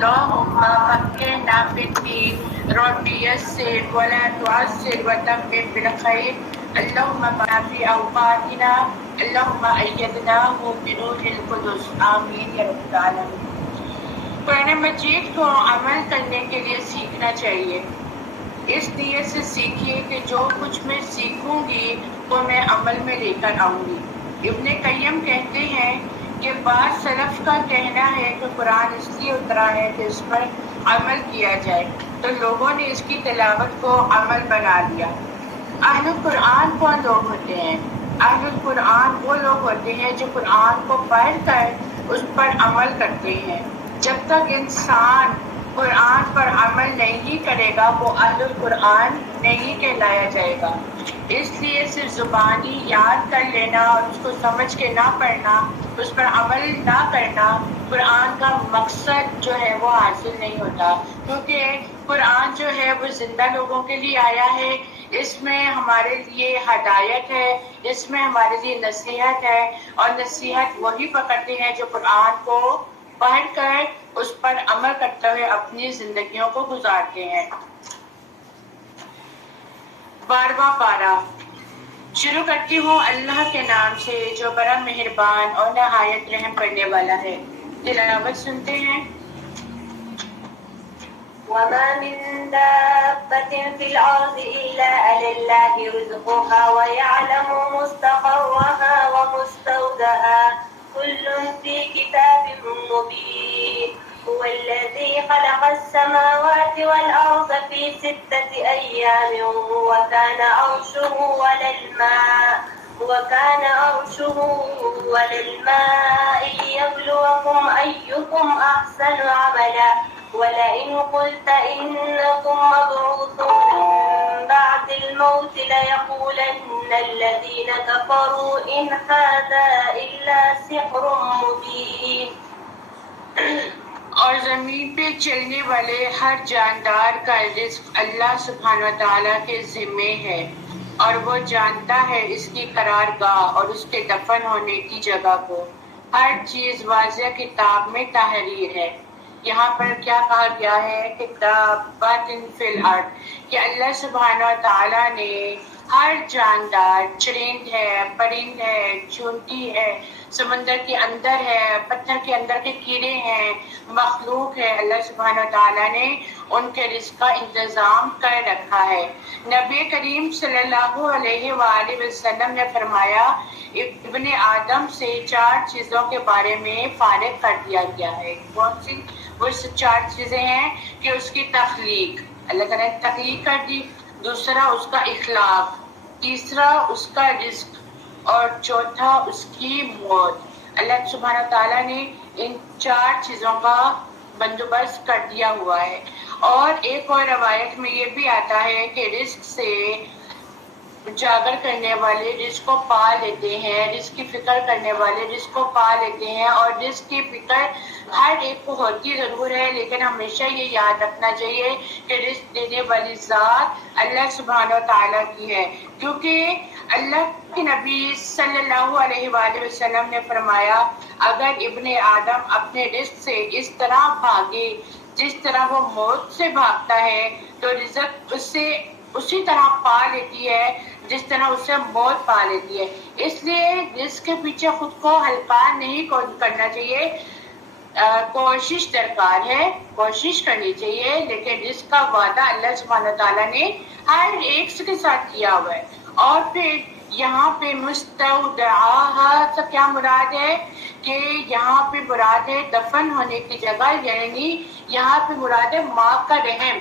اللهم مكنا في الدين رب يسر ولا تعسر وتمم بالخير اللهم بارك في اوقاتنا اللهم ايدناه بنور القدس آمین یا رب العالمین۔ قرآن مجید کو عمل کرنے کے لیے سیکھنا چاہیے، اس نیت سے سیکھیے کہ جو کچھ میں سیکھوں گی وہ میں عمل میں لے کر آؤں گی۔ ابن قیم کہتے ہیں کہ بعض سلف کا کہنا ہے کہ قرآن اس لیے اترا ہے کہ اس پر عمل کیا جائے، تو لوگوں نے اس کی تلاوت کو عمل بنا لیا۔ اہل قرآن کون لوگ ہوتے ہیں؟ اہل قرآن وہ لوگ ہوتے ہیں جو قرآن کو پڑھ کر اس پر عمل کرتے ہیں۔ جب تک انسان قرآن پر عمل نہیں کرے گا وہ اہل قرآن نہیں کہلایا جائے گا۔ اس لیے صرف زبانی یاد کر لینا اور اس کو سمجھ کے نہ پڑھنا، اس پر عمل نہ کرنا، قرآن کا مقصد جو ہے وہ حاصل نہیں ہوتا، کیونکہ قرآن جو ہے وہ زندہ لوگوں کے لیے آیا ہے، اس میں ہمارے لیے ہدایت ہے، اس میں ہمارے لیے نصیحت ہے، اور نصیحت وہی پکڑتے ہیں جو قرآن کو پڑھ کر اس پر عمل کرتے ہوئے اپنی زندگیوں کو گزارتے ہیں۔ 12واں پارہ۔ شروع کرتی ہوں اللہ کے نام سے جو بڑا مہربان اور نہایت رحم کرنے والا ہے۔ تلاوت سنتے ہیں۔ وما من دابة في الأرض إلا على الله رزقها ويعلم مستقرها ومستودعها كل في كتاب مبين هو الذي خلق السماوات والأرض في 6 أيام وكان عرشه على الماء ليبلوكم أيكم أحسن عملا ولئن قلت إنكم مبعوثون من بعد الموت ليقولن الذين كفروا إن هذا إلا سحر مبين۔ اور زمین پہ چلنے والے ہر جاندار کا رزق اللہ سبحانہ و تعالیٰ کے ذمے ہے، اور وہ جانتا ہے اس کی قرارگاہ اور اس کے دفن ہونے کی جگہ کو۔ ہر چیز واضح کتاب میں تحریر ہے۔ یہاں پر کیا کہا گیا ہے کہ دابۃ فی الارض، کہ اللہ سبحانہ و تعالیٰ نے ہر جاندار، چرند ہے، پرند ہے، چونٹی ہے، سمندر کے اندر ہے، پتھر کے اندر کے کیڑے ہیں، مخلوق ہے، اللہ سبحانہ و تعالیٰ نے ان کے رزق کا انتظام کر رکھا ہے۔ نبی کریم صلی اللہ علیہ وآلہ وسلم نے فرمایا ابن آدم سے 4 چیزوں کے بارے میں فارغ کر دیا گیا ہے۔ کون سی؟ وہ 4 چیزیں ہیں کہ اس کی تخلیق، اللہ تعالیٰ نے تخلیق کر دی، دوسرا اس کا اخلاق، تیسرا اس کا رزق، اور چوتھا اس کی موت۔ اللہ سبحانہ تعالیٰ نے ان 4 چیزوں کا بندوبست کر دیا ہوا ہے۔ اور ایک اور روایت میں یہ بھی آتا ہے کہ رزق سے اجاگر کرنے والے رزق کو پا لیتے ہیں، رزق کی فکر کرنے والے رزق کو پا لیتے ہیں، اور رزق کی فکر ہر ایک کو ہوتی ضرور ہے، لیکن ہمیشہ یہ یاد رکھنا چاہیے کہ رزق دینے والی ذات اللہ سبحانہ و تعالیٰ کی ہے، کیونکہ اللہ کے نبی صلی اللہ علیہ وآلہ وسلم نے فرمایا اگر ابن آدم اپنے رزق سے اس طرح بھاگے جس طرح وہ موت سے بھاگتا ہے تو رزق اس سے اسی طرح پا لیتی ہے جس طرح اسے موت پا لیتی ہے۔ اس لیے رزق کے پیچھے خود کو ہلکا نہیں کرنا چاہیے، کوشش درکار ہے، کوشش کرنی چاہیے، لیکن رزق کا وعدہ اللہ سبحانہ تعالیٰ نے ہر ایک کے ساتھ کیا ہوا ہے۔ اور پھر یہاں پہ مستودعاہا سے کیا مراد ہے کہ یہاں پہ مراد ہے دفن ہونے کی جگہ، یعنی یہاں پہ مراد ہے ماں کا رحم۔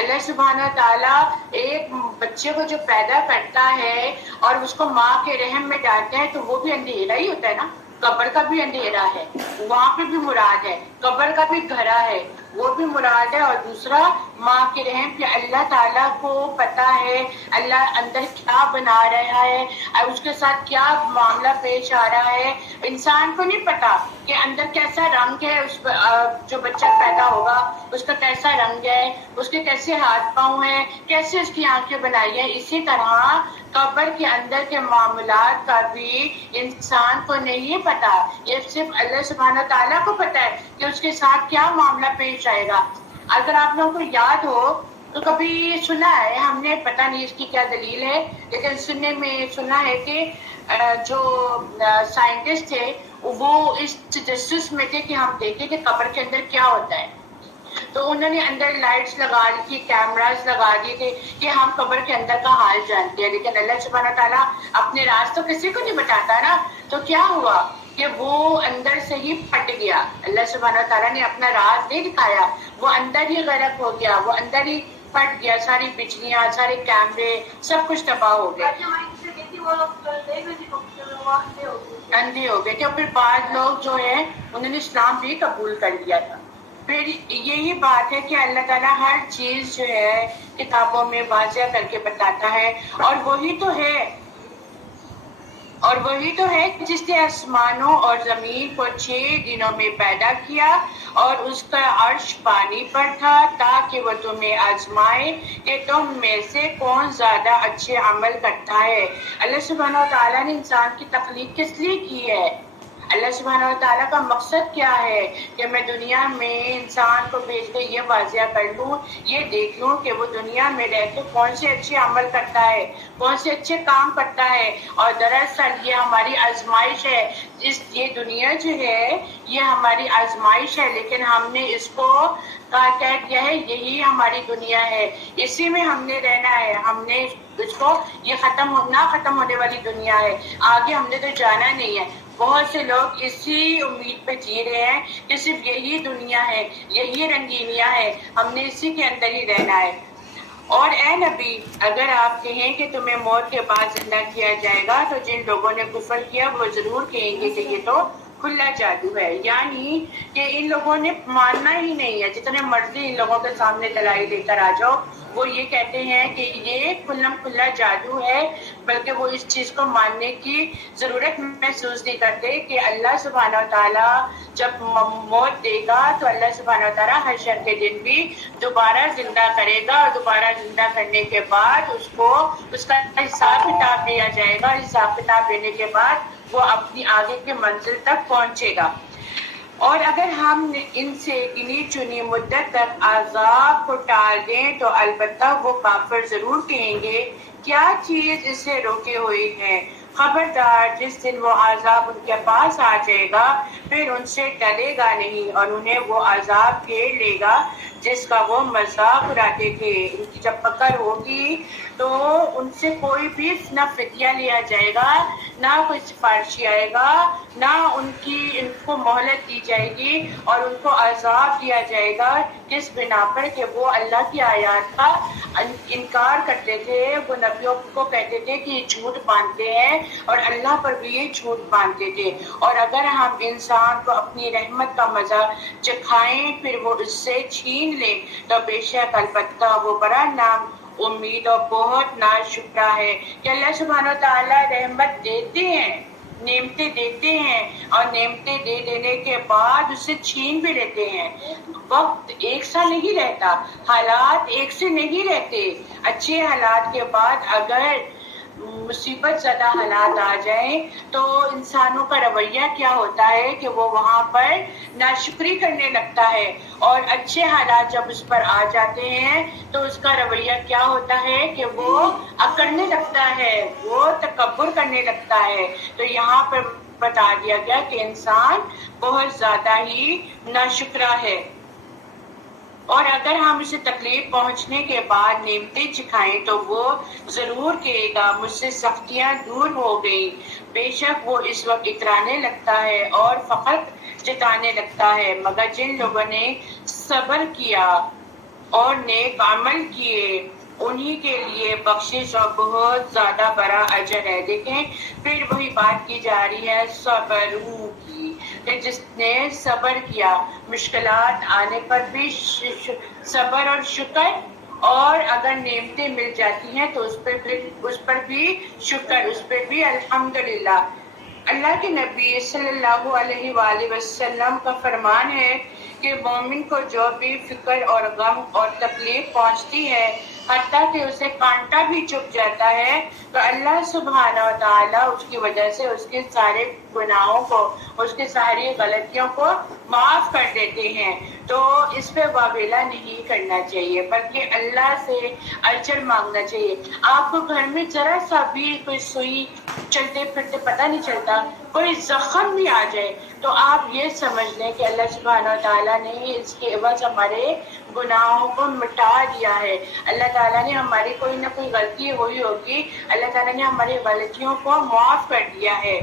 اللہ سبحانہ تعالیٰ ایک بچے کو جو پیدا کرتا ہے اور اس کو ماں کے رحم میں ڈالتا ہے تو وہ بھی اندھیرا ہی ہوتا ہے نا، قبر کا بھی اندھیرا ہے، وہاں پہ بھی مراد ہے، قبر کا بھی گھرا ہے، وہ بھی مراد ہے، اور دوسرا ماں کے رحم پہ اللہ تعالیٰ کو پتا ہے اللہ اندر کیا بنا رہا ہے اور اس کے ساتھ کیا معاملہ پیش آ رہا ہے۔ انسان کو نہیں پتا کہ اندر کیسا رنگ ہے، اس جو بچہ پیدا ہوگا اس کا کیسا رنگ ہے، اس کے کیسے ہاتھ پاؤں ہیں، کیسے اس کی آنکھیں بنائی ہیں۔ اسی طرح قبر کے اندر کے معاملات کا بھی انسان کو نہیں پتا، یہ صرف اللہ سبحانہ تعالیٰ کو پتا ہے کہ اس کے ساتھ کیا معاملہ پیش آئے گا۔ اگر آپ لوگوں کو یاد ہو تو کبھی سنا ہے، ہم نے پتہ نہیں اس کی کیا دلیل ہے، لیکن سننے میں سنا ہے کہ جو سائنٹسٹ تھے وہ اس تجسس میں تھے کہ ہم دیکھیں کہ قبر کے اندر کیا ہوتا ہے، تو انہوں نے اندر لائٹس لگا دی تھی، کیمراز لگا دیے تھے کہ ہم قبر کے اندر کا حال جانتے ہیں، لیکن اللہ سبحانہ تعالیٰ اپنے راز تو کسی کو نہیں بتاتا نا، تو کیا ہوا کہ وہ اندر سے ہی پھٹ گیا، اللہ سبحانہ تعالیٰ نے اپنا راز نہیں دکھایا، وہ اندر ہی غرق ہو گیا، وہ اندر ہی پھٹ گیا، ساری بجلیاں، سارے کیمرے، سب کچھ تباہ ہو گئے، اندھے ہو گئے تھے، اور پھر بعض لوگ جو ہیں انہوں نے اسلام بھی قبول کر لیا تھا۔ پھر یہی بات ہے کہ اللہ تعالیٰ ہر چیز جو ہے کتابوں میں واضح کر کے بتاتا ہے، اور وہی تو ہے جس نے آسمانوں اور زمین کو 6 دنوں میں پیدا کیا اور اس کا عرش پانی پر تھا تاکہ وہ تمہیں آزمائے کہ تم میں سے کون زیادہ اچھے عمل کرتا ہے۔ اللہ سبحانہ تعالیٰ نے انسان کی تخلیق کس لیے کی ہے؟ اللہ سبحانہ تعالیٰ کا مقصد کیا ہے کہ میں دنیا میں انسان کو بھیج کے یہ واضح کر لوں، یہ دیکھ لوں کہ وہ دنیا میں رہ کے کون سے اچھے عمل کرتا ہے، کون سے اچھے کام کرتا ہے، اور دراصل یہ ہماری آزمائش ہے، یہ دنیا جو ہے یہ ہماری آزمائش ہے، لیکن ہم نے اس کو کہہ دیا ہے یہی ہماری دنیا ہے، اسی میں ہم نے رہنا ہے، ہم نے اس کو یہ ختم ہونے والی دنیا ہے، آگے ہم نے تو جانا نہیں ہے۔ بہت سے لوگ اسی امید پہ جی رہے ہیں کہ صرف یہی دنیا ہے، یہی رنگینیاں ہے، ہم نے اسی کے اندر ہی رہنا ہے۔ اور اے نبی، اگر آپ کہیں کہ تمہیں موت کے بعد زندہ کیا جائے گا تو جن لوگوں نے کفر کیا وہ ضرور کہیں گے کہ یہ تو کھلا جادو ہے، یعنی کہ ان لوگوں نے ماننا ہی نہیں ہے، جتنے مرضی ان لوگوں کے سامنے دلائل لے کر آ جاؤ، وہ یہ کہتے ہیں کہ یہ کھلا جادو ہے، بلکہ وہ اس چیز کو ماننے کی ضرورت محسوس نہیں کرتے کہ اللہ سبحانہ تعالیٰ جب موت دے گا تو اللہ سبحانہ تعالیٰ حشر کے دن بھی دوبارہ زندہ کرے گا، اور دوبارہ زندہ کرنے کے بعد اس کو اس کا حساب کتاب دیا جائے گا، حساب کتاب دینے کے بعد وہ اپنی آگے کی منزل تک پہنچے گا۔ اور اگر ہم ان سے گنی چنی مدت تک عذاب کو ٹال دیں تو البتہ وہ کافر ضرور کہیں گے کیا چیز اسے روکے ہوئے ہے، خبردار جس دن وہ عذاب ان کے پاس آ جائے گا پھر ان سے ٹلے گا نہیں، اور انہیں وہ عذاب گھیر لے گا جس کا وہ مذاق اڑاتے تھے۔ ان کی جب پکڑ ہوگی تو ان سے کوئی بھی نہ فدیہ لیا جائے گا، نہ کوئی سفارشی آئے گا، نہ ان کو مہلت دی جائے گی، اور ان کو عذاب دیا جائے گا کس بنا پر کہ وہ اللہ کی آیات کا انکار کرتے تھے، وہ نبیوں کو کہتے تھے کہ یہ جھوٹ باندھتے ہیں، اور اللہ پر بھی یہ جھوٹ باندھتے تھے۔ اور اگر ہم انسان کو اپنی رحمت کا مزہ چکھائیں پھر وہ اس سے چھین لیں تو بے شک البتہ وہ بڑا نام امید اور بہت ناشکرا ہے کہ اللہ سبحانہ تعالیٰ رحمت دیتے ہیں، نعمتیں دیتے ہیں، اور نعمتیں دے دینے کے بعد اسے چھین بھی لیتے ہیں۔ وقت ایک سا نہیں رہتا، حالات ایک سے نہیں رہتے، اچھے حالات کے بعد اگر مصیبت زدہ حالات آ جائیں تو انسانوں کا رویہ کیا ہوتا ہے کہ وہ وہاں پر ناشکری کرنے لگتا ہے، اور اچھے حالات جب اس پر آ جاتے ہیں تو اس کا رویہ کیا ہوتا ہے کہ وہ اکڑنے لگتا ہے، وہ تکبر کرنے لگتا ہے۔ تو یہاں پر بتا دیا گیا کہ انسان بہت زیادہ ہی ناشکرا ہے، اور اگر ہم اسے تکلیف پہنچنے کے بعد نعمتیں چکھائیں تو وہ ضرور کہے گا مجھ سے سختیاں دور ہو گئیں، بے شک وہ اس وقت اترانے لگتا ہے اور فخر جتانے لگتا ہے، مگر جن لوگوں نے صبر کیا اور نیک عمل کیے انہی کے لیے بخشش اور بہت زیادہ بڑا اجر ہے۔ دیکھیں پھر وہی بات کی جا رہی ہے صبروں کی، کہ جس نے صبر کیا، مشکلات آنے پر بھی صبر اور شکر، اور اگر نعمتیں مل جاتی ہیں تو اس پر بھی شکر، اس پر بھی الحمدللہ۔ اللہ کے نبی صلی اللہ علیہ وآلہ وسلم کا فرمان ہے کہ مومن کو جو بھی فکر اور غم اور تکلیف پہنچتی ہے حتیٰ کہ اسے کانٹا بھی چبھ جاتا ہے تو اللہ سبحانہ و تعالیٰ اس کی وجہ سے اس کے سارے گناہوں کو، اس کے ساری غلطیوں کو معاف کر دیتے ہیں۔ تو اس پہ واویلا نہیں کرنا چاہیے بلکہ اللہ سے اجر مانگنا چاہیے۔ آپ کو گھر میں ذرا سا بھی کوئی سوئی چلتے پھرتے پتہ نہیں چلتا، کوئی زخم بھی آ جائے تو آپ یہ سمجھ لیں کہ اللہ سبحانہ و تعالیٰ نے اس کے عوض ہمارے گناہوں کو مٹا دیا ہے۔ اللہ تعالیٰ نے ہماری کوئی نہ کوئی غلطی ہوئی ہوگی، اللہ تعالیٰ نے ہماری غلطیوں کو معاف کر دیا ہے۔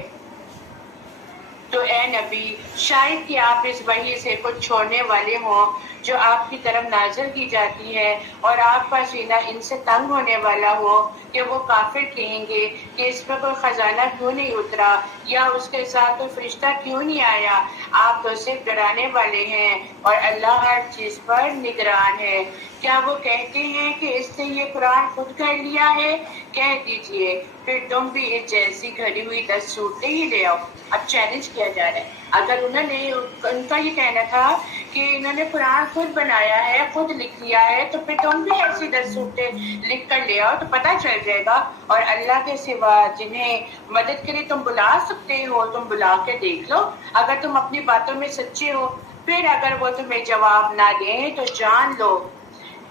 تو اے نبی، شاید کہ آپ اس وحی سے کچھ چھوڑنے والے ہوں جو آپ کی طرف نازل کی جاتی ہے، اور آپ کا سینہ ان سے تنگ ہونے والا ہو کہ وہ کافر کہیں گے کہ اس پر کوئی خزانہ کیوں نہیں اترا یا اس کے ساتھ کوئی فرشتہ کیوں نہیں آیا۔ آپ تو صرف ڈرانے والے ہیں اور اللہ ہر چیز پر نگران ہے۔ کیا وہ کہتے ہیں کہ اس نے یہ قرآن خود کر لیا ہے؟ کہہ دیجئے پھر تم بھی اس جیسی گھڑی ہوئی 10 صورتیں ہی لے آؤ۔ اب چیلنج کیا جا رہا ہے، اگر ان کا یہ کہنا تھا کہ انہوں نے قرآن خود بنایا ہے، خود لکھ لیا ہے، تو پھر تم بھی ایسی 10 صورتیں لکھ کر لے آؤ تو پتہ چل جائے گا۔ اور اللہ کے سوا جنہیں مدد کے لیے تم بلا سکتے ہو تم بلا کے دیکھ لو، اگر تم اپنی باتوں میں سچے ہو۔ پھر اگر وہ تمہیں جواب نہ دیں تو جان لو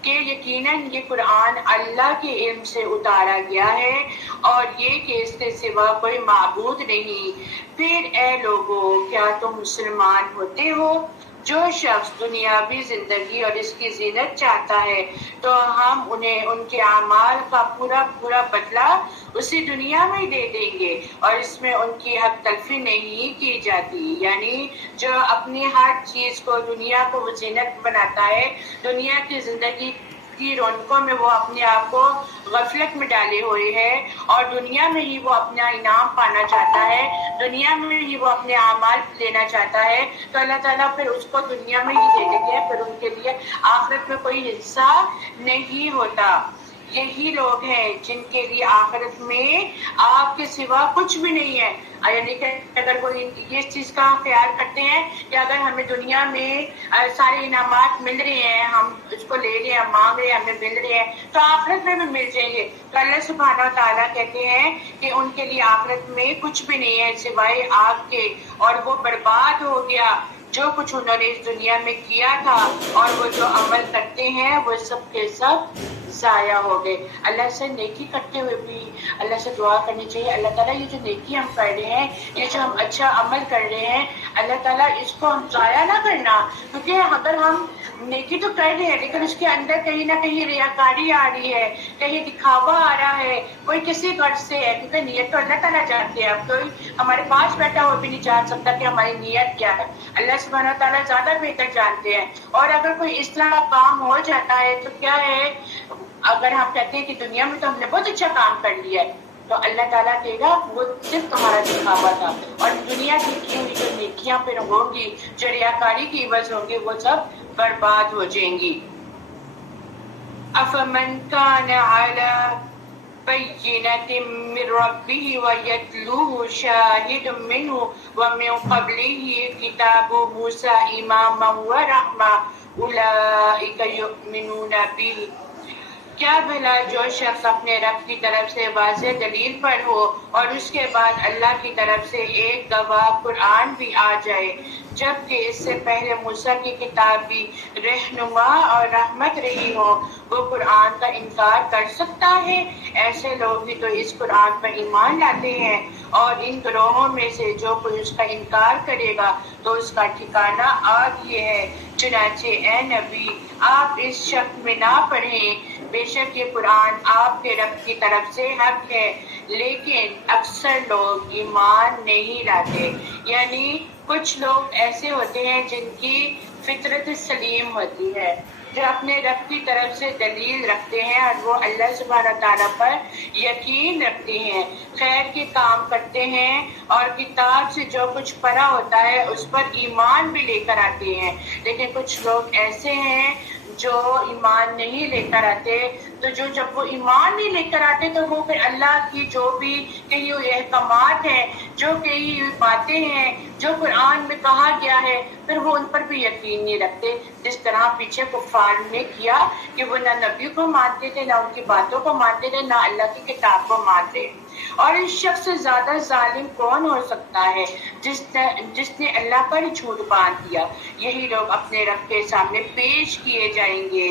کہ یقیناً یہ قرآن اللہ کے علم سے اتارا گیا ہے اور یہ کہ اس کے سوا کوئی معبود نہیں۔ پھر اے لوگو، کیا تم مسلمان ہوتے ہو؟ جو شخص دنیاوی زندگی اور اس کی زینت چاہتا ہے تو ہم انہیں ان کے اعمال کا پورا پورا بدلہ اسی دنیا میں دے دیں گے اور اس میں ان کی حق تلفی نہیں کی جاتی۔ یعنی جو اپنی ہر چیز کو دنیا کو وہ زینت بناتا ہے، دنیا کی زندگی کی رونقوں میں وہ اپنے آپ کو غفلت میں ڈالے ہوئے ہے اور دنیا میں ہی وہ اپنا انعام پانا چاہتا ہے، دنیا میں ہی وہ اپنے اعمال لینا چاہتا ہے، تو اللہ تعالیٰ پھر اس کو دنیا میں ہی دے دیتے ہیں، پھر ان کے لیے آخرت میں کوئی حصہ نہیں ہوتا۔ یہی لوگ ہیں جن کے لیے آخرت میں آپ کے سوا کچھ بھی نہیں ہے۔ یعنی کہ اگر کوئی یہ چیز کا خیال کرتے ہیں کہ اگر ہمیں دنیا میں سارے انعامات مل رہے ہیں، ہم اس کو لے رہے ہیں، مانگ رہے ہیں، ہمیں مل رہے ہیں، تو آخرت میں بھی مل جائیں گے۔ تو اللہ سبحانہ و تعالیٰ کہتے ہیں کہ ان کے لیے آخرت میں کچھ بھی نہیں ہے سوائے آگ کے، اور وہ برباد ہو گیا جو کچھ انہوں نے اس دنیا میں کیا تھا، اور وہ جو عمل کرتے ہیں وہ سب کے سب ضائع ہو گئے۔ اللہ سے نیکی کرتے ہوئے بھی اللہ سے دعا کرنی چاہیے، اللہ تعالیٰ یہ جو نیکی ہم کر رہے ہیں، یہ جو ہم اچھا عمل کر رہے ہیں، اللہ تعالیٰ اس کو ہم ضائع نہ کرنا، کیونکہ اگر ہم نیکی تو کر رہے ہیں لیکن اس کے اندر کہیں نہ کہیں ریاکاری آ رہی ہے، کہیں دکھاوا آ رہا ہے، کوئی کسی غرض سے ہے، کیونکہ نیت تو اللہ تعالیٰ جانتے ہیں، اب کوئی ہمارے پاس بیٹھا ہوا بھی نہیں جان سکتا کہ ہماری نیت کیا ہے، اللہ سبحانہ تعالیٰ زیادہ بہتر جانتے ہیں۔ اور اگر کوئی اس طرح کا کام ہو جاتا ہے تو کیا ہے، اگر ہم کہتے ہیں کہ دنیا میں تو ہم نے بہت اچھا کام کر لیا ہے، تو اللہ تعالیٰ کہے گا وہ صرف تمہارا دکھاوا تھا، اور دنیا کی کی ہوئی جو نیکیاں پھر ہوں گی، جو ریاکاری کی عوض ہوں گی، وہ سب برباد ہو جائیں گی۔ افمن کان علی بینۃ من ربہ ویتلوہ شاہد منہ ومن قبلہ کتاب موسیٰ اماما ورحمۃ اولئک یؤمنون بہ۔ کیا بھلا جو شخص اپنے رب کی طرف سے واضح دلیل پر ہو اور اس کے بعد اللہ کی طرف سے ایک گواہ قرآن بھی آ جائے، جبکہ اس سے پہلے موسیٰ کی کتاب بھی رہنما اور رحمت رہی ہو، وہ قرآن کا انکار کر سکتا ہے؟ ایسے لوگ بھی تو اس قرآن پر ایمان لاتے ہیں، اور ان گروہوں میں سے جو کوئی اس کا انکار کرے گا تو اس کا ٹھکانہ آگ ہی ہے۔ چنانچہ اے نبی، آپ اس شک میں نہ پڑھیں، بے شک یہ قرآن آپ کے رب کی طرف سے حق ہے، لیکن اکثر لوگ ایمان نہیں لاتے۔ یعنی کچھ لوگ ایسے ہوتے ہیں جن کی فطرت سلیم ہوتی ہے، جو اپنے رب کی طرف سے دلیل رکھتے ہیں اور وہ اللہ سبحانہ تعالیٰ پر یقین رکھتے ہیں، خیر کے کام کرتے ہیں اور کتاب سے جو کچھ پڑھا ہوتا ہے اس پر ایمان بھی لے کر آتے ہیں۔ لیکن کچھ لوگ ایسے ہیں جو ایمان نہیں لے کر آتے، تو جب وہ ایمان نہیں لے کر آتے تو وہ پھر اللہ کی جو بھی کہی ہوئی احکامات ہیں، جو کہی ہوئی باتیں ہیں، جو قرآن میں کہا گیا ہے پھر وہ ان پر بھی یقین نہیں رکھتے، جس طرح پیچھے کفار نے کیا کہ وہ نہ نبی کو مانتے تھے، نہ ان کی باتوں کو مانتے تھے، نہ اللہ کی کتاب کو مانتے۔ اور اس شخص سے زیادہ ظالم کون ہو سکتا ہے جس نے اللہ پر جھوٹ باندھ دیا۔ یہی لوگ اپنے رب کے سامنے پیش کیے جائیں گے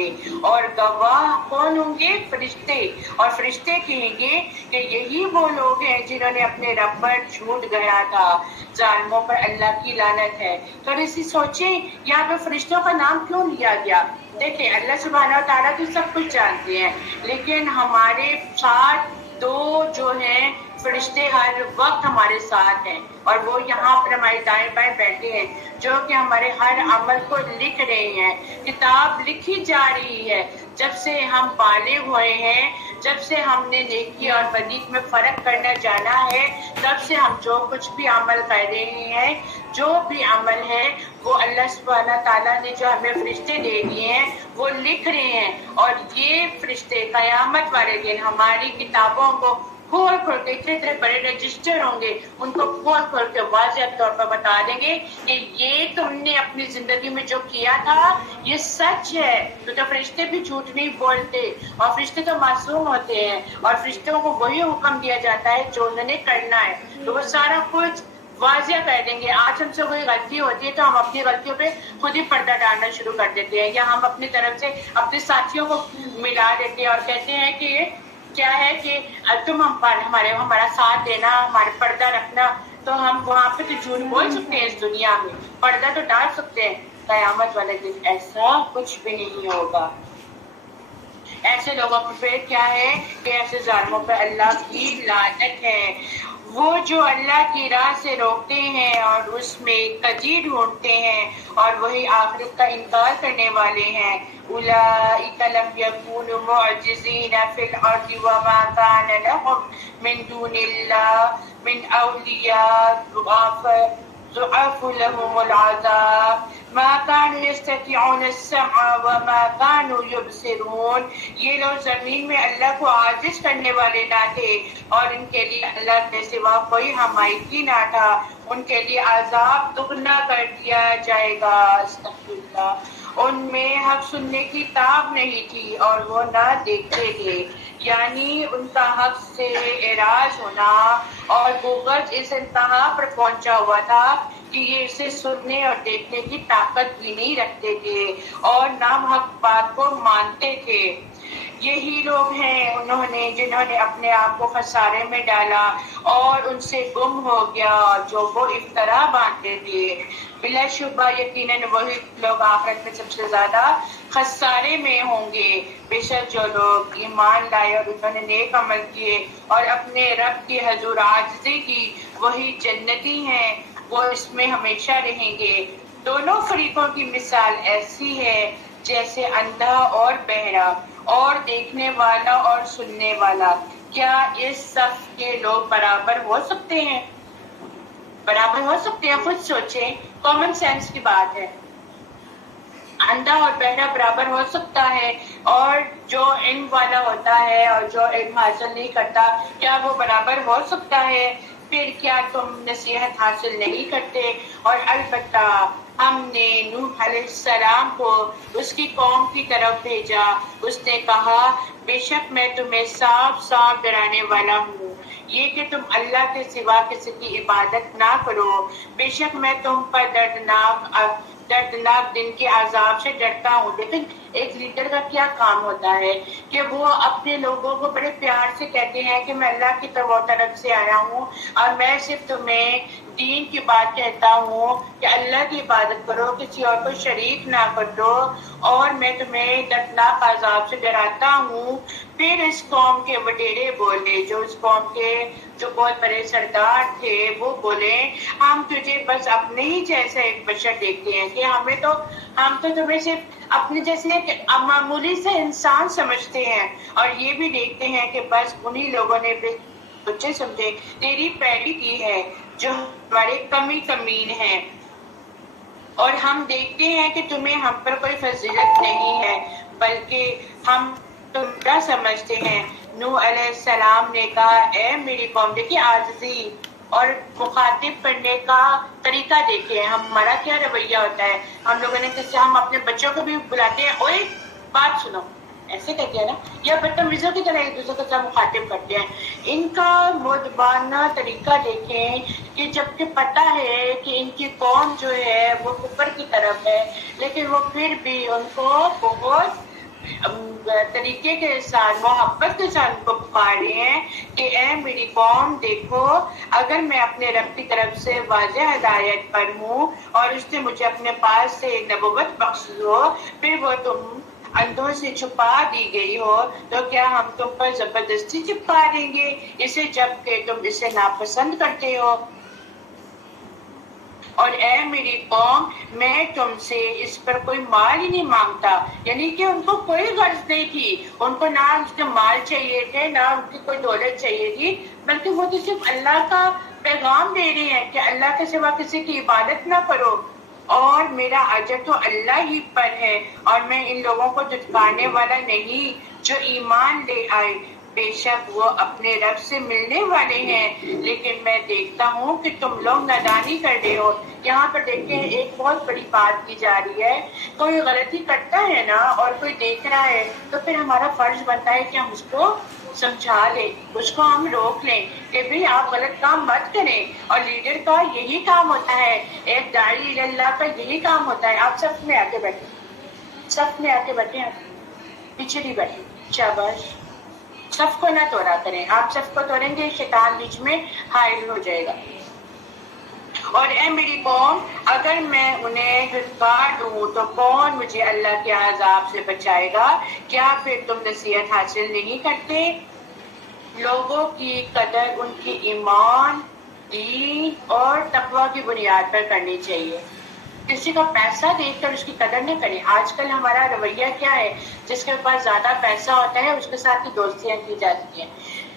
اور گواہ کون ہوں گے؟ فرشتے، اور فرشتے کہیں گے کہ یہی وہ لوگ ہیں جنہوں نے اپنے رب پر جھوٹ گیا تھا۔ ظالموں پر اللہ کی لعنت ہے۔ تو اسی سوچیں یہاں پہ فرشتوں کا نام کیوں لیا گیا؟ دیکھیں اللہ سبحانہ و تعالیٰ تو سب کچھ جانتے ہیں، لیکن ہمارے ساتھ دو جو ہیں فرشتے ہر وقت ہمارے ساتھ ہیں، اور وہ یہاں پر ہمارے دائیں بائیں بیٹھے ہیں، جو کہ ہمارے ہر عمل کو لکھ رہے ہیں۔ کتاب لکھی جا رہی ہے جب سے ہم بالغ ہوئے ہیں، جب سے ہم نے نیکی اور بدی میں فرق کرنا جانا ہے، تب سے ہم جو کچھ بھی عمل کر رہے ہیں، جو بھی عمل ہے وہ اللہ سبحانہ تعالیٰ نے جو ہمیں فرشتے دے دیے ہیں وہ لکھ رہے ہیں، اور یہ فرشتے قیامت والے دن ہماری کتابوں کو کھول کھول کے، اتنے بڑے رجسٹر ہوں گے، ان کو کھول کھول کے واضح طور پر بتا دیں گے کہ یہ تم نے اپنی زندگی میں جو کیا تھا یہ سچ ہے۔ تو فرشتے بھی جھوٹ نہیں بولتے، اور فرشتے تو معصوم ہوتے ہیں، اور فرشتوں کو وہی حکم دیا جاتا ہے جو انہوں نے کرنا ہے، تو وہ سارا کچھ واضح کر دیں گے۔ آج ہم سے کوئی غلطی ہوتی ہے تو ہم اپنی غلطیوں پہ خود ہی پردہ ڈالنا شروع کر دیتے ہیں، یا ہم اپنی طرف سے اپنے ساتھیوں کو ملا دیتے ہیں اور کہتے ہیں کہ یہ کیا ہے کہ تم ہمارا ساتھ دینا، ہمارے پردہ رکھنا، تو ہم وہاں پہ تو جھوٹ بول سکتے ہیں، اس دنیا میں پردہ تو ڈال سکتے ہیں، قیامت والے دن ایسا کچھ بھی نہیں ہوگا۔ ایسے لوگوں پہ کیا ہے کہ ایسے ظالموں پہ اللہ کی لعنت ہے۔ وہ جو اللہ کی راہ سے روکتے ہیں اور اس میں کجی ڈھونڈتے ہیں اور وہی آخرت کا انکار کرنے والے ہیں۔ اولئک لم یکونوا معجزین فی الارض وما کان لهم من دون اللہ من اولیاء ضعف لهم العذاب ما كانوا يستطيعون السمع وما كانوا يبصرون۔ یہ لوگ زمین میں اللہ کو عاجز کرنے والے نہ تھے، اور ان کے لیے اللہ کے سوا کوئی حمایتی نہ تھا، ان کے لیے عذاب دگنا کر دیا جائے گا۔ استغفر اللہ۔ ان میں حق سننے کی تاب نہیں تھی اور وہ نہ دیکھتے تھے، یعنی ان کا حق سے اعراض ہونا اور بغض اس انتہا پر پہنچا ہوا تھا کہ یہ اسے سننے اور دیکھنے کی طاقت بھی نہیں رکھتے تھے اور نام حق بات کو مانتے تھے۔ یہی لوگ ہیں جنہوں نے اپنے آپ کو خسارے میں ڈالا اور ان سے گم ہو گیا جو وہ افطرا باندھتے تھے۔ بلا شبہ یقیناً وہی لوگ آخرت میں سب سے زیادہ خسارے میں ہوں گے۔ بے شک جو لوگ ایمان لائے اور انہوں نے نیک عمل کیے اور اپنے رب کی حضور عاجزی کی، وہی جنتی ہیں، وہ اس میں ہمیشہ رہیں گے۔ دونوں فریقوں کی مثال ایسی ہے جیسے اندھا اور بہرا، اور دیکھنے والا اور سننے والا۔ کیا اس صف کے لوگ برابر ہو سکتے ہیں؟ برابر ہو سکتے ہیں؟ خود سوچیں، کامن سینس کی بات ہے۔ اندھا اور بہرا برابر ہو سکتا ہے، اور جو علم والا ہوتا ہے اور جو علم حاصل نہیں کرتا، کیا وہ برابر ہو سکتا ہے؟ پھر کیا تم نصیحت حاصل نہیں کرتے؟ اور البتہ ہم نے نوح علیہ السلام کو اس کی قوم کی طرف بھیجا۔ اس نے کہا بے شک میں تمہیں صاف صاف ڈرانے والا ہوں، یہ کہ تم اللہ کے سوا کسی کی عبادت نہ کرو، بے شک میں تم پر دردناک دن کے عذاب سے ڈرتا ہوں۔ لیکن ایک لیڈر کا کیا کام ہوتا ہے کہ وہ اپنے لوگوں کو بڑے پیار سے کہتے ہیں کہ میں اللہ کی طرف سے آیا ہوں اور میں صرف تمہیں دین کی بات کہتا ہوں کہ اللہ کی عبادت کرو، کسی اور کو شریک نہ کرو، اور میں تمہیں دردناک عذاب سے ڈراتا ہوں۔ پھر اس قوم کے وڈیرے بولے، جو اس قوم کے جو بہت بڑے سردار تھے، وہ بولے ہم تجھے بس اپنے ہی جیسا ایک بشر دیکھتے ہیں کہ ہم تو تمہیں صرف اپنے جیسے ایک معمولی سے انسان سمجھتے ہیں، اور یہ بھی دیکھتے ہیں کہ بس انہی لوگوں نے بھی بچے سمجھے تیری پیروی کی ہے جو ہمارے کمین ہیں، اور ہم دیکھتے ہیں کہ تمہیں ہم پر کوئی فضیلت نہیں ہے بلکہ ہم تم کیا سمجھتے ہیں۔ نوح علیہ السلام نے کہا اے میری قوم، دیکھیے عاجزی، اور مخاطب کرنے کا طریقہ دیکھیں، ہمارا کیا رویہ ہوتا ہے. ہم لوگوں نے کس سے ہم اپنے بچوں کو بھی بلاتے ہیں، اوئے بات سنو، ایسے کہتے ہیں نا، یا بدتمیزوں کی طرح ایک دوسرے کے ساتھ مخاطب کرتے ہیں. ان کا مؤدبانہ طریقہ دیکھیں کہ جبکہ پتہ ہے کہ ان کی قوم جو ہے وہ کفر کی طرف ہے، لیکن وہ پھر بھی ان کو بہت طریقے کے ساتھ، محبت کے ساتھ ان کو پکار رہے ہیں کہ اے میری قوم دیکھو، اگر میں اپنے رب کی طرف سے واضح ہدایت پر ہوں اور اس نے مجھے اپنے پاس سے نبوت بخشی ہو، پھر وہ تم اندھوں سے چھپا دی گئی ہو، تو کیا ہم تم پر زبردستی چپکا دیں گے اسے جب کہ تم اسے ناپسند کرتے ہو؟ اور اے میری قوم، میں تم سے اس پر کوئی مال ہی نہیں مانگتا. یعنی کہ ان کو کوئی غرض نہیں تھی، ان کو نہ اس کے مال چاہیے تھے، نہ ان کی کوئی دولت چاہیے تھی، بلکہ وہ تو صرف اللہ کا پیغام دے رہے ہیں کہ اللہ کے سوا کسی کی عبادت نہ کرو اور میرا اجر تو اللہ ہی پر ہے، اور میں ان لوگوں کو جھٹکانے والا نہیں جو ایمان لے آئے. بے شک وہ اپنے رب سے ملنے والے ہیں، لیکن میں دیکھتا ہوں کہ تم لوگ نادانی کر رہے ہو. یہاں پر دیکھیں ایک بہت بڑی بات کی جا رہی ہے. کوئی غلطی کرتا ہے نا اور کوئی دیکھ رہا ہے تو پھر ہمارا فرض بنتا ہے کہ ہم اس کو سمجھا لیں، اس کو ہم روک لیں کہ بھئی آپ غلط کام مت کریں. اور لیڈر کا یہی کام ہوتا ہے، ایک داعی اللہ کا یہی کام ہوتا ہے. آپ صف میں آ کے بیٹھیں، صف میں آ کے بیٹھیں، آپ پیچھے نہیں بیٹھیں، شاباش. صف کو نہ توڑا کریں، آپ صف کو توڑیں گے شیطان بیچ میں حائل ہو جائے گا. اور اے میری قوم، اگر میں انہیں دھتکار دوں تو کون مجھے اللہ کے عذاب سے بچائے گا؟ کیا پھر تم نصیحت حاصل نہیں کرتے؟ لوگوں کی قدر ان کی ایمان، دین اور تقوی کی بنیاد پر کرنی چاہیے. کسی کا پیسہ دیکھ کر اس کی قدر نہ کریں. آج کل ہمارا رویہ کیا ہے؟ جس کے پاس زیادہ پیسہ ہوتا ہے اس کے ساتھ ہی دوستیاں کی جاتی ہیں.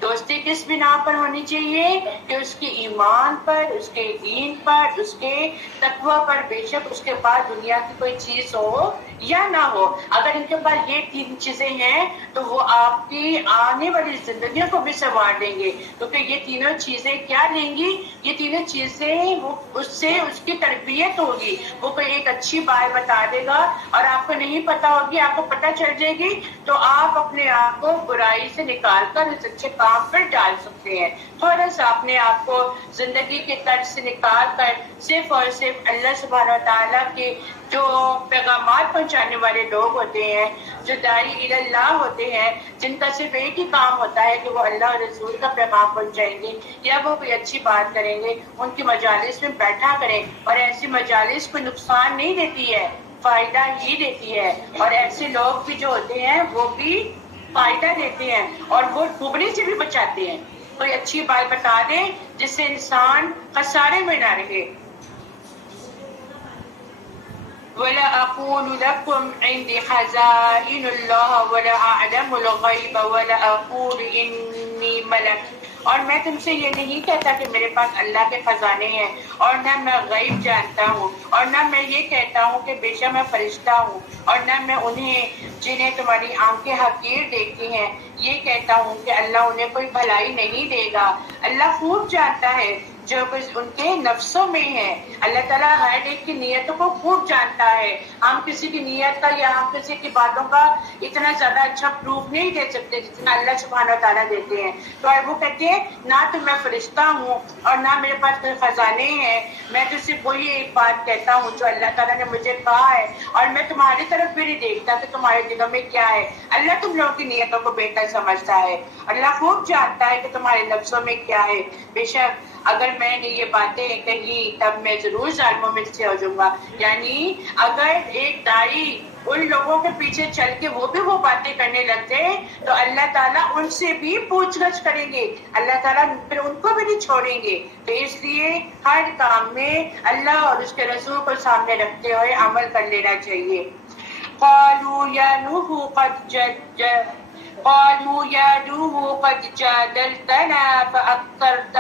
دوستی کس بنا پر ہونی چاہیے؟ کہ اس کے ایمان پر، اس کے دین پر، اس کے تقوی پر. بے شک اس کے پاس دنیا کی کوئی چیز ہو یا نہ ہو، اگر ان کے پاس یہ تین چیزیں ہیں تو وہ آپ کی آنے والی زندگیوں کو بھی سنوار دیں گے. کیونکہ یہ تینوں چیزیں کیا دیں گی؟ یہ تینوں چیزیں وہ اس سے اس کی تربیت ہوگی. وہ کوئی ایک اچھی بات بتا دے گا اور آپ کو نہیں پتا ہوگی، آپ کو پتہ چل جائے گی تو آپ اپنے آپ کو برائی سے نکال کر اس اچھے کام پر ڈال سکتے ہیں. تھوڑا سا اپنے آپ کو زندگی کے طرز سے نکال کر صرف اور صرف اللہ سبحانہ وتعالیٰ کے جو پیغامات پہنچانے والے لوگ ہوتے ہیں، جو داعی اللہ ہوتے ہیں، جن کا صرف ایک ہی کام ہوتا ہے کہ وہ اللہ اور رسول کا پیغام پہنچائیں گے یا وہ کوئی اچھی بات کریں گے، ان کی مجالس میں بیٹھا کریں. اور ایسی مجالس کو نقصان نہیں دیتی ہے، فائدہ ہی دیتی ہے. اور ایسے لوگ بھی جو ہوتے ہیں وہ بھی فائدہ دیتے ہیں اور وہ ڈوبنے سے بھی بچاتے ہیں. کوئی اچھی بات بتا دیں جس سے انسان خسارے میں نہ رہے. وَلَا أَقُولُ لَكُمْ عِنْدِي خَزَائِنُ اللَّهِ وَلَا أَعْلَمُ الْغَيْبَ وَلَا أَقُولُ إِنِّي مَلَكٌ. اور میں تم سے یہ نہیں کہتا کہ میرے پاس اللہ کے خزانے ہیں، اور نہ میں غیب جانتا ہوں، اور نہ میں یہ کہتا ہوں کہ بے شک میں فرشتہ ہوں، اور نہ میں انہیں جنہیں تمہاری آنکھیں حقیر دیکھتی ہیں یہ کہتا ہوں کہ اللہ انہیں کوئی بھلائی نہیں دے گا. اللہ خوب جانتا ہے جو کچھ ان کے نفسوں میں ہے. اللہ تعالیٰ ہر ایک کی نیتوں کو خوب جانتا ہے. ہم کسی کی نیت کا یا ہم کسی کی باتوں کا اتنا زیادہ اچھا پروف نہیں دے سکتے جتنا اللہ سبحانہ وتعالیٰ دیتے ہیں. تو وہ کہتے ہیں نہ تو میں فرشتہ ہوں اور نہ میرے پاس کوئی خزانے ہیں، میں تو صرف وہی ایک بات کہتا ہوں جو اللہ تعالیٰ نے مجھے کہا ہے، اور میں تمہاری طرف بھی نہیں دیکھتا کہ تمہارے دلوں میں کیا ہے. اللہ تم لوگوں کی نیتوں کو بہتر سمجھتا ہے. اللہ خوب جانتا ہے کہ تمہارے نفسوں میں کیا ہے. بے شک اگر میں نے یہ باتیں کہی تب میں ضرور ظالموں میں سے ہو جاؤں گا. یعنی اگر ایک داعی ان لوگوں کے پیچھے چل کے وہ بھی وہ باتیں کرنے لگتے تو اللہ تعالیٰ ان سے بھی پوچھ گچھ کریں گے، اللہ تعالیٰ پھر ان کو بھی نہیں چھوڑیں گے. تو اس لیے ہر کام میں اللہ اور اس کے رسول کو سامنے رکھتے ہوئے عمل کر لینا چاہیے. قالوا یا نوح قد جادلتنا فأكثرت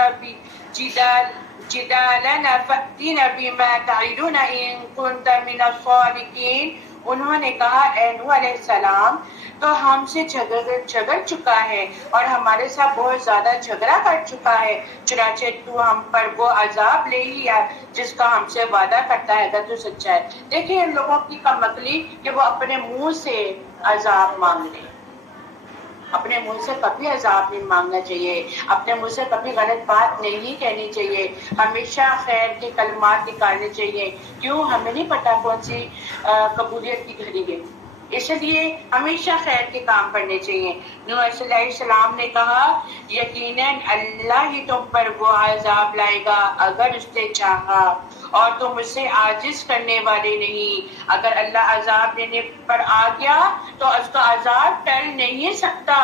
جدالنا فأتنا بما تعدنا إن كنت من الصادقين انہوں نے کہا اے نوح علیہ السلام تو ہم سے جھگڑ چکا ہے اور ہمارے ساتھ بہت زیادہ جھگڑا کر چکا ہے، چنانچہ تو ہم پر وہ عذاب لے ہی آ جس کا ہم سے وعدہ کرتا ہے اگر تو سچا ہے۔ دیکھیں ان لوگوں کی کم عقلی کہ وہ اپنے منہ سے عذاب مانگ لیں۔ اپنے منہ سے کبھی عذاب نہیں مانگنا چاہیے، اپنے منہ سے کبھی غلط بات نہیں کہنی چاہیے، ہمیشہ خیر کے کلمات نکالنے چاہیے۔ کیوں؟ ہمیں نہیں پتا کون سی قبولیت کی گھڑی ہے، اس لیے ہمیشہ خیر کے کام کرنے چاہیے۔ نوح علیہ السلام نے کہا یقیناً اللہ ہی تم پر وہ عذاب لائے گا اگر اس نے چاہا، اور تم اس سے عاجز کرنے والے نہیں۔ اگر اللہ عذاب دینے پر آ گیا تو اس کا عذاب ٹل نہیں سکتا۔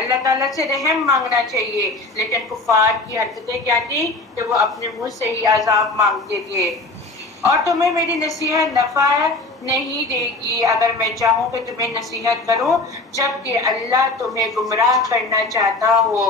اللہ تعالیٰ سے رحم مانگنا چاہیے، لیکن کفار کی حرکتیں کیا تھی کہ وہ اپنے منہ سے ہی عذاب مانگتے تھے۔ اور تمہیں میری نصیحت نفع نہیں دے گی اگر میں چاہوں کہ تمہیں نصیحت کروں، جبکہ اللہ تمہیں گمراہ کرنا چاہتا ہو،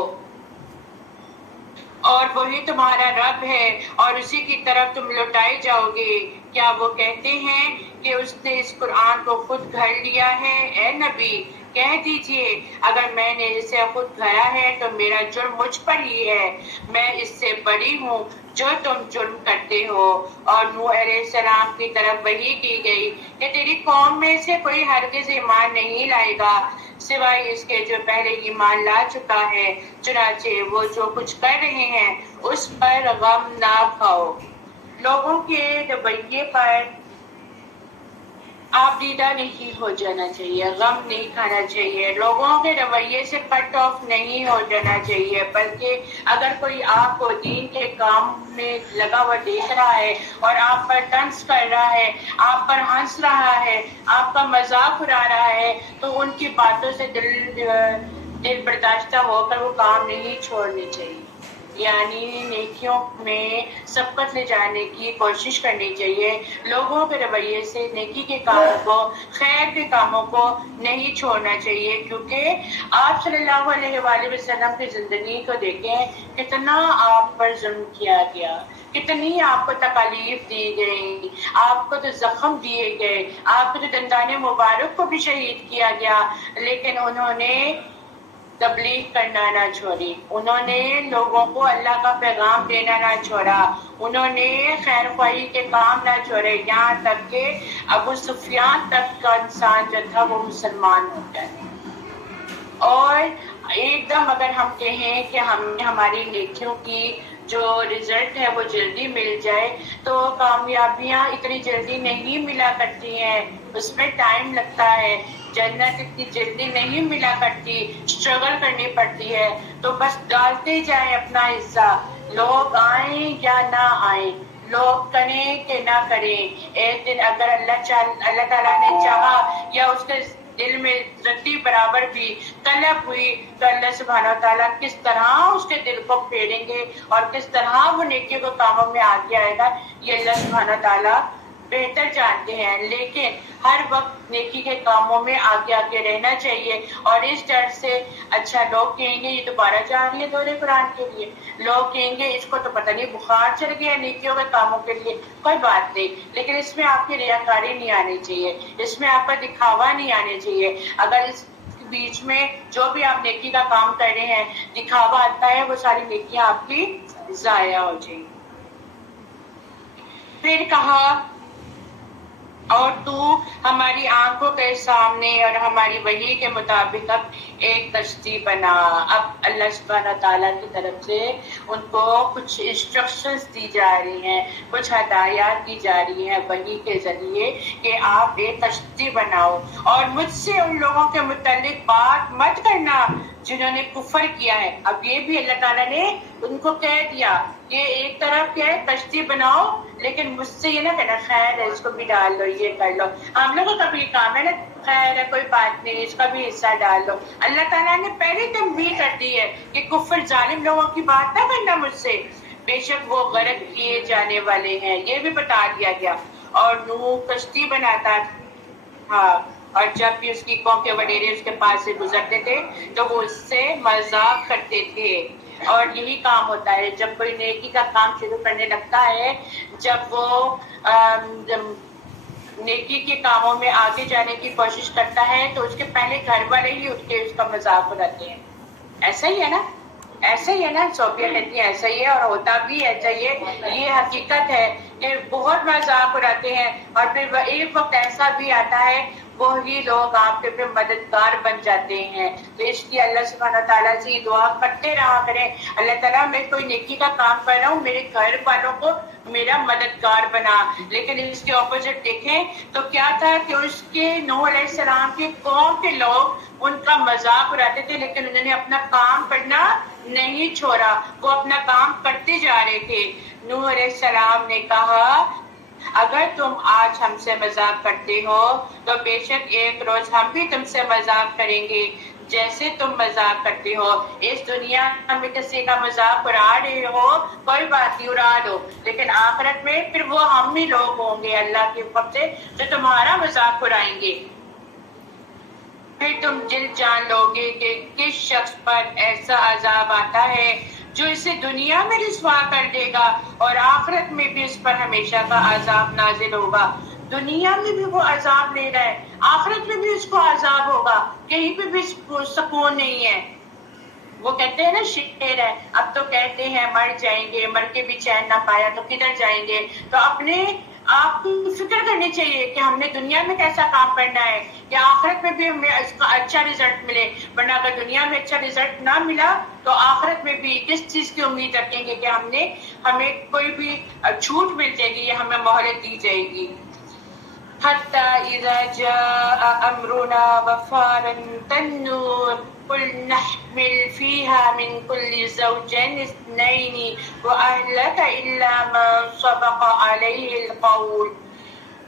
اور وہی تمہارا رب ہے اور اسی کی طرف تم لوٹائے جاؤ گے۔ کیا وہ کہتے ہیں کہ اس نے اس قرآن کو خود گھڑ لیا ہے؟ اے نبی کہہ دیجئے اگر میں نے اسے خود گھڑا ہے تو میرا جرم مجھ پر ہی ہے، میں اس سے بری ہوں جو تم جرم کرتے ہو۔ اور نوح علیہ السلام کی طرف وحی کی گئی کہ تیری قوم میں سے کوئی ہرگز ایمان نہیں لائے گا سوائے اس کے جو پہلے ایمان لا چکا ہے، چنانچہ وہ جو کچھ کر رہے ہیں اس پر غم نہ کھاؤ۔ لوگوں کے رویے پر آپ دیدہ نہیں ہو جانا چاہیے، غم نہیں کھانا چاہیے، لوگوں کے رویے سے کٹ آف نہیں ہو جانا چاہیے، بلکہ اگر کوئی آپ کو دین کے کام میں لگا ہوا دیکھ رہا ہے اور آپ پر طنز کر رہا ہے، آپ پر ہنس رہا ہے، آپ کا مذاق اڑا رہا ہے، تو ان کی باتوں سے دل برداشتہ ہو کر وہ کام نہیں چھوڑنے چاہیے۔ یعنی نیکیوں میں سبقت لے جانے کی کوشش کرنی چاہیے، لوگوں کے رویے سے نیکی کے کاموں کو، خیر کے کاموں کو نہیں چھوڑنا چاہیے، کیونکہ آپ صلی اللہ علیہ وآلہ وسلم کی زندگی کو دیکھیں، کتنا آپ پر ظلم کیا گیا، کتنی آپ کو تکالیف دی گئی، آپ کو تو زخم دیے گئے، آپ کو تو دندان مبارک کو بھی شہید کیا گیا، لیکن انہوں نے تبلیغ کرنا نہ چھوڑی، انہوں نے لوگوں کو اللہ کا پیغام دینا نہ چھوڑا، انہوں نے خیر خواہی کے کام نہ چھوڑے، یہاں تک کہ ابو سفیان تک کا انسان جو تھا وہ مسلمان ہو گیا۔ اور ایک دم اگر ہم کہیں کہ ہماری نیکیوں کی جو رزلٹ ہے وہ جلدی مل جائے تو کامیابیاں اتنی جلدی نہیں ملا کرتی ہیں، اس میں ٹائم لگتا ہے، جنت اتنی جلدی نہیں ملا کرتی، اسٹرگل کرنی پڑتی ہے۔ تو بس ڈالتے جائیں اپنا حصہ، لوگ آئیں یا نہ آئیں، لوگ کریں کہ نہ کریں، ایک دن اگر اللہ تعالیٰ نے چاہا یا اس کے دل میں رتی برابر بھی طلب ہوئی تو اللہ سبحانہ و تعالیٰ کس طرح اس کے دل کو پھیریں گے اور کس طرح وہ نیکیوں کے کاموں میں آگے آئے گا، یہ اللہ سبحانہ و تعالیٰ بہتر جانتے ہیں۔ لیکن ہر وقت نیکی کے کاموں میں آگے رہنا چاہیے، اور اس ڈر سے اچھا لوگ کہیں گے یہ دوبارہ جا رہی ہے دورے قرآن کے لیے، لوگ کہیں گے اس کو تو پتہ نہیں بخار چڑھ گیا نیکیوں کے کاموں کے لیے، کوئی بات نہیں، لیکن اس میں آپ کی ریاکاری نہیں آنی چاہیے، اس میں آپ کا دکھاوا نہیں آنا چاہیے۔ اگر اس بیچ میں جو بھی آپ نیکی کا کام کر رہے ہیں دکھاوا آتا ہے، وہ ساری نیکیاں آپ کی ضائع ہو جائیں۔ پھر کہا اور تو ہماری آنکھوں کے سامنے اور ہماری وحی کے مطابق اب ایک کشتی بنا۔ اب اللہ سبحانہ تعالیٰ کی طرف سے ان کو کچھ انسٹرکشنز دی جا رہی ہیں، کچھ ہدایات دی جا رہی ہیں وحی کے ذریعے کہ آپ ایک کشتی بناؤ، اور مجھ سے ان لوگوں کے متعلق بات مت کرنا جنہوں نے کفر کیا ہے۔ اب یہ بھی اللہ تعالیٰ نے ان کو کہہ دیا کہ ایک طرف کیا ہے کشتی بناؤ، لیکن مجھ سے یہ نہ کہنا خیر ہے اس کو بھی ڈال لو، یہ کر لو، ہم لوگوں کا بھی کام ہے نا، خیر ہے کوئی بات نہیں اس کا بھی حصہ ڈال دو۔ اللہ تعالیٰ نے پہلے تنبیہ کر دی ہے کہ کفر ظالم لوگوں کی بات نہ کرنا مجھ سے، بے شک وہ غرق کیے جانے والے ہیں، یہ بھی بتا دیا گیا۔ اور نوح کشتی بناتا تھا، اور جب بھی اس کی قوم کے وڈیرے اس کے پاس سے گزرتے تھے تو وہ اس سے مذاق کرتے تھے۔ اور یہی کام ہوتا ہے جب کوئی نیکی کا کام شروع کرنے لگتا ہے، جب وہ نیکی کے کاموں میں آگے جانے کی کوشش کرتا ہے تو اس کے پہلے گھر والے ہی اٹھ کے اس کا مذاق اڑاتے ہیں. ایسا ہی ہے نا, ایسا ہی ہے نا, صوفیہ کہتی ہیں ایسا ہی ہے اور ہوتا بھی ایسا ہی ہے. یہ حقیقت ہے کہ بہت مذاق اڑاتے ہیں اور پھر ایک وقت ایسا بھی آتا ہے وہی لوگ آپ کے پھر مددگار بن جاتے ہیں. تو اس لیے اللہ سبحانہ تعالیٰ سے یہ دعا کرتے رہا کریں, اللہ تعالیٰ میں کوئی نیکی کا کام کر رہا ہوں, میرے گھر والوں کو میرا مددگار بنا. لیکن اس کے اپوزٹ دیکھیں تو کیا تھا کہ اس کے نوح علیہ السلام کے قوم کے لوگ ان کا مذاق اڑاتے تھے, لیکن انہوں نے اپنا کام کرنا نہیں چھوڑا, وہ اپنا کام کرتے جا رہے تھے. نوح علیہ السلام نے کہا اگر تم آج ہم سے مذاق کرتے ہو تو بے شک ایک روز ہم بھی تم سے مذاق کریں گے جیسے تم مذاق کرتے ہو. اس دنیا میں کسی کا مذاق اڑا رہے ہو کوئی بات نہیں, اڑا دو, لیکن آخرت میں پھر وہ ہم ہی لوگ ہوں گے اللہ کے حکم سے جو تمہارا مذاق اڑائیں گے. پھر تم جلد جان لو گے کہ کس شخص پر ایسا عذاب آتا ہے جو اسے دنیا میں رسوا کر دے گا اور آخرت میں بھی اس پر ہمیشہ کا عذاب نازل ہوگا. دنیا میں بھی وہ عذاب لے رہا ہے, آخرت میں بھی اس کو عذاب ہوگا, کہیں پہ بھی سکون نہیں ہے. وہ کہتے ہیں نا شعر ہے, اب تو کہتے ہیں مر جائیں گے, مر کے بھی چین نہ پایا تو کدھر جائیں گے. تو اپنے آپ کو فکر کرنی چاہیے کہ ہم نے دنیا میں کیسا کام کرنا ہے کہ آخرت میں بھی ہمیں اس کا اچھا رزلٹ ملے, ورنہ اگر دنیا میں اچھا رزلٹ نہ ملا تو آخرت میں بھی کس چیز کی امید رکھیں گے کہ ہمیں کوئی بھی چھوٹ مل جائے گی یا ہمیں مہلت دی جائے گی. حتى إذا جاء أمرنا وفارت النور قل نحمل فيها من كل زوجين اثنين وأهلك إلا من سبق عليه القول.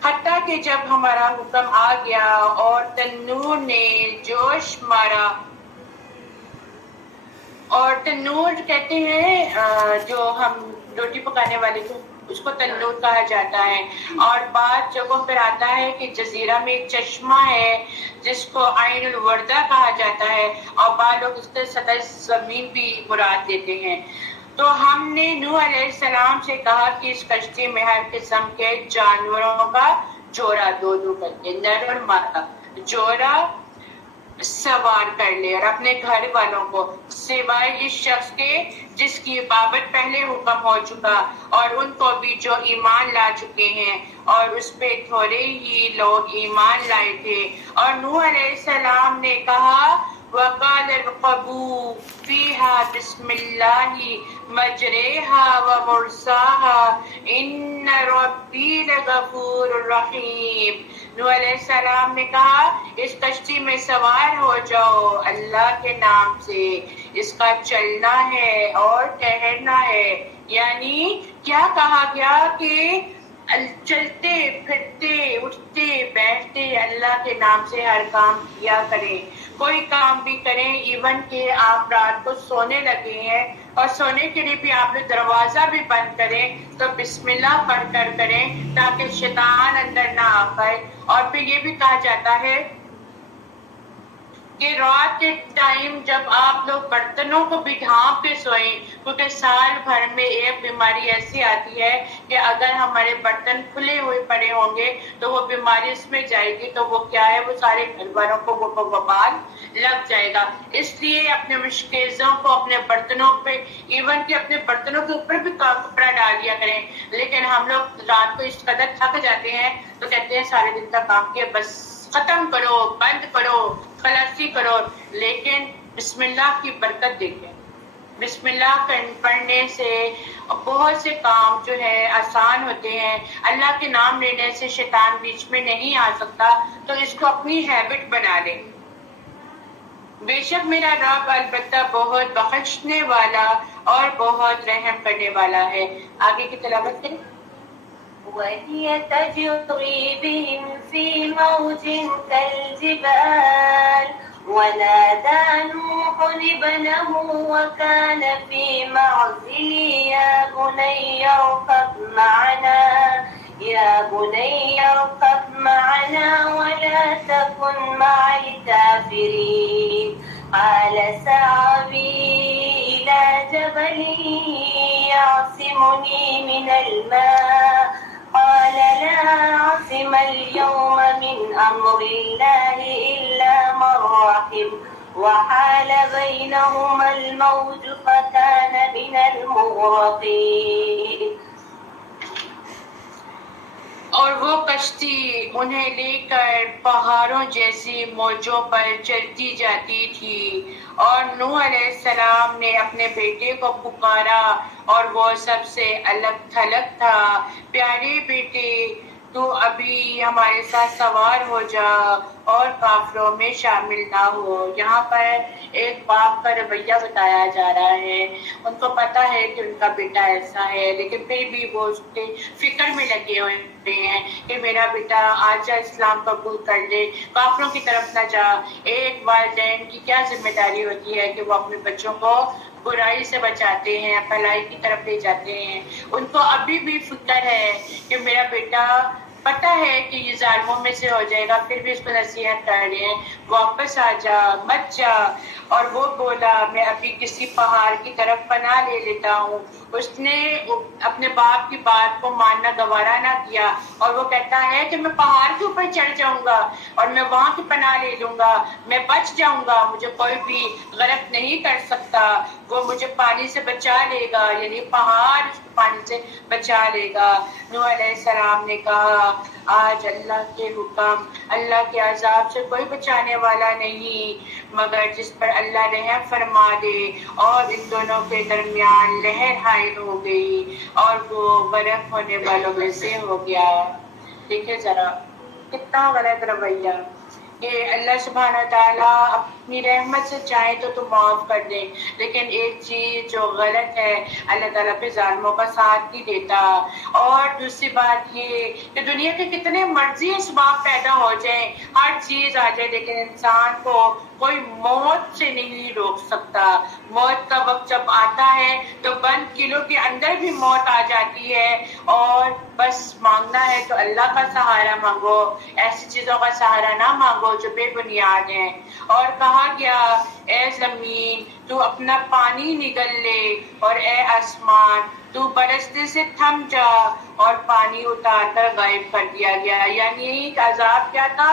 حتیٰ کہ جب ہمارا حکم آ گیا اور تنور نے جوش مارا, اور تنور کہتے ہیں جو ہم روٹی پکانے والے کو, اس کو تنور کہا جاتا ہے. اور بعض جگہوں پر آتا ہے کہ جزیرہ میں ایک چشمہ ہے جس کو عین الوردہ کہا جاتا ہے, اور بعض لوگ اس سے سطح زمین بھی مراد دیتے ہیں. تو ہم نے نوح علیہ السلام سے کہا کہ اس کشتی میں ہر قسم کے جانوروں کا جوڑا دو کر کے, نر اور مادہ جوڑا سوار کر لے, اور اپنے گھر والوں کو سوائے اس شخص کے جس کی بابت پہلے حکم ہو چکا, اور ان کو بھی جو ایمان لا چکے ہیں, اور اس پہ تھوڑے ہی لوگ ایمان لائے تھے. اور نوح علیہ السلام نے کہا وَقَالَ ارْكَبُوا فِيهَا بِسْمِ اللَّهِ مَجْرَاهَا وَمُرْسَاهَا إِنَّ رَبِّي لَغَفُورٌ رَحِيمٌ. نوح علیہ السلام نے کہا اس کشتی میں سوار ہو جاؤ اللہ کے نام سے, اس کا چلنا ہے اور ٹھہرنا ہے. یعنی کیا کہا گیا کہ چلتے پھرتے اٹھتے بیٹھتے اللہ کے نام سے ہر کام کیا کریں. کوئی کام بھی کریں, ایون کہ آپ رات کو سونے لگے ہیں اور سونے کے لیے بھی آپ نے دروازہ بھی بند کریں تو بسم اللہ پڑھ کر کریں تاکہ شیطان اندر نہ آ پائے. اور پھر یہ بھی کہا جاتا ہے کہ رات کے ٹائم جب آپ لوگ برتنوں کو بھی ڈھانپ کے سوئیں, کیونکہ سال بھر میں ایک بیماری ایسی آتی ہے کہ اگر ہمارے برتن کھلے ہوئے پڑے ہوں گے تو وہ بیماری اس میں جائے گی, تو وہ کیا ہے, وہ سارے گھر والوں کو وہ وبال لگ جائے گا. اس لیے اپنے مشکیزوں کو اپنے برتنوں پہ, ایون کہ اپنے برتنوں کے اوپر بھی کپڑا ڈال دیا کریں. لیکن ہم لوگ رات کو اس قدر تھک جاتے ہیں تو کہتے ہیں سارے دن کا کام کیا, بس ختم کرو, بند کرو, خلاصی کرو. لیکن بسم اللہ کی برکت دیکھیں, بسم اللہ پڑھنے سے بہت سے کام جو ہے آسان ہوتے ہیں. اللہ کے نام لینے سے شیطان بیچ میں نہیں آ سکتا, تو اس کو اپنی ہیبٹ بنا لیں. بے شک میرا رب البتہ بہت بخشنے والا اور بہت رحم کرنے والا ہے. آگے کی تلاوت کریں. وهي تجري بهم في موج كالجبال ونادى نوح ابنه وكان في معزل يا بني اركب معنا ولا تكن مع الكافرين. قال سآوي إلى جبل يعصمني من الماء قال قال لا عاصم اليوم من أمر الله إلا من رحم وحال بينهما الموج فكان من المغرقين. اور وہ کشتی انہیں لے کر پہاڑوں جیسی موجوں پر چلتی جاتی تھی، اور نوح علیہ السلام نے اپنے بیٹے کو پکارا اور وہ سب سے الگ تھلگ تھا، پیارے بیٹے تو ابھی ہمارے ساتھ سوار ہو جا اور کافروں میں شامل نہ ہو۔ یہاں پر ایک باپ کا رویہ بتایا جا رہا ہے، ان کو پتا ہے کہ ان کا بیٹا ایسا ہے، لیکن پھر بھی وہ اس کے فکر میں لگے ہوئے ہیں کہ میرا بیٹا آج جا اسلام قبول کر لے، کافروں کی طرف نہ جا۔ ایک والدین کی کیا ذمہ داری ہوتی ہے کہ وہ اپنے بچوں کو برائی سے بچاتے ہیں، بھلائی کی طرف لے جاتے ہیں۔ ان کو ابھی بھی فکر ہے کہ میرا بیٹا پتہ ہے کہ یہ ظالموں میں سے ہو جائے گا، پھر بھی اس کو نصیحت کر رہے ہیں واپس آ جا، مت جا۔ اور وہ بولا میں ابھی کسی پہاڑ کی طرف پناہ لے لیتا ہوں۔ اس نے اپنے باپ کی بات کو ماننا گوارا نہ کیا، اور وہ کہتا ہے کہ میں پہاڑ کے اوپر چڑھ جاؤں گا اور میں وہاں کی پناہ لے لوں گا، میں بچ جاؤں گا، مجھے کوئی بھی غرق نہیں کر سکتا، وہ مجھے پانی سے بچا لے گا، یعنی پہاڑ اس کو پانی سے بچا لے گا۔ نوح علیہ السلام نے کہا آج اللہ کے حکم، اللہ کے عذاب سے کوئی بچانے والا نہیں مگر جس پر اللہ رحم فرما دے، اور ان دونوں کے درمیان لہر حائل ہو گئی اور وہ غرق ہونے والوں میں سے ہو گیا۔ دیکھیں ذرا کتنا غلط رویہ کہ اللہ سبحانہ تعالیٰ اپنی رحمت سے چاہے تو معاف کر دے، لیکن ایک چیز جو غلط ہے اللہ تعالیٰ پہ ظالموں کا ساتھ نہیں دیتا۔ اور دوسری بات یہ کہ دنیا کے کتنے مرضی اسباب پیدا ہو جائیں، ہر چیز آ جائے، لیکن انسان کو کوئی موت سے نہیں روک سکتا۔ موت کا وقت جب آتا ہے تو بند قلعوں کے اندر بھی موت آ جاتی ہے، اور بس مانگنا ہے تو اللہ کا سہارا مانگو، ایسی چیزوں کا سہارا نہ مانگو جو بے بنیاد ہیں۔ اور کہا گیا اے زمین تو اپنا پانی نگل لے، اور اے آسمان تو برسنے سے تھم جا، اور پانی اتار کر غائب کر دیا گیا۔ یعنی عذاب کیا تھا؟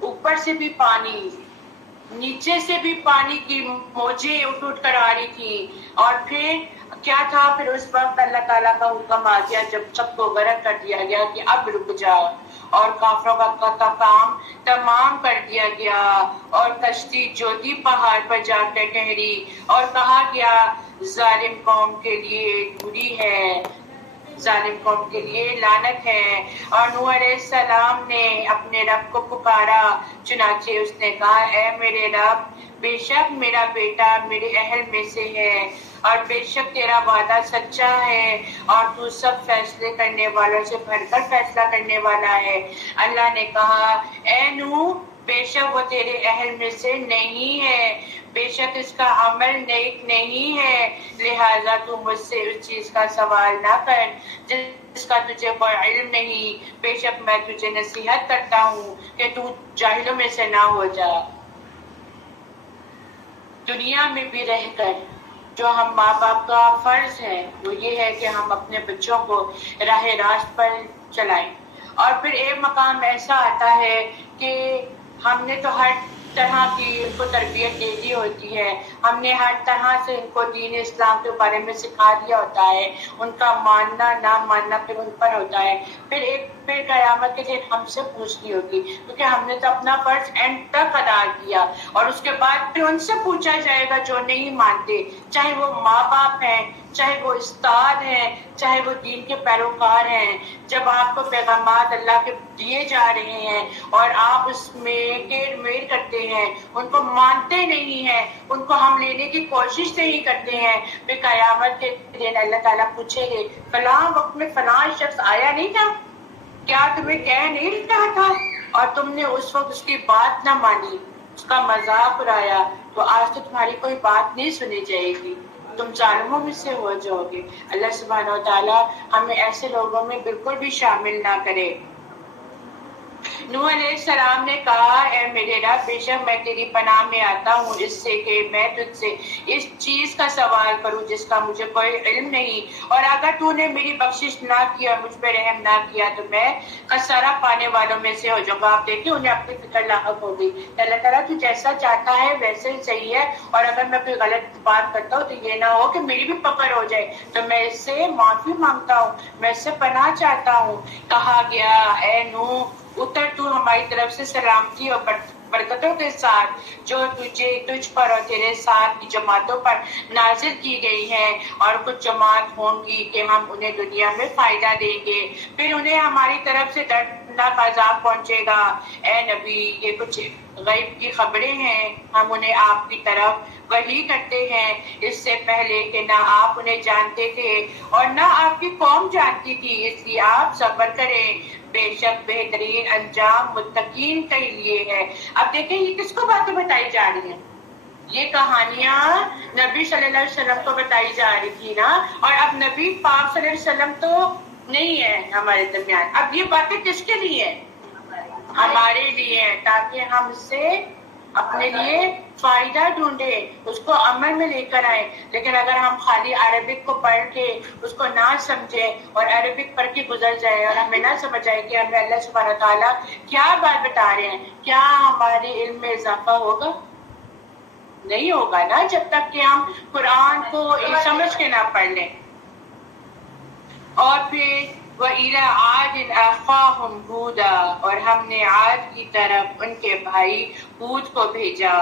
اوپر سے بھی پانی، نیچے سے بھی پانی کی موجیں اٹھ کر آ رہی تھی، اور پھر کیا تھا؟ پھر اس وقت اللہ تعالیٰ کا حکم آ گیا جب سب کو غرق کر دیا گیا کہ اب رک جا، اور کافروں کا کام تمام کر دیا گیا، اور کشتی جودھی پہاڑ پر جا کر ٹھہری، اور کہا گیا ظالم قوم کے لیے بری ہے، ظالم قوم کے لیے لعنت ہے۔ اور نوح علیہ السلام نے اپنے رب کو پکارا، چنانچہ اس نے کہا اے میرے رب، بے شک میرا بیٹا میرے اہل میں سے ہے، اور بے شک تیرا وعدہ سچا ہے، اور تو سب فیصلے کرنے والوں سے بڑھ کر فیصلہ کرنے والا ہے۔ اللہ نے کہا اے نوح، بے شک وہ تیرے اہل میں سے نہیں ہے، بے شک اس کا عمل نیک نہیں ہے، لہٰذا تو مجھ سے اس چیز کا سوال نہ کر جس کا تجھے کوئی علم نہیں، بے شک میں تجھے نصیحت کرتا ہوں کہ تو جاہلوں میں سے نہ ہو جا۔ دنیا میں بھی رہ کر جو ہم ماں باپ کا فرض ہے وہ یہ ہے کہ ہم اپنے بچوں کو راہ راست پر چلائیں، اور پھر ایک مقام ایسا آتا ہے کہ ہم نے تو ہر طرح کی ان کو تربیت دے دی ہوتی ہے، ہم نے ہر طرح سے ان کو دین اسلام کے بارے میں سکھا دیا ہوتا ہے، ان کا ماننا نہ ماننا پھر ان پر ہوتا ہے، پھر قیامت کے دن ہم سے پوچھنی ہوگی، کیونکہ ہم نے تو اپنا فرض اینڈ تک ادا کیا، اور اس کے بعد پھر ان سے پوچھا جائے گا جو نہیں مانتے، چاہے وہ ماں باپ ہیں، چاہے وہ استاد ہیں، چاہے وہ دین کے پیروکار ہیں۔ جب آپ کو پیغامات اللہ کے دیے جا رہے ہیں اور آپ اس میں کیر میر کرتے ہیں، ان کو مانتے نہیں ہیں، ان کو ہم لینے کی کوشش نہیں کرتے ہیں، پھر قیامت کے دن اللہ تعالیٰ پوچھیں گے فلاں وقت میں فلاں شخص آیا نہیں تھا، کیا تمہیں کہہ نہیں رہا تھا، اور تم نے اس وقت اس کی بات نہ مانی، اس کا مذاق اڑایا، تو آج تو تمہاری کوئی بات نہیں سنی جائے گی، تم ظالموں میں سے ہو جاؤ گے۔ اللہ سبحانہ وتعالیٰ ہمیں ایسے لوگوں میں بالکل بھی شامل نہ کرے۔ نوح علیہ السلام نے کہا اے میرے رب بے شک میں تیری پناہ میں آتا ہوں اس سے کہ میں تجھ سے اس چیز کا سوال کروں جس کا مجھے کوئی علم نہیں، اور اگر تو نے میری بخشش نہ کی اور مجھ پہ رحم نہ کیا تو میں خسارہ پانے والوں میں سے ہو جاؤں گا۔ آپ دیکھیں انہیں اپنی فکر لاحق ہو گئی۔ اللہ تعالیٰ تو جیسا چاہتا ہے ویسے ہی صحیح ہے، اور اگر میں کوئی غلط بات کرتا ہوں تو یہ نہ ہو کہ میری بھی پکڑ ہو جائے، تو میں اس سے معافی مانگتا ہوں، میں اس سے پناہ چاہتا ہوں۔ کہا گیا اے نوح اتر تو ہماری طرف سے سلامتی اور برکتوں کے ساتھ جو تجھ پر اور تیرے ساتھ کی جماعتوں پر نازل کی گئی ہیں، اور کچھ جماعت ہوں گی کہ ہم انہیں دنیا میں فائدہ دیں گے، پھر انہیں ہماری طرف سے دردناک عذاب پہنچے گا۔ اے نبی یہ کچھ غیب کی خبریں ہیں، ہم انہیں آپ کی طرف وحی کرتے ہیں اس سے پہلے کہ نہ آپ انہیں جانتے تھے اور نہ آپ کی قوم جانتی تھی، اس لیے آپ صبر کریں، بے شک بہترین انجام متقین کے لیے ہے۔ اب دیکھیں یہ کس کو باتیں بتائی جا رہی ہیں؟ یہ کہانیاں نبی صلی اللہ علیہ وسلم کو بتائی جا رہی تھی نا، اور اب نبی پاک صلی اللہ علیہ وسلم تو نہیں ہے ہمارے درمیان، اب یہ باتیں کس کے لیے ہیں؟ ہمارے لیے، تاکہ ہم اس سے اپنے لیے فائدہ ڈھونڈیں، اس کو عمل میں لے کر آئیں۔ لیکن اگر ہم خالی عربک کو پڑھ کے اس کو نہ سمجھیں اور عربک پڑھ کے گزر جائیں اور ہمیں نہ سمجھ آئے کہ ہمیں اللہ سبحانہ تعالیٰ کیا بات بتا رہے ہیں، کیا ہمارے علم میں اضافہ ہوگا؟ نہیں ہوگا نا، جب تک کہ ہم قرآن کو سمجھ کے نہ پڑھ لیں۔ اور پھر وَإِلَىٰ عَادٍ أَخَاهُمْ هُودًا، اور ہم نے عاد کی طرف ان کے بھائی ہود کو بھیجا۔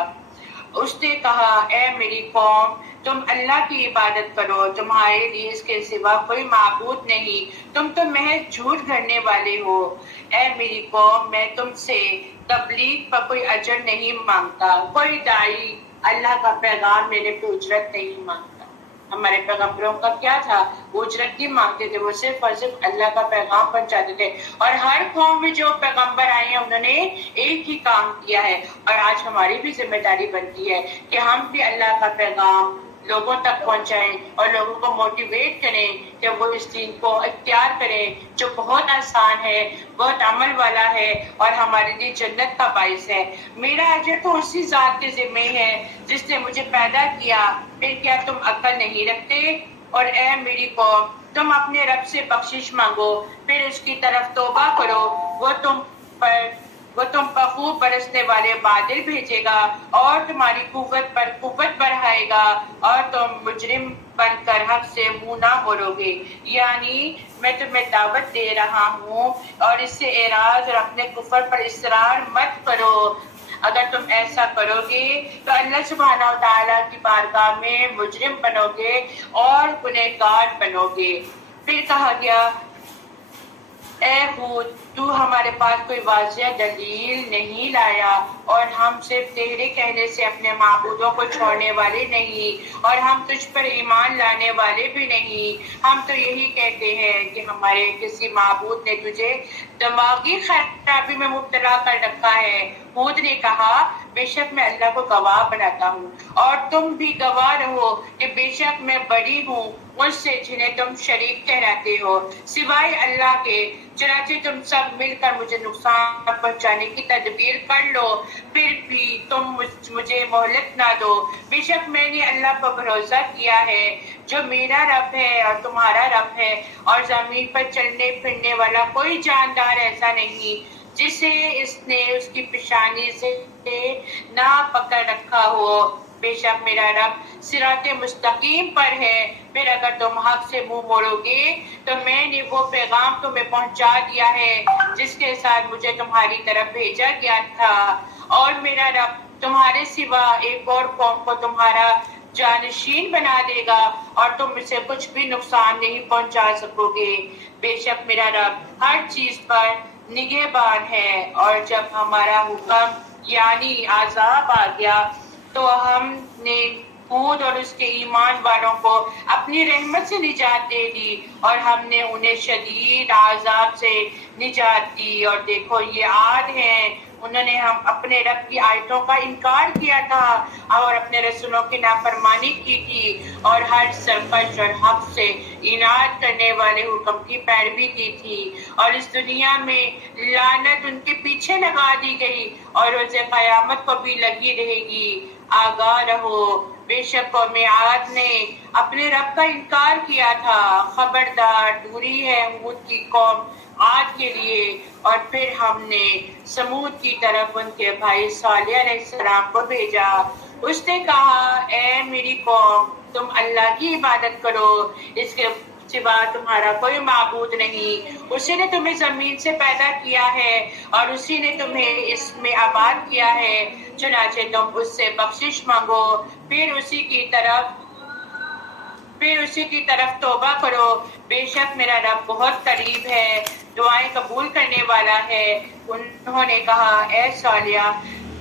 اس نے کہا اے میری قوم تم اللہ کی عبادت کرو، تمہارے لیے اس کے سوا کوئی معبود نہیں، تم تو محض جھوٹ گھڑنے والے ہو۔ اے میری قوم میں تم سے تبلیغ پر کوئی اجر نہیں مانگتا، کوئی داعی اللہ کا پیغام میرے پہ اجرت نہیں مانگتا۔ ہمارے پیغمبروں کا کیا تھا؟ وہ اجرت نہیں مانگتے تھے، وہ صرف اور صرف اللہ کا پیغام پہنچاتے تھے، اور ہر قوم میں جو پیغمبر آئے ہیں انہوں نے ایک ہی کام کیا ہے، اور آج ہماری بھی ذمہ داری بنتی ہے کہ ہم بھی اللہ کا پیغام لوگوں تک پہنچائیں اور لوگوں کو موٹیویٹ کریں کہ وہ اس دین کو اختیار کریں جو بہت آسان ہے، بہت عمل والا ہے اور ہمارے لیے جنت کا باعث ہے۔ میرا اجر تو اسی ذات کے ذمہ ہے جس نے مجھے پیدا کیا، پھر کیا تم عقل نہیں رکھتے؟ اور اے میری قوم تم اپنے رب سے بخشش مانگو، پھر اس کی طرف توبہ کرو، وہ تم پر خوب برسنے والے بادل بھیجے گا اور تمہاری قوت پر قوت بڑھائے گا، اور تم مجرم بن کر حق سے منہ نہ موڑو گے۔ یعنی میں تمہیں دعوت دے رہا ہوں اور اس سے اعراض اور اپنے کفر پر اصرار مت کرو۔ اگر تم ایسا کرو گے تو اللہ سبحانہ و تعالیٰ کی بارگاہ میں مجرم بنو گے اور گنہگار بنو گے۔ پھر کہا گیا اے ہود تو ہمارے پاس کوئی واضح دلیل نہیں لایا، اور ہم صرف تیرے کہنے سے اپنے معبودوں کو چھوڑنے والے نہیں، اور ہم تجھ پر ایمان لانے والے بھی نہیں، ہم تو یہی کہتے ہیں کہ ہمارے کسی معبود نے تجھے دماغی خرابی میں مبتلا کر رکھا ہے۔ ہود نے کہا بے شک میں اللہ کو گواہ بناتا ہوں اور تم بھی گواہ رہو کہ بے شک میں بری ہوں مجھ سے جنہیں تم شریک ٹھہراتے ہو سوائے اللہ کے، چنانچہ تم سب مل کر مجھے نقصان پہنچانے کی تدبیر کر لو، پھر بھی تم مجھے مہلت نہ دو۔ بے شک میں نے اللہ پر بھروسہ کیا ہے جو میرا رب ہے اور تمہارا رب ہے، اور زمین پر چلنے پھرنے والا کوئی جاندار ایسا نہیں جسے اس نے اس کی پیشانی سے نہ پکڑ رکھا ہو۔ بے شک میرا رب صراط مستقیم پر ہے، پھر اگر تم حق سے منہ موڑو گے تو میں نے وہ پیغام تمہیں پہنچا دیا ہے جس کے ساتھ مجھے تمہاری طرف بھیجا گیا تھا، اور میرا رب تمہارے سوا ایک اور قوم کو تمہارا جانشین بنا دے گا اور تم اسے کچھ بھی نقصان نہیں پہنچا سکو گے۔ بے شک میرا رب ہر چیز پر نگہبان ہے۔ اور جب ہمارا حکم یعنی عذاب آ گیا تو ہم نے ہود اور اس کے ایمان والوں کو اپنی رحمت سے نجات دے دی، اور ہم نے انہیں شدید عذاب سے نجات دی۔ اور دیکھو یہ عاد ہیں انہوں نے ہم اپنے رب کی آیتوں کا انکار کیا تھا اور اپنے رسولوں کی نافرمانی کی تھی اور ہر سرکش اور حق سے اناد کرنے والے حکم کی پیروی کی تھی، اور اس دنیا میں لعنت ان کے پیچھے لگا دی گئی اور روز قیامت کو بھی لگی رہے گی۔ آگاہ رہو، بے شک قوم عاد نے اپنے رب کا انکار کیا تھا، خبردار دوری ہے ہود کی قوم عاد کے لیے۔ اور پھر ہم نے سمود کی طرف ان کے بھائی صالح علیہ السلام کو بھیجا۔ اس نے کہا، اے میری قوم، تم اللہ کی عبادت کرو، اس کے سوا تمہارا کوئی معبود نہیں۔ اسی نے تمہیں زمین سے پیدا کیا ہے اور اسی نے تمہیں اس میں آباد کیا ہے، چنانچہ تم اس سے بخشش مانگو، پھر اسی کی طرف توبہ کرو، بے شک میرا رب بہت قریب ہے، دعائیں قبول کرنے والا ہے۔ انہوں نے کہا، اے صالح،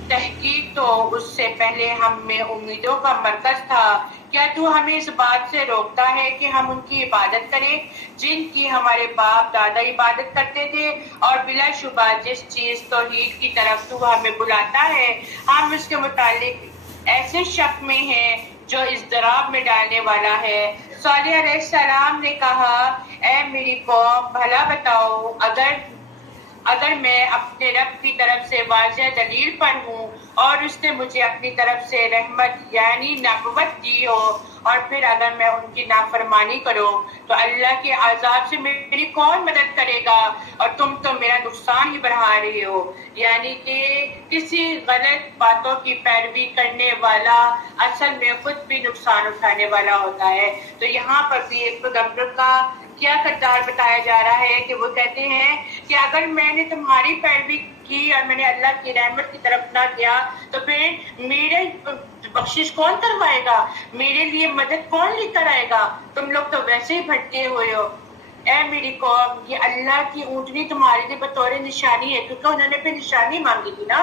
تحقیق تو اس سے پہلے ہم میں امیدوں کا مرکز تھا، کیا تو ہمیں اس بات سے روکتا ہے کہ ہم ان کی عبادت کریں جن کی ہمارے باپ دادا عبادت کرتے تھے؟ اور بلا شبہ جس چیز توحید کی طرف تو ہمیں بلاتا ہے ہم اس کے متعلق ایسے شک میں ہیں جو اضطراب میں ڈالنے والا ہے۔ صالح علیہ السلام نے کہا، اے میری قوم، بھلا بتاؤ، اگر میں اپنے رب کی طرف سے واضح دلیل پر ہوں اور اس نے مجھے اپنی طرف سے رحمت یعنی نبوت دی ہو، اور پھر اگر میں ان کی نافرمانی کروں تو اللہ کے عذاب سے میری کون مدد کرے گا؟ اور تم تو میرا نقصان ہی بڑھا رہے ہو۔ یعنی کہ کسی غلط باتوں کی پیروی کرنے والا اصل میں خود بھی نقصان اٹھانے والا ہوتا ہے۔ تو یہاں پر بھی ایک پیغمبر کا کیا کردار بتایا جا رہا ہے کہ وہ کہتے ہیں کہ اگر میں نے تمہاری پیروی کی اور میں نے اللہ کی رحمت کی طرف نہ گیا تو پھر میرے بخشش کون کروائے گا؟ میرے لیے مدد کون لے کر آئے گا؟ تم لوگ تو ویسے ہی بھٹکے ہوئے ہو۔ اے میری قوم، یہ اللہ کی اونٹنی تمہارے لیے بطور نشانی ہے، کیونکہ انہوں نے پھر نشانی مانگی تھی نا،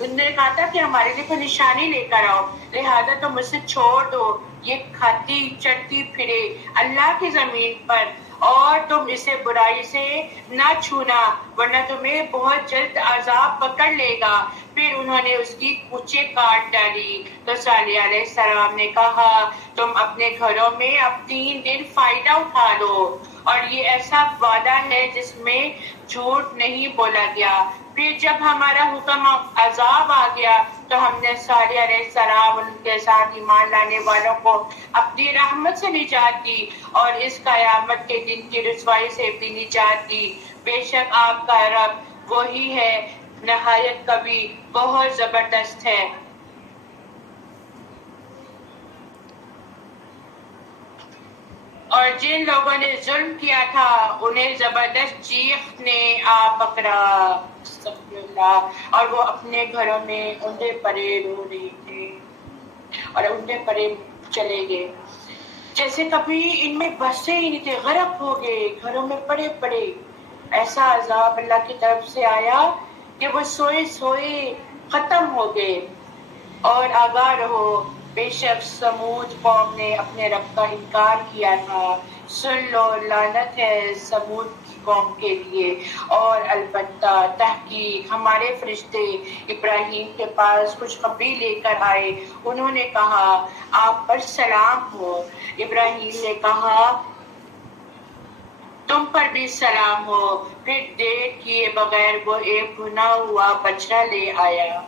انہوں نے کہا تھا کہ ہمارے لیے کوئی نشانی لے کر آؤ، لہذا تم اسے چھوڑ دو، یہ کھاتی چڑھتی پھرے اللہ کی زمین پر، اور تم اسے برائی سے نہ چھونا ورنہ تمہیں بہت جلد عذاب پکڑ لے گا۔ پھر انہوں نے اس کی پونچھیں کاٹ ڈالی تو صالح علیہ السلام نے کہا، تم اپنے گھروں میں اب 3 دن فائدہ اٹھا لو، اور یہ ایسا وعدہ ہے جس میں جھوٹ نہیں بولا گیا۔ پھر جب ہمارا حکم عذاب آ گیا تو ہم نے صالح علیہ السلام ان کے ساتھ ایمان لانے والوں کو اپنی رحمت سے نجات دی اور اس قیامت کے دن کی رسوائی سے بھی نجات دی۔ بے شک آپ کا رب وہی ہے، نہایت کبھی بہت زبردست ہے۔ اور جن لوگوں نے ظلم کیا تھا انہیں زبردست چیخ نے آ پکڑا، استغفر اللہ، اور وہ اپنے گھروں میں اونڈے پڑے رو رہے تھے اور اونڈے پڑے چلے گئے، جیسے کبھی ان میں بسے ہی نہیں تھے، غرق ہو گئے، گھروں میں پڑے پڑے۔ ایسا عذاب اللہ کی طرف سے آیا کہ وہ سوئے سوئے ختم ہو گئے۔ اور آگاہ رہو، بے شک سمود قوم نے اپنے رب کا انکار کیا تھا، سن لو، لعنت ہے سمود کی قوم کے لیے۔ اور البتہ تحقیق ہمارے فرشتے ابراہیم کے پاس خوشخبری لے کر آئے، انہوں نے کہا، آپ پر سلام ہو۔ ابراہیم نے کہا، تم پر بھی سلام ہو۔ پھر دیر کیے بغیر وہ ایک بھنا ہوا بچڑا لے آیا۔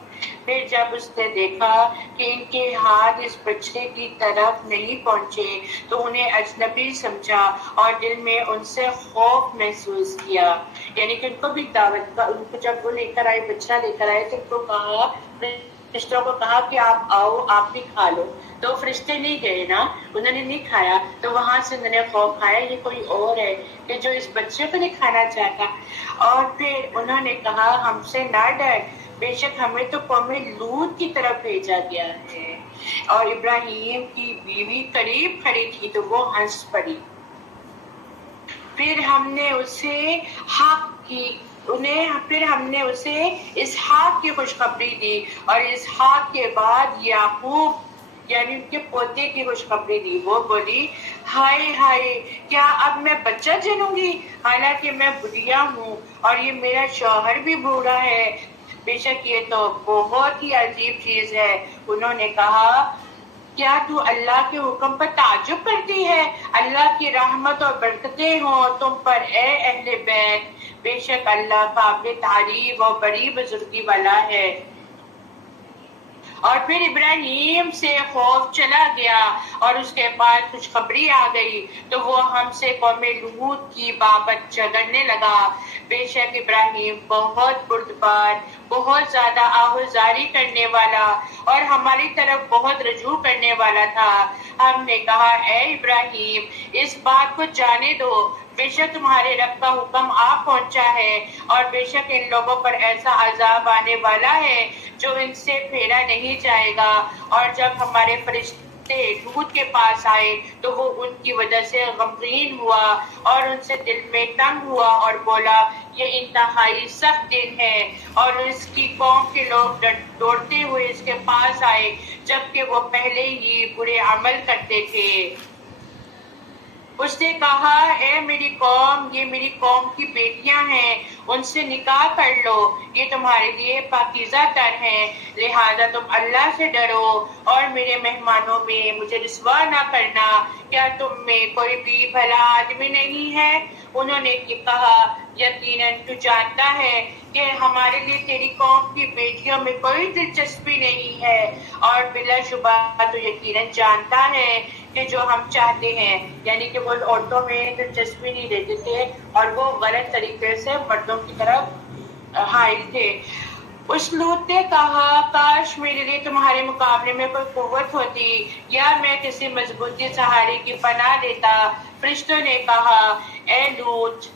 پھر جب اس نے دیکھا کہ ان کے ہاتھ اس بچڑے کی طرف نہیں پہنچے تو انہیں اجنبی سمجھا اور دل میں ان سے خوف محسوس کیا۔ یعنی کہ ان کو بھی دعوت کا، ان کو جب وہ لے کر آئے، بچڑا لے کر آئے تو ان کو کہا، فرشتوں کو کہا کہ آپ آؤ، آپ بھی کھا لو۔ تو فرشتے نہیں گئے نا، انہوں نے نہیں کھایا، تو وہاں سے انہوں نے خوف کھایا، یہ کوئی اور ہے کہ جو اس بچے کو نہیں کھانا چاہتا۔ اور پھر انہوں نے کہا، ہم سے نہ ڈر، بے شک ہمیں تو قوم لوط کی طرف بھیجا گیا ہے۔ اور ابراہیم کی بیوی قریب کھڑی تھی تو وہ ہنس پڑی۔ پھر ہم نے اسے اسحاق کی خوشخبری دی اور اسحاق کے بعد یعقوب یعنی ان کے پوتے کی خوشخبری دی۔ وہ بولی، ہائے ہائے، کیا اب میں بچہ جنوں گی حالانکہ میں بڑھیا ہوں اور یہ میرا شوہر بھی بوڑھا ہے؟ بے شک یہ تو بہت ہی عجیب چیز ہے۔ انہوں نے کہا کیا تو اللہ کے حکم پر تعجب کرتی ہے؟ اللہ کی رحمت اور برکتیں ہوں تم پر اے اہل بیت، بے شک اللہ قابل تعریف اور بڑی بزرگی والا ہے۔ اور پھر ابراہیم سے خوف چلا گیا اور اس کے بعد خوشخبری آ گئی تو وہ ہم سے قوم لوط کی بابت جھگڑنے لگا۔ بے شک ابراہیم بہت بردبار، بہت زیادہ آہوازاری کرنے والا اور ہماری طرف بہت رجوع کرنے والا تھا۔ ہم نے کہا اے ابراہیم اس بات کو جانے دو، بے شک تمہارے رب کا حکم آ پہنچا ہے اور بے شک ان لوگوں پر ایسا عذاب آنے والا ہے جو ان سے پھیرا نہیں جائے گا۔ اور جب ہمارے فرشتے لوط کے پاس آئے تو وہ ان کی وجہ سے غمگین ہوا اور ان سے دل میں تنگ ہوا اور بولا یہ انتہائی سخت دن ہے۔ اور اس کی قوم کے لوگ دوڑتے ہوئے اس کے پاس آئے جبکہ وہ پہلے ہی برے عمل کرتے تھے۔ اس نے کہا اے میری قوم، یہ میری قوم کی بیٹیاں ہیں، ان سے نکاح کر لو، یہ تمہارے لیے پاکیزہ تر ہیں، لہذا تم اللہ سے ڈرو اور میرے مہمانوں میں مجھے رسوا نہ کرنا۔ کیا تم میں کوئی بھی بھلا آدمی نہیں ہے؟ انہوں نے کہا یقیناً تو جانتا ہے کہ ہمارے لیے تیری قوم کی بیٹیوں میں کوئی دلچسپی نہیں ہے اور بلا شبہ تو یقیناً جانتا ہے کہ جو ہم چاہتے ہیں، یعنی کہ وہ عورتوں میں دلچسپی نہیں لیتے تھے اور وہ غلط طریقے سے مردوں کی طرف حائل تھے۔ اس لوط نے کہا کاش میرے لیے تمہارے مقابلے میں کوئی قوت ہوتی یا میں کسی مضبوطی سہارے کی پناہ لیتا۔ فرشتوں نے کہا اے لوط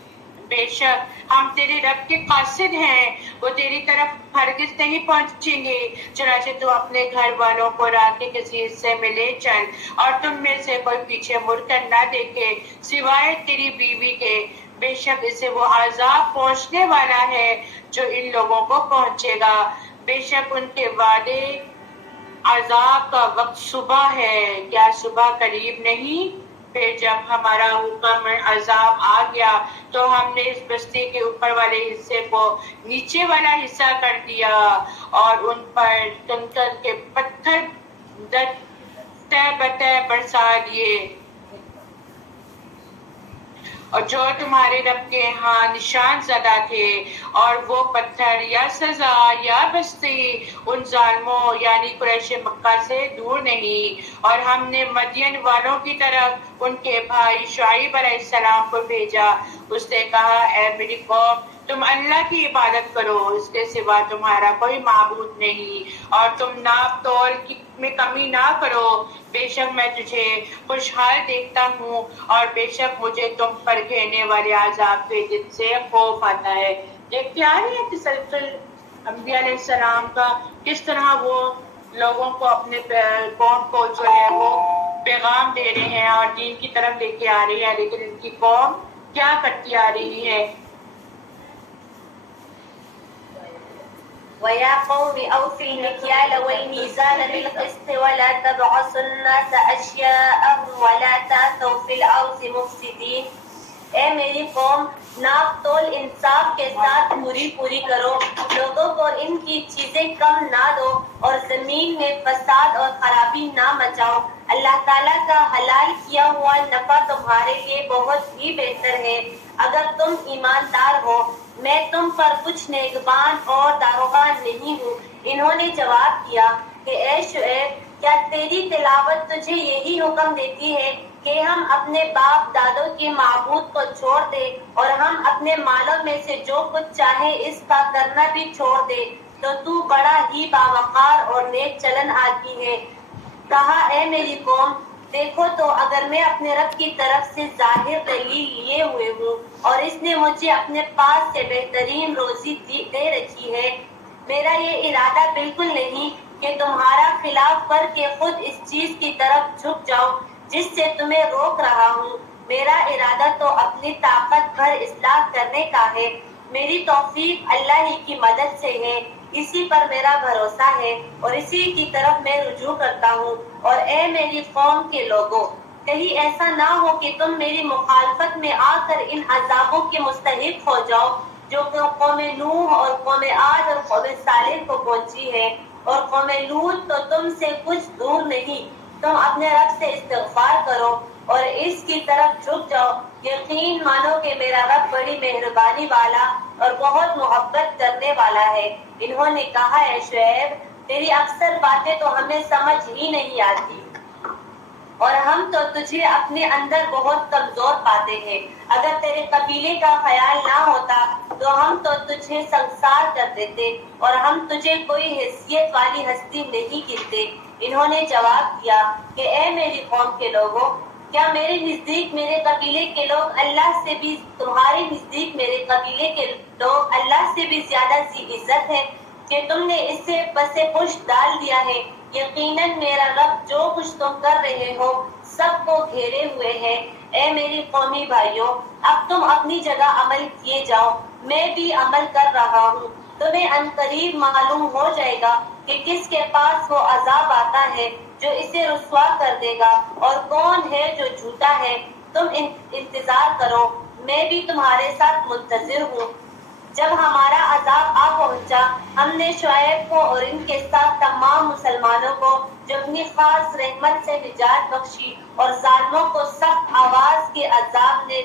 بے شک ہم تیرے رب کے قاصد ہیں، وہ تیری طرف ہرگز نہیں پہنچیں گے، چنانچہ تو اپنے گھر والوں کو راہ کے کسی حصے میں لے چل اور تم میں سے کوئی پیچھے مڑ کر نہ دیکھے سوائے تیری بیوی کے، بے شک اسے وہ عذاب پہنچنے والا ہے جو ان لوگوں کو پہنچے گا، بے شک ان کے وعدے عذاب کا وقت صبح ہے، کیا صبح قریب نہیں؟ پھر جب ہمارا حکم عذاب آ گیا تو ہم نے اس بستی کے اوپر والے حصے کو نیچے والا حصہ کر دیا اور ان پر کنکر کے پتھر تہ بتہ برسا دیے، اور جو تمہارے رب کے ہاں نشان زدہ تھے، اور وہ پتھر یا سزا یا بستی ان ظالموں یعنی قریش مکہ سے دور نہیں۔ اور ہم نے مدین والوں کی طرف ان کے بھائی شعیب علیہ السلام کو بھیجا، اس نے کہا اے میری قوم تم اللہ کی عبادت کرو، اس کے سوا تمہارا کوئی معبود نہیں، اور تم ناپ تول میں کمی نہ کرو، بے شک میں تجھے خوشحال دیکھتا ہوں اور بے شک مجھے تم پر گھیرنے والے عذاب کے دن سے خوف آتا ہے۔ دیکھتے آ رہے ہیں تسلسل انبیاء علیہ السلام کا، کس طرح وہ لوگوں کو اپنے قوم کو جو ہے وہ پیغام دے رہے ہیں اور دین کی طرف لے کے آ رہے ہیں، لیکن ان کی قوم کیا کرتی آ رہی ہے۔ وَيَا قَوْمِ أَوْفُوا الْمِكْيَالَ وَالْمِيزَانَ بِالْقِسْطِ وَلَا تَبْخَسُوا النَّاسَ أَشْيَاءَهُمْ وَلَا تَعْثَوْا فِي الْأَرْضِ مُفْسِدِينَ۔ اے میری قوم ناپ تول انصاف کے ساتھ پوری کرو، لوگوں کو ان کی چیزیں کم نہ دو اور زمین میں فساد اور خرابی نہ مچاؤ۔ اللہ تعالیٰ کا حلال کیا ہوا نفع تمہارے لیے بہت ہی بہتر ہے اگر تم ایماندار ہو، میں تم پر کچھ نگہبان اور داروغہ نہیں ہوں۔ انہوں نے جواب دیا کہ اے شعیب کیا تیری تلاوت تجھے یہی حکم دیتی ہے کہ ہم اپنے باپ دادوں کے معبود کو چھوڑ دیں اور ہم اپنے مالوں میں سے جو کچھ چاہے اس کا کرنا بھی چھوڑ دیں، تو بڑا ہی باوقار اور نیک چلن آدمی ہے۔ کہا اے میری قوم دیکھو تو اگر میں اپنے رب کی طرف سے ظاہر دلیل لیے ہوئے ہوں اور اس نے مجھے اپنے پاس سے بہترین روزی دے رکھی ہے، میرا یہ ارادہ بالکل نہیں کہ تمہارا خلاف کر کے خود اس چیز کی طرف جھک جاؤ جس سے تمہیں روک رہا ہوں، میرا ارادہ تو اپنی طاقت بھر اصلاح کرنے کا ہے، میری توفیق اللہ ہی کی مدد سے ہے، اسی پر میرا بھروسہ ہے اور اسی کی طرف میں رجوع کرتا ہوں۔ اور اے میری قوم کے لوگوں کہیں ایسا نہ ہو کہ تم میری مخالفت میں آ کر ان عذابوں کے مستحق ہو جاؤ جو قوم نوح اور قوم عاد اور قوم صالح کو پہنچی ہے، اور قوم لوط تو تم سے کچھ دور نہیں۔ تم اپنے رب سے استغفار کرو اور اس کی طرف جھک جاؤ، یقین مانو کہ میرا رب بڑی مہربانی والا اور بہت محبت کرنے والا ہے۔ انہوں نے کہا، اے شعیب، تیری اکثر باتیں تو ہمیں سمجھ ہی نہیں آتی، اور ہم تو تجھے اپنے اندر بہت کمزور پاتے ہیں۔ اگر تیرے قبیلے کا خیال نہ ہوتا تو ہم تو تجھے سنسار کر دیتے، اور ہم تجھے کوئی حیثیت والی ہستی نہیں گنتے۔ انہوں نے جواب دیا کہ اے میری قوم کے لوگوں، کیا میرے نزدیک میرے قبیلے کے لوگ اللہ سے بھی، تمہارے نزدیک میرے قبیلے کے لوگ اللہ سے بھی زیادہ ذی عزت ہے کہ تم نے اسے پس پشت ڈال دیا ہے؟ یقیناً میرا رب جو کچھ تم کر رہے ہو سب کو گھیرے ہوئے ہے۔ اے میری قومی بھائیوں، اب تم اپنی جگہ عمل کیے جاؤ، میں بھی عمل کر رہا ہوں۔ تمہیں عنقریب معلوم ہو جائے گا کہ کس کے پاس وہ عذاب آتا ہے جو اسے رسوا کر دے گا، اور کون ہے جو جھوٹا ہے۔ تم انتظار کرو، میں بھی تمہارے ساتھ منتظر ہوں۔ جب ہمارا عذاب آ پہنچا، ہم نے شعیب کو اور ان کے ساتھ تمام مسلمانوں کو جو اپنی خاص رحمت سے نجات بخشی، اور ظالموں کو سخت آواز کے عذاب نے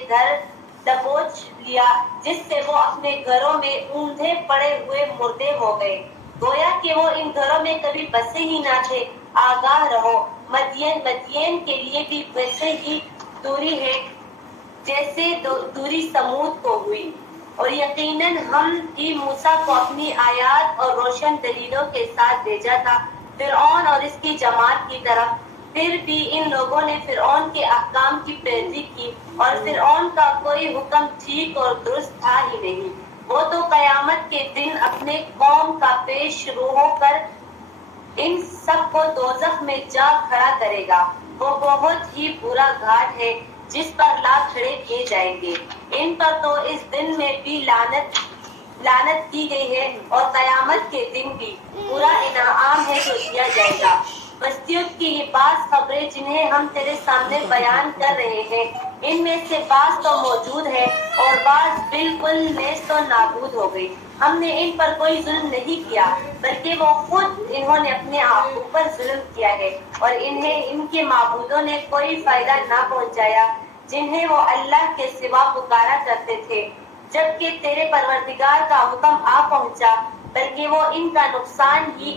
دبوچ لیا، جس سے وہ اپنے گھروں میں اوندھے پڑے ہوئے مردے ہو گئے، گویا کہ وہ ان گھروں میں کبھی بسے ہی نہ تھے۔ آگاہ رہو، مدین کے لیے بھی ویسے ہی دوری ہے جیسے دوری سمود کو ہوئی، اور یقیناً ہم ہی موسیٰ کو اپنی آیات اور روشن دلیلوں کے ساتھ بھیجا تھا فرعون اور اس کی جماعت کی طرف۔ پھر بھی ان لوگوں نے فرعون کے احکام کی پیروی کی، اور فرعون کا کوئی حکم ٹھیک اور درست تھا ہی نہیں۔ وہ تو قیامت کے دن اپنے قوم کا پیش رو ہو کر ان سب کو دوزخ میں جا کھڑا کرے گا۔ وہ بہت ہی برا گھاٹ ہے جس پر لا کھڑے کیے جائیں گے۔ ان پر تو اس دن میں بھی لعنت کی گئی ہے، اور قیامت کے دن بھی برا انعام ہے جو دیا جائے گا۔ بستیوں کی یہ بعض خبریں جنہیں ہم تیرے سامنے بیان کر رہے ہیں، ان میں سے بعض تو موجود ہے اور بعض بالکل نیست و نابود ہو گئی۔ ہم نے ان پر کوئی ظلم نہیں کیا، بلکہ وہ خود انہوں نے اپنے آپ پر ظلم کیا ہے، اور انہیں ان کے معبودوں نے کوئی فائدہ نہ پہنچایا جنہیں وہ اللہ کے سوا پکارا کرتے تھے، جبکہ تیرے پروردگار کا حکم آ پہنچا، بلکہ وہ ان کا نقصان ہی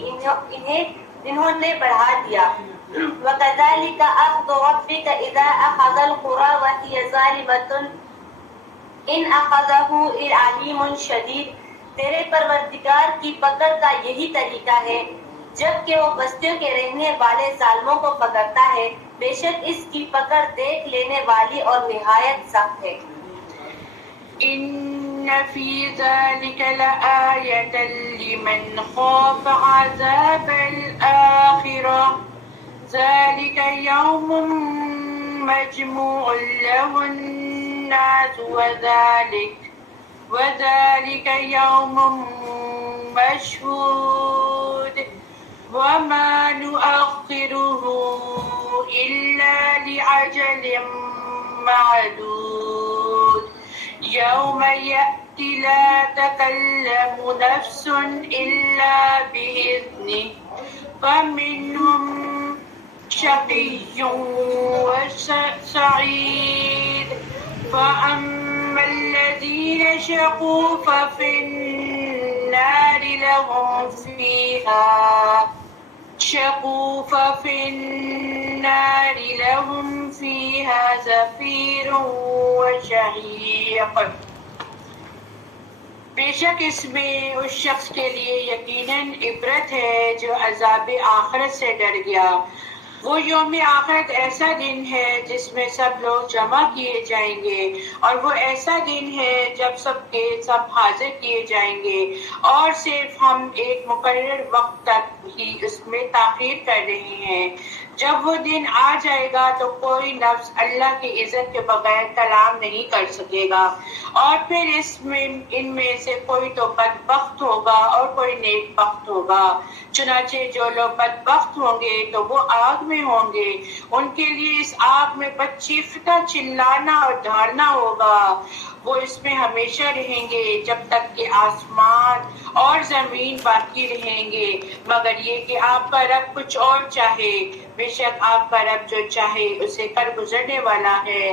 انہوں نے بڑھا دیا۔ وَكَذَلِكَ أَخْذُ رَبِّكَ إِذَا أَخَذَ الْقُرَىٰ وَهِيَ ظَالِمَةٌ إِنْ أَخَذَهُ عَلِيمٌ شَدِيدٌ۔ تیرے پروردگار کی پکڑ کا یہی طریقہ ہے جب کہ وہ بستیوں کے رہنے والے ظالموں کو پکڑتا ہے، بے شک اس کی پکڑ دیکھ لینے والی اور نہایت سخت ہے۔ إن في ذلك لآية لمن خاف عذاب الآخرة ذلك يوم مجموع له الناس وذلك يوم مشهود وما نؤخره إلا لعجل معدود يوم يأتي لا تكلم نفس إلا بإذنه فمنهم شقي وسعيد فأما الذين شقوا ففي النار لهم فيها زفير وشهيق۔ بے شک اس میں اس شخص کے لیے یقیناً عبرت ہے جو عذاب آخرت سے ڈر گیا۔ وہ یوم آخرت ایسا دن ہے جس میں سب لوگ جمع کیے جائیں گے، اور وہ ایسا دن ہے جب سب کے سب حاضر کیے جائیں گے، اور صرف ہم ایک مقرر وقت تک ہی اس میں تاخیر کر رہے ہیں۔ جب وہ دن آ جائے گا تو کوئی نفس اللہ کی عزت کے بغیر کلام نہیں کر سکے گا، اور پھر ان میں سے کوئی تو بدبخت ہوگا اور کوئی نیک بخت ہوگا۔ چنانچہ جو لوگ بدبخت ہوں گے تو وہ آگ میں ہوں گے، ان کے لیے اس آگ میں بدچیفتہ چلانا اور دھارنا ہوگا، وہ اس میں ہمیشہ رہیں گے جب تک کہ آسمان اور زمین باقی رہیں گے، مگر یہ کہ آپ کا رب کچھ اور چاہے، بے شک آپ کا رب جو چاہے اسے کر گزرنے والا ہے۔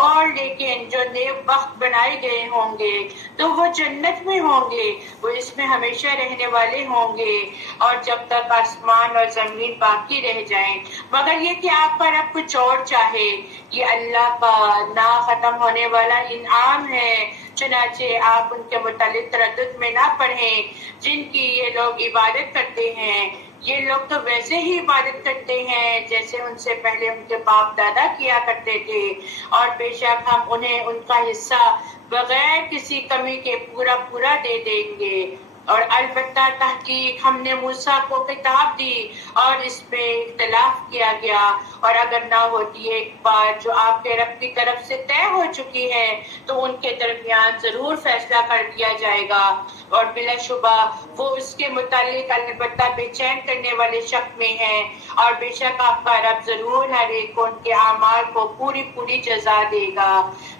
اور لیکن جو نیک بخت بنائے گئے ہوں گے تو وہ جنت میں ہوں گے، وہ اس میں ہمیشہ رہنے والے ہوں گے، اور جب تک آسمان اور زمین باقی رہ جائیں، مگر یہ کہ آپ کا رب کچھ اور چاہے۔ یہ اللہ کا نہ ختم ہونے والا انعام ہے، چنانچہ آپ ان کے متعلق تردد میں نہ پڑھیں جن کی یہ لوگ عبادت کرتے ہیں۔ یہ لوگ تو ویسے ہی عبادت کرتے ہیں جیسے ان سے پہلے ان کے باپ دادا کیا کرتے تھے، اور بے شک ہم انہیں ان کا حصہ بغیر کسی کمی کے پورا پورا دے دیں گے۔ اور البتہ تحقیق ہم نے موسیٰ کو کتاب دی اور اس میں اختلاف کیا گیا، اور اگر نہ ہوتی ایک بات جو آپ کے رب کی طرف سے طے ہو چکی ہے تو ان کے درمیان ضرور فیصلہ کر دیا جائے گا، اور بلا شبہ وہ اس کے متعلق البتہ بے چین کرنے والے شک میں ہیں، اور بے شک آپ کا رب ضرور ہر ایک کو ان کے اعمال کو پوری پوری جزا دے گا۔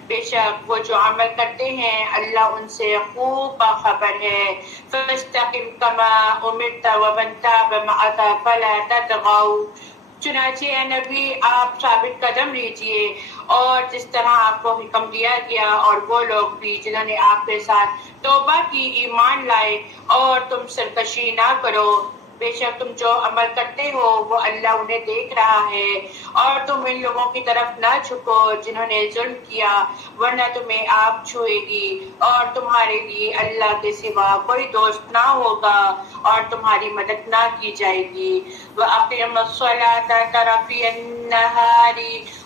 بے شک وہ جو عمل کرتے ہیں اللہ ان سے خوب باخبر ہے۔ فَاسْتَقِمْ كَمَا أُمِرْتَ وَمَنْ تَابَ مَعَكَ فَلَا تَطْغَوْا۔ چنانچہ اے نبی آپ ثابت قدم لیجئے اور جس طرح آپ کو حکم دیا گیا، اور وہ لوگ بھی جنہوں نے آپ کے ساتھ توبہ کی، ایمان لائے، اور تم سرکشی نہ کرو، بے شک تم جو عمل کرتے ہو وہ اللہ انہیں دیکھ رہا ہے، اور تم ان لوگوں کی طرف نہ جھکو جنہوں نے ظلم کیا، ورنہ تمہیں آگ چھوئے گی، اور تمہارے لیے اللہ کے سوا کوئی دوست نہ ہوگا، اور تمہاری مدد نہ کی جائے گی۔ وَأَقِيمُوا الصَّلَاةَ طَرَفَيِ النَّهَارِ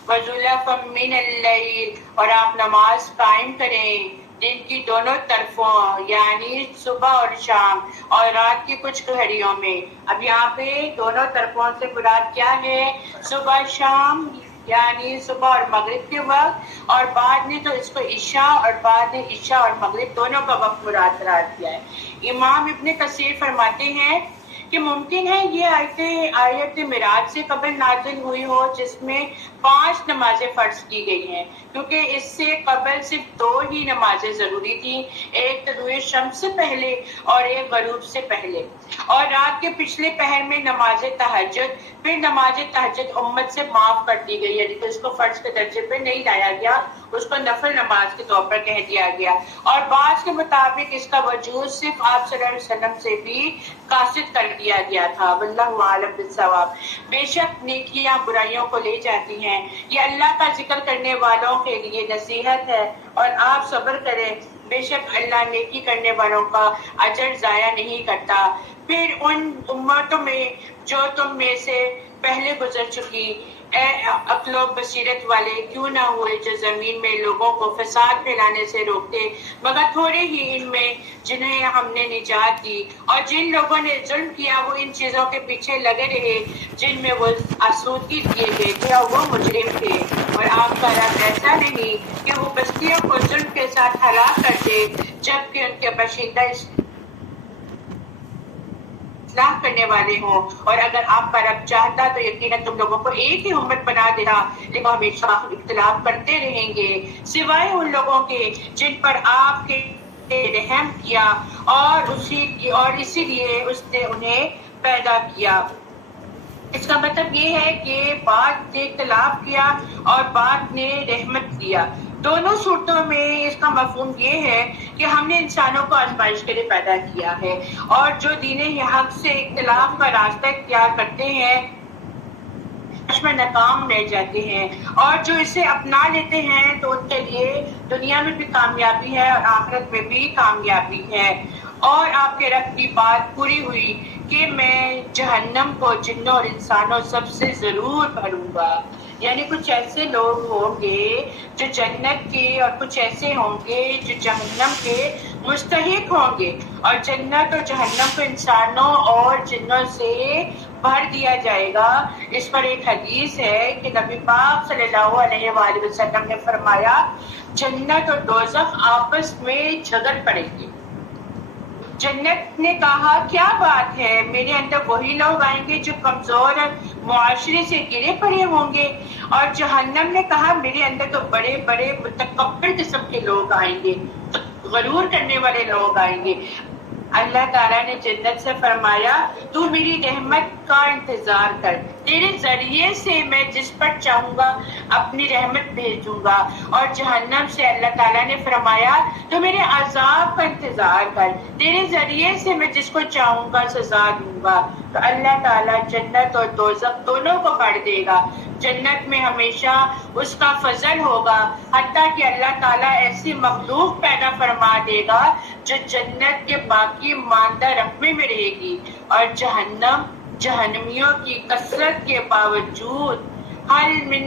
وَزُلَفًا مِّنَ اللَّيْلِ، اور آپ نماز قائم کریں دن کی دونوں طرفوں، یعنی صبح اور شام، اور رات کی کچھ گھڑیوں میں۔ اب یہاں پہ دونوں طرفوں سے مراد کیا ہے؟ صبح شام، یعنی صبح اور مغرب کے وقت، اور بعد نے تو اس کو عشاء، اور بعد نے عشاء اور مغرب دونوں کا وقت مراد قرار دیا ہے۔ امام ابن کثیر فرماتے ہیں کہ ممکن ہے یہ آیت معراج سے قبل نازل ہوئی ہو، جس میں 5 نمازیں فرض کی گئی ہیں، کیونکہ اس سے قبل صرف 2 ہی نمازیں ضروری تھیں، ایک طلوع شمس سے پہلے اور ایک غروب سے پہلے، اور رات کے پچھلے پہر میں نماز تہجد، پھر نماز تہجد امت سے معاف کر دی گئی، یعنی کہ اس کو فرض کے درجے پہ نہیں لایا گیا، اس کو نفل نماز کے طور پر کہہ دیا گیا، اور بعض کے مطابق اس کا وجود صرف آپ صلی اللہ علیہ وسلم سے بھی قاصد کر دیا گیا تھا۔ واللہ اعلم بالصواب۔ بے شک نیکیاں برائیوں کو لے جاتی ہیں، یہ اللہ کا ذکر کرنے والوں کے لیے نصیحت ہے، اور آپ صبر کریں، بے شک اللہ نیکی کرنے والوں کا اجر ضائع نہیں کرتا۔ پھر ان امتوں میں جو تم میں سے پہلے گزر چکی، اے عقل و بصیرت والے کیوں نہ ہوئے جو زمین میں لوگوں کو فساد پھیلانے سے روکتے، مگر تھوڑے ہی ان میں جنہیں ہم نے نجات دی، اور جن لوگوں نے ظلم کیا وہ ان چیزوں کے پیچھے لگے رہے جن میں وہ آسودگی دیے گئے تھے، اور وہ مجرم تھے۔ اور آپ کا رب ایسا نہیں کہ وہ بستیوں کو ظلم کے ساتھ ہلاک کر دے جبکہ ان کے باشندہ اصلاح کرنے والے ہوں، اور اگر آپ کا رب چاہتا تو یقیناً تم لوگوں کو ایک ہی امت بنا دیتا، لیکن ہمیشہ اختلاف کرتے رہیں گے سوائے ان لوگوں کے جن پر آپ کے رحم کیا، اور اسی لیے اس نے انہیں پیدا کیا۔ اس کا مطلب یہ ہے کہ بعض نے اختلاف کیا اور بعض نے رحمت کیا۔ دونوں صورتوں میں اس کا مفہوم یہ ہے کہ ہم نے انسانوں کو آزمائش کے لیے پیدا کیا ہے، اور جو دین حق سے اختلاف کا راستہ اختیار کرتے ہیں اس میں ناکام رہ جاتے ہیں، اور جو اسے اپنا لیتے ہیں تو ان کے لیے دنیا میں بھی کامیابی ہے اور آخرت میں بھی کامیابی ہے۔ اور آپ کے رب کی بات پوری ہوئی کہ میں جہنم کو جنوں اور انسانوں سب سے ضرور بھروں گا۔ یعنی کچھ ایسے لوگ ہوں گے جو جنت کے اور کچھ ایسے ہوں گے جو جہنم کے مستحق ہوں گے، اور جنت اور جہنم کو انسانوں اور جنوں سے بھر دیا جائے گا۔ اس پر ایک حدیث ہے کہ نبی پاک صلی اللہ علیہ وآلہ وسلم نے فرمایا جنت اور دوزخ آپس میں جھگڑ پڑیں گے۔ جنت نے کہا کیا بات ہے، میرے اندر وہی لوگ آئیں گے جو کمزور معاشرے سے گرے پڑے ہوں گے، اور جہنم نے کہا میرے اندر تو بڑے بڑے متکبر قسم کے لوگ آئیں گے، غرور کرنے والے لوگ آئیں گے۔ اللہ تعالیٰ نے جنت سے فرمایا تو میری رحمت کا انتظار کر، تیرے ذریعے سے میں جس پر چاہوں گا اپنی رحمت بھیجوں گا، اور جہنم سے اللہ تعالیٰ نے فرمایا تو میرے عذاب کا انتظار کر، تیرے ذریعے سے میں جس کو چاہوں گا سزا دوں گا۔ تو اللہ تعالیٰ جنت اور دوزخ دونوں کو بڑھ دے گا۔ جنت میں ہمیشہ اس کا فضل ہوگا، حتیٰ کہ اللہ تعالیٰ ایسی مخلوق پیدا فرما دے گا جو جنت کے باقی ماندہ رقبے میں رہے گی، اور جہنمیوں کی کثرت کے باوجود حل من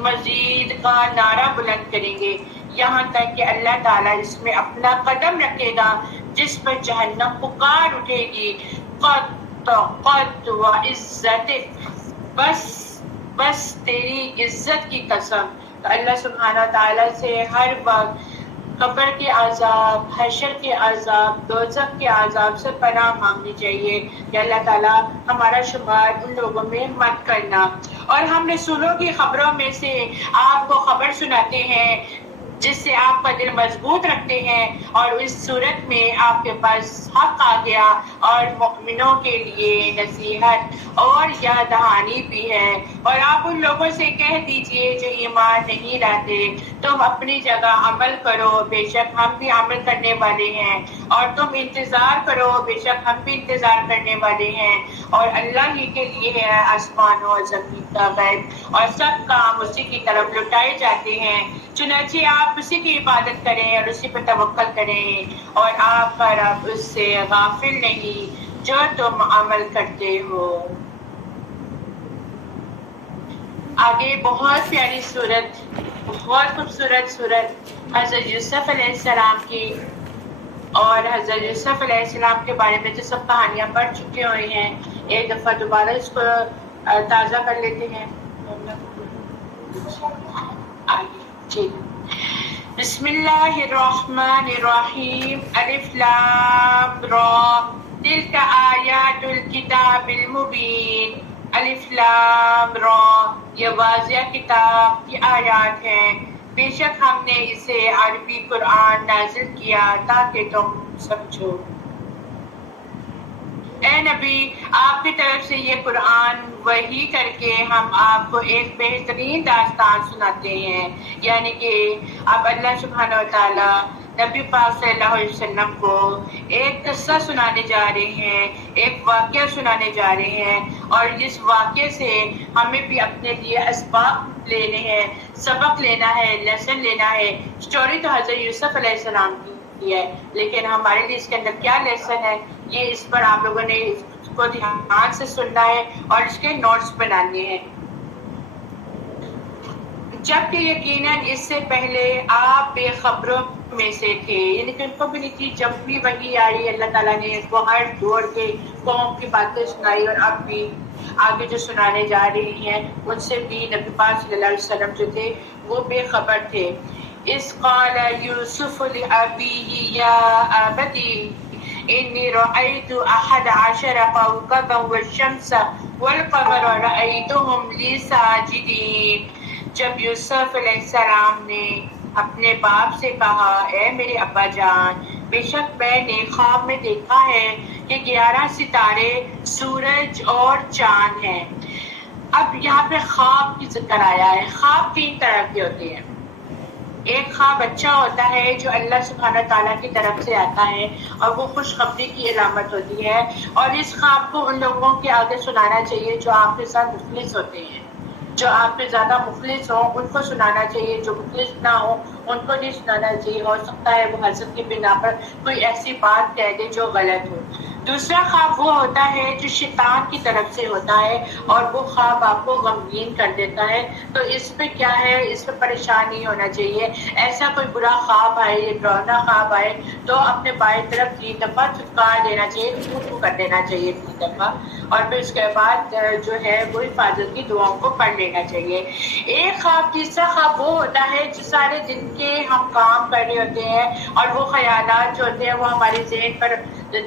مزید کا نعرہ بلند کریں گے، یہاں تک کہ اللہ تعالیٰ اس میں اپنا قدم رکھے گا جس پر جہنم پکار اٹھے گی قد و عزتک، بس تیری عزت کی قسم۔ تو اللہ سبحانہ تعالیٰ سے ہر وقت قبر کے عذاب، حشر کے عذاب، دوزخ کے عذاب سے پناہ مانگنی چاہیے کہ اللہ تعالیٰ ہمارا شمار ان لوگوں میں مت کرنا۔ اور ہم رسولوں کی خبروں میں سے آپ کو خبر سناتے ہیں جس سے آپ کا دل مضبوط رکھتے ہیں، اور اس صورت میں آپ کے پاس حق آ گیا اور مؤمنوں کے لیے نصیحت اور یاد دہانی بھی ہے۔ اور آپ ان لوگوں سے کہہ دیجئے جو ایمان نہیں لاتے تم اپنی جگہ عمل کرو، بے شک ہم بھی عمل کرنے والے ہیں، اور تم انتظار کرو، بے شک ہم بھی انتظار کرنے والے ہیں، اور اللہ ہی کے لیے ہے آسمان اور زمین کا غیب، اور سب کام اسی کی طرف لوٹائے جاتے ہیں، چنانچہ آپ اسی کی عبادت کریں اور اسی پر توکل کریں، اور آپ کا رب اس سے غافل نہیں جو تم عمل کرتے ہو۔ آگے بہت پیاری صورت، بہت خوبصورت صورت حضرت یوسف علیہ السلام کی، اور حضرت یوسف علیہ السلام کے بارے میں جو سب کہانیاں پڑھ چکے ہوئے ہیں، ایک دفعہ دوبارہ اس کو تازہ کر لیتے ہیں۔ بسم اللہ الرحمن الرحیم، الف لام را، تلک آیات الکتاب المبین، الف لام را، یہ واضح کتاب کی آیات ہیں، بے شک ہم نے اسے عربی قرآن نازل کیا تاکہ تم سمجھو۔ اے نبی، آپ کی طرف سے یہ قرآن وحی کر کے ہم آپ کو ایک بہترین داستان سناتے ہیں، یعنی کہ اب اللہ سبحانہ و تعالیٰ نبی پاک صلی اللہ علیہ وسلم کو ایک قصہ سنانے جا رہے ہیں، ایک واقعہ سنانے جا رہے ہیں، اور اس واقعے سے ہمیں بھی اپنے لیے اسباق لینے ہیں، سبق لینا ہے، لیسن لینا ہے۔ سٹوری تو حضرت یوسف علیہ السلام کی ہے، لیکن ہمارے لیے اس کے اندر کیا لیسن ہے، یہ اس پر آپ لوگوں نے اس کو دھیان سے سننا ہے اور اس کے نوٹس بنانے ہیں۔ جبکہ یقیناً اس سے پہلے آپ بے خبروں میں سے تھے، یعنی کہ ان کو بھی نہیں تھی، جب بھی وحی آئی اللہ تعالیٰ نے ان کو ہر دور کے قوم کی باتیں سنائی، اور اب بھی آگے جو سنانے جا رہی ہیں ان سے بھی نبی پاک صلی اللہ علیہ وسلم جو تھے وہ بے خبر تھے۔ اذ قال یوسف لأبیہ یا ابتی انی رأیت 11 کوكبا والشمس والقمر رأیتهم لی ساجدین۔ جب یوسف علیہ السلام نے اپنے باپ سے کہا اے میرے ابا جان، بے شک میں نے خواب میں دیکھا ہے کہ 11 ستارے، سورج اور چاند ہیں۔ اب یہاں پہ خواب کی ذکر آیا ہے۔ خواب 3 طرح کے ہوتے ہیں۔ ایک خواب اچھا ہوتا ہے جو اللہ سبحانہ تعالیٰ کی طرف سے آتا ہے، اور وہ خوشخبری کی علامت ہوتی ہے، اور اس خواب کو ان لوگوں کے آگے سنانا چاہیے جو آپ کے ساتھ مخلص ہوتے ہیں، جو آپ پہ زیادہ مخلص ہوں ان کو سنانا چاہیے، جو مخلص نہ ہو ان کو نہیں سنانا چاہیے۔ ہو سکتا ہے وہ حسد کی بنا پر کوئی ایسی بات کہہ دے جو غلط ہو۔ دوسرا خواب وہ ہوتا ہے جو شیطان کی طرف سے ہوتا ہے اور وہ خواب آپ کو غمگین کر دیتا ہے. تو اس پہ کیا ہے, اس پہ پریشان نہیں ہونا چاہیے. ایسا کوئی برا خواب آئے یا ڈراؤنا خواب آئے تو اپنے بائیں طرف 3 دفعہ چٹکار دینا چاہیے, کر دینا چاہیے 3 دفعہ, اور پھر اس کے بعد جو ہے وہ حفاظت کی دعاؤں کو پڑھ لینا چاہیے. ایک خواب, تیسرا خواب وہ ہوتا ہے جو سارے دن کے ہم کام کر رہے ہوتے ہیں اور وہ خیالات جو ہوتے ہیں وہ ہمارے ذہن پر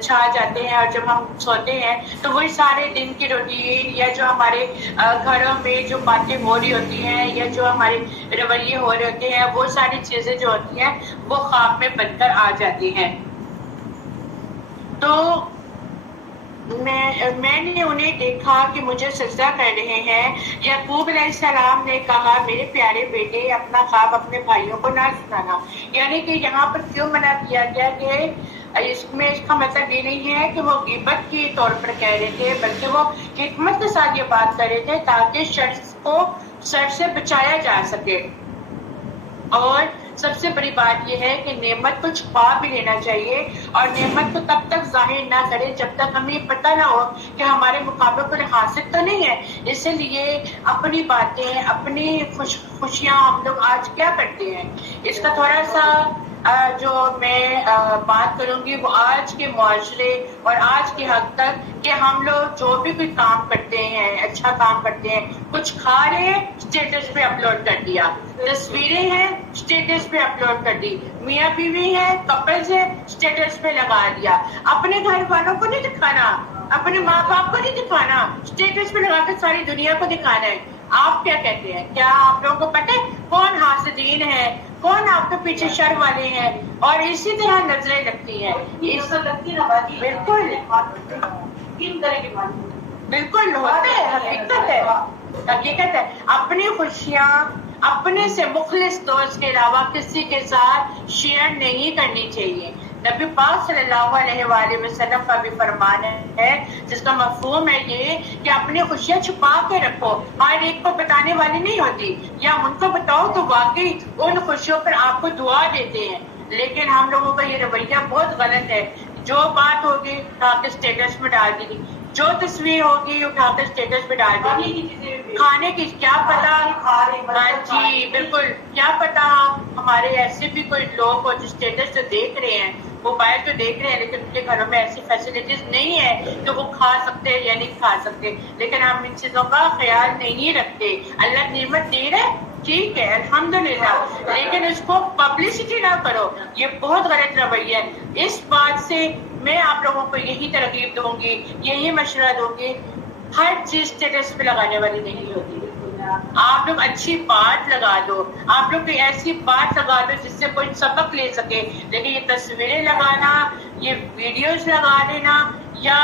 چھا جاتے ہیں, اور جب ہم سوتے ہیں تو وہی سارے دن کی روٹین یا جو ہمارے گھروں میں جو باتیں ہو رہی ہوتی ہیں یا جو ہمارے رویے ہو رہے ہوتے ہیں وہ ساری چیزیں جو ہوتی ہیں وہ خواب میں بن کر آ جاتی ہیں. تو میں نے انہیں دیکھا کہ مجھے سجدہ کر رہے ہیں. یعقوب علیہ السلام نے کہا, میرے پیارے بیٹے اپنا خواب اپنے بھائیوں کو نہ سنانا. یعنی کہ یہاں پر کیوں منع کیا گیا کہ اس میں اس کا مطلب یہ نہیں ہے کہ وہ غیبت کے طور پر کہہ رہے تھے, بلکہ وہ حکمت کے ساتھ یہ بات کر رہے تھے تاکہ شخص کو شر سے بچایا جا سکے. اور سب سے بڑی بات یہ ہے کہ نعمت کو چھپا بھی لینا چاہیے, اور نعمت کو تب تک ظاہر نہ کرے جب تک ہمیں پتہ نہ ہو کہ ہمارے مقابلے پر حاصل تو نہیں ہے. اس لیے اپنی باتیں, اپنی خوشیاں ہم لوگ آج کیا کرتے ہیں, اس کا تھوڑا سا جو میں بات کروں گی وہ آج کے معاشرے اور آج کے حد تک کہ ہم لوگ جو بھی کوئی کام کرتے ہیں, اچھا کام کرتے ہیں, کچھ کھا رہے ہیں اسٹیٹس پہ اپلوڈ کر دیا, تصویریں ہیں اسٹیٹس پہ اپلوڈ کر دی, میاں بیوی ہے کپلز ہے اسٹیٹس پہ لگا دیا. اپنے گھر والوں کو نہیں دکھانا, اپنے ماں باپ کو نہیں دکھانا, اسٹیٹس پہ لگا کے ساری دنیا کو دکھانا ہے. آپ کیا کہتے ہیں؟ کیا آپ لوگوں کو پتہ ہے کون حاسدین ہے, کون آپ کے پیچھے شر والے ہیں, اور اسی طرح نظریں لگتی ہیں. بالکل بالکل ہوتا ہے, حقیقت ہے, حقیقت ہے. اپنی خوشیاں اپنے سے مخلص دوست کے علاوہ کسی کے ساتھ شیئر نہیں کرنی چاہیے. نبی پاک صلی اللہ علیہ وآلہ وسلم کا بھی فرمان ہے جس کا مفہوم ہے یہ کہ اپنی خوشیاں چھپا کے رکھو. ہر ایک کو بتانے والی نہیں ہوتی, یا ان کو بتاؤ تو واقعی ان خوشیوں پر آپ کو دعا دیتے ہیں. لیکن ہم لوگوں کا یہ رویہ بہت غلط ہے. جو بات ہوگی اٹھا کے اسٹیٹس میں ڈال دی, جو تصویر ہوگی اٹھا کے اسٹیٹس پہ ڈال دی. کھانے کی کیا پتا, ہاں جی بالکل, کیا پتا ہمارے ایسے بھی کوئی لوگ ہو جو اسٹیٹس تو دیکھ رہے ہیں, موبائل تو دیکھ رہے ہیں, لیکن ان کے گھروں میں ایسی فیسلٹیز نہیں ہے کہ وہ کھا سکتے یا نہیں کھا سکتے. لیکن ہم ان چیزوں کا خیال نہیں رکھتے. اللہ نعمت دے رہے, ٹھیک ہے الحمدللہ, لیکن اس کو پبلسٹی نہ کرو, یہ بہت غلط رویہ ہے. اس بات سے میں آپ لوگوں کو یہی ترغیب دوں گی, یہی مشورہ دوں گی, ہر چیز اسٹیٹس پہ لگانے والی نہیں ہوتی. آپ لوگ اچھی بات لگا دو, آپ لوگ کوئی ایسی بات لگا دو جس سے کوئی سبق لے سکے. لیکن یہ تصویریں لگانا, یہ ویڈیوز لگا دینا, یا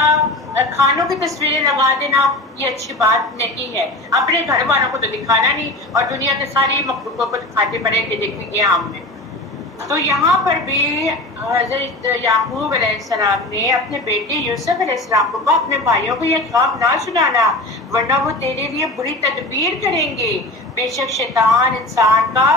کھانوں کی تصویریں لگا دینا, یہ اچھی بات نہیں ہے. اپنے گھر والوں کو تو دکھانا نہیں, اور دنیا کے ساری مخلوقوں کو دکھاتے پڑے کہ دیکھیں یہ ہم ہیں. تو یہاں پر بھی حضرت یعقوب علیہ السلام نے اپنے بیٹے یوسف علیہ السلام کو کہا, اپنے بھائیوں کو یہ خواب نہ سنانا ورنہ وہ تیرے لیے بری تدبیر کریں گے. بے شک شیطان انسان کا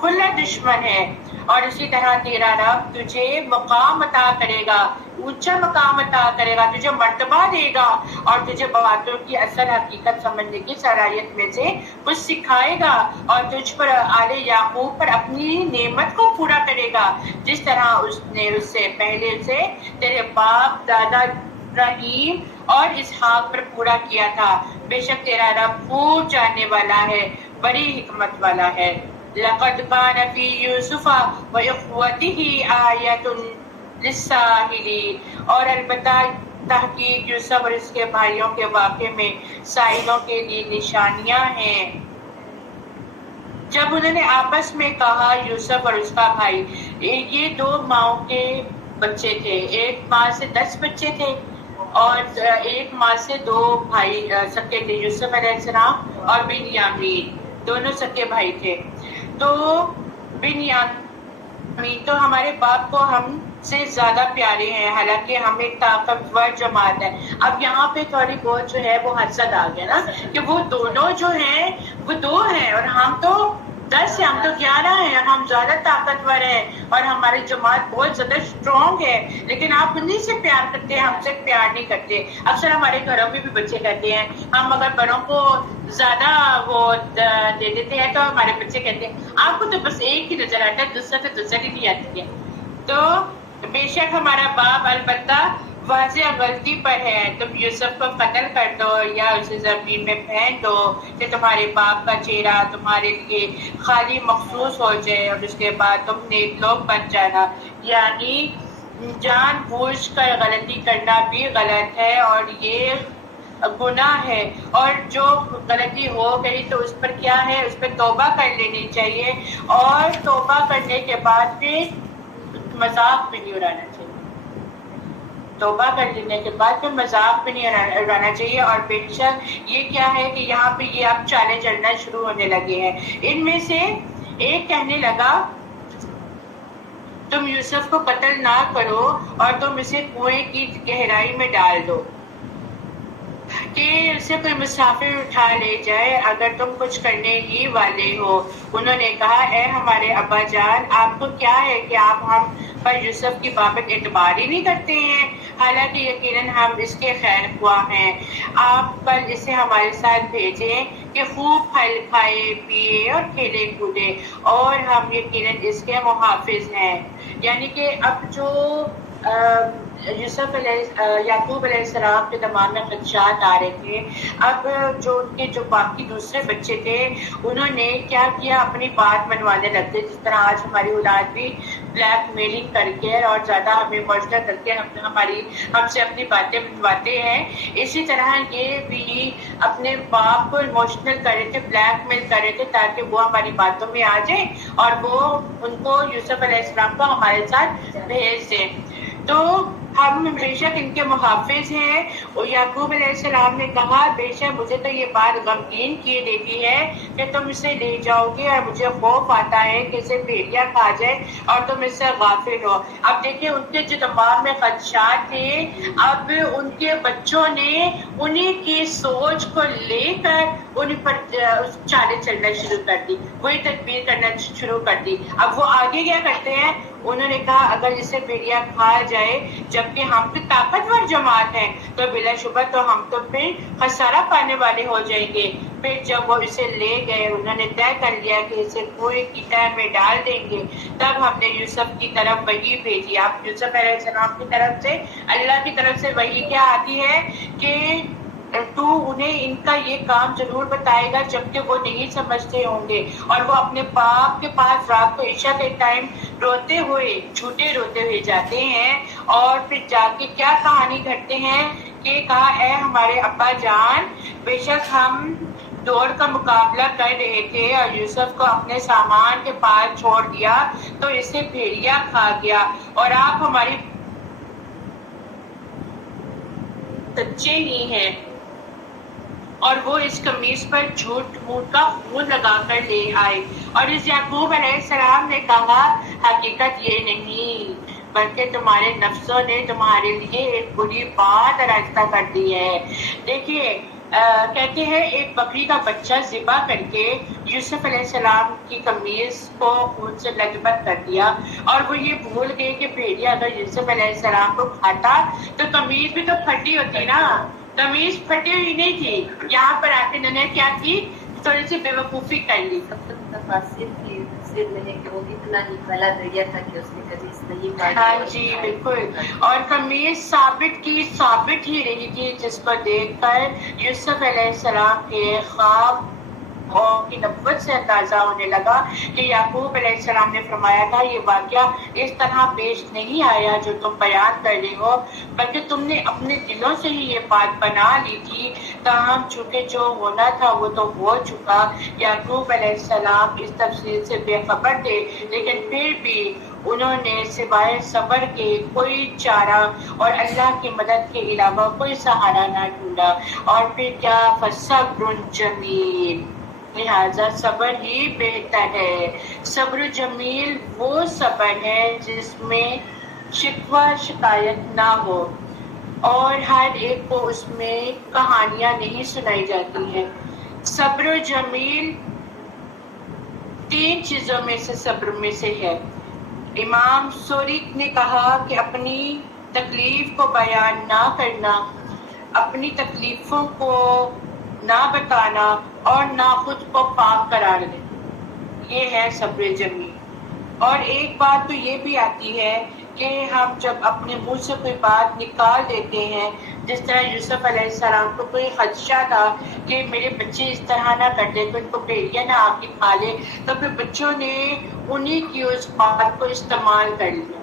کھلا دشمن ہے, اور اسی طرح تیرا رب تجھے مقام عطا کرے گا, اونچا مقام عطا کرے گا, تجھے مرتبہ دے گا, اور تجھے باتوں کی اصل حقیقت سمجھنے کی صلاحیت میں سے کچھ سکھائے گا, اور تجھ پر آل یعقوب پر اپنی نعمت کو پورا کرے گا جس طرح اس نے اس سے پہلے سے تیرے باپ دادا ابراہیم اور اسحاق پر پورا کیا تھا. بے شک تیرا رب خوب جاننے والا ہے, بڑی حکمت والا ہے. لقد كان في يوسف وإخوته آية للسائلين, اور البتہ تحقیق یوسف اور اس کے بھائیوں کے واقعے میں سائلوں کے لیے نشانیاں ہیں. جب انہوں نے آپس میں کہا, یوسف اور اس کا بھائی, یہ 2 ماؤں کے بچے تھے, ایک ماں سے 10 بچے تھے اور ایک ماں سے 2 بھائی سکے تھے, یوسف علیہ السلام اور بنیامین, دونوں سکے بھائی تھے. تو بنیامین تو ہمارے باپ کو ہم سے زیادہ پیارے ہیں, حالانکہ ہمیں طاقتور جماعت ہے. اب یہاں پہ تھوڑی بہت جو ہے وہ حسد آ گیا نا, کہ وہ دونوں جو ہیں وہ 2 ہیں اور ہم تو 10 سے ہم تو 11 ہیں، ہم زیادہ طاقتور ہیں اور ہماری جماعت بہت زیادہ اسٹرانگ ہے، لیکن آپ انہیں سے پیار کرتے ہیں، ہم سے پیار نہیں کرتے۔ اکثر ہمارے گھروں میں بھی بچے کہتے ہیں ہم اگر بڑوں کو زیادہ وہ دے دیتے ہیں تو ہمارے بچے کہتے ہیں آپ کو تو بس ایک ہی نظر آتا ہے، دوسرا تو نظر ہی نہیں آتی ہے۔ تو بے شک ہمارا باپ البتہ واضح غلطی پر ہے، تم یوسف کو قتل کر دو یا اسے زمین میں پھینک دو کہ تمہارے باپ کا چہرہ تمہارے لیے خالی مخصوص ہو جائے اور اس کے بعد تم نیک لوگ بن جانا۔ یعنی جان بوجھ کر غلطی کرنا بھی غلط ہے اور یہ گناہ ہے، اور جو غلطی ہو گئی تو اس پر کیا ہے، اس پہ توبہ کر لینی چاہیے، اور توبہ کرنے کے بعد پھر مذاق بھی نہیں اڑانا چاہیے، توبہ کر لینے کے بعد پھر مذاق بھی نہیں اڑانا چاہیے۔ اور بے شک یہ کیا ہے کہ یہاں پہ یہ اب چالیں چلنا شروع ہونے لگے ہیں۔ ان میں سے ایک کہنے لگا تم یوسف کو قتل نہ کرو اور تم اسے کنویں کی گہرائی میں ڈال دو کہ اسے کوئی مسافر اٹھا لے جائے اگر تم کچھ کرنے ہی والے ہو۔ انہوں نے کہا اے ہمارے ابا جان، آپ کو کیا ہے کہ آپ ہم پر یوسف کی بابت اعتبار ہی نہیں کرتے ہیں، حالانکہ یقیناً ہم اس کے خیر خواہ ہیں۔ آپ کل اسے ہمارے ساتھ بھیجیں کہ خوب پھل کھائے پیے اور کھیلے کودے، اور ہم یقیناً اس کے محافظ ہیں۔ یعنی کہ اب جو یعقوب علیہ السلام کے دماغ میں خدشات آ رہے تھے، اب جو ان کے جو باقی دوسرے بچے تھے انہوں نے کیا کیا، اپنی بات منوانے لگتے، جس طرح آج ہماری اولاد بھی بلیک میلنگ کر کے اور زیادہ ہمیں ایموشنل کر کے ہم سے اپنی باتیں منواتے ہیں، اسی طرح یہ بھی اپنے باپ کو ایموشنل کر رہے تھے، بلیک میل کر رہے تھے تاکہ وہ ہماری باتوں میں آ جائیں اور وہ ان کو یوسف علیہ السلام کو ہمارے ساتھ بھیج دیں۔ تو ہم بے شک ان کے محافظ ہیں۔ اور یعقوب علیہ السلام نے کہا بے شک مجھے تو یہ بات غمگین کیے دیتی ہے کہ تم اسے لے جاؤ گے اور مجھے خوف آتا ہے کہ اسے بھیڑیا کھا جائے اور تم اس سے غافل ہو۔ اب دیکھیں ان کے جو دماغ میں خدشات تھے، اب ان کے بچوں نے انہیں کی سوچ کو لے کر ان پر چالیں چلنا شروع کر دی، وہی تدبیر کرنا شروع کر دی۔ اب وہ آگے کیا کرتے ہیں، انہوں نے کہا اگر اسے بھیڑیا کھا جائے جبکہ ہم تو طاقتور جماعت ہیں تو بلا شبہ تو ہم تو پھر خسارہ پانے والے ہو جائیں گے۔ پھر جب وہ اسے لے گئے، انہوں نے طے کر لیا کہ اسے کنویں کی تہہ میں ڈال دیں گے، تب ہم نے یوسف کی طرف وحی بھیجی۔ اب یوسف علیہ السلام کی طرف سے، اللہ کی طرف سے وحی کیا آتی ہے کہ تو انہیں ان کا یہ کام ضرور بتائے گا جبکہ وہ نہیں سمجھتے ہوں گے، اور وہ اپنے باپ کے پاس رات کو عشاء کے ٹائم روتے ہوئے جھوٹے روتے ہوئے جاتے ہیں، اور پھر جا کے کیا کہانی گھڑتے ہیں کہ کہا اے ہمارے ابا جان، بے شک ہم دوڑ کا مقابلہ کر رہے تھے اور یوسف کو اپنے سامان کے پاس چھوڑ دیا تو اسے بھیڑیا کھا گیا، اور آپ ہماری سچے ہی ہیں۔ اور وہ اس قمیص پر جھوٹ موٹ کا خون لگا کر لے آئے، اور اس یعقوب علیہ السلام نے کہا حقیقت یہ نہیں بلکہ تمہارے نفسوں نے تمہارے لیے ایک بری بات آراستہ کر دی ہے۔ دیکھیے کہتے ہیں ایک بکری کا بچہ ذبح کر کے یوسف علیہ السلام کی قمیص کو خون سے لجبت کر دیا، اور وہ یہ بھول گئے کہ بھیڑیا اگر یوسف علیہ السلام کو کھاتا تو قمیص بھی تو پھٹی ہوتی نا، قمیص پھٹی ہوئی نہیں تھی۔ یہاں پر آتے انہوں نے کیا کی، تھوڑی سی بے وقوفی کر لی۔ ہاں جی بالکل، اور قمیص ثابت ہی رہی تھی، جس کو دیکھ کر یوسف علیہ السلام کے خواب کی نبوت سے اندازہ ہونے لگا کہ یعقوب علیہ السلام نے فرمایا تھا یہ واقعہ اس طرح پیش نہیں آیا جو تم بیان کر رہے ہو، بلکہ تم نے اپنے دلوں سے ہی یہ بات بنا لی تھی، تاہم چونکہ جو ہونا تھا وہ تو ہو چکا۔ یعقوب علیہ السلام اس تفصیل سے بے خبر تھے، لیکن پھر بھی انہوں نے سوائے صبر کے کوئی چارہ اور اللہ کی مدد کے علاوہ کوئی سہارا نہ ڈھونڈا۔ اور پھر کیا، فصبر جمیل، لہذا صبر ہی بہتر ہے۔ صبر جمیل وہ صبر ہے جس میں شکوہ شکایت نہ ہو، اور ہر ایک کو اس میں کہانیاں نہیں سنائی جاتی ہیں۔ صبر جمیل 3 چیزوں میں سے صبر میں سے ہے۔ امام سوری نے کہا کہ اپنی تکلیف کو بیان نہ کرنا، اپنی تکلیفوں کو نہ بتانا اور نہ خود کو پاک قرار دینا، یہ ہے صبر جمیل۔ اور ایک بات تو یہ بھی آتی ہے کہ ہم جب اپنے منہ سے کوئی بات نکال دیتے ہیں، جس طرح یوسف علیہ السلام کو کوئی خدشہ تھا کہ میرے بچے اس طرح نہ کر دیں تو ان کو بھیڑیا نہ آ کے کھا لے، تو پھر بچوں نے انہی کی اس بات کو استعمال کر لیا۔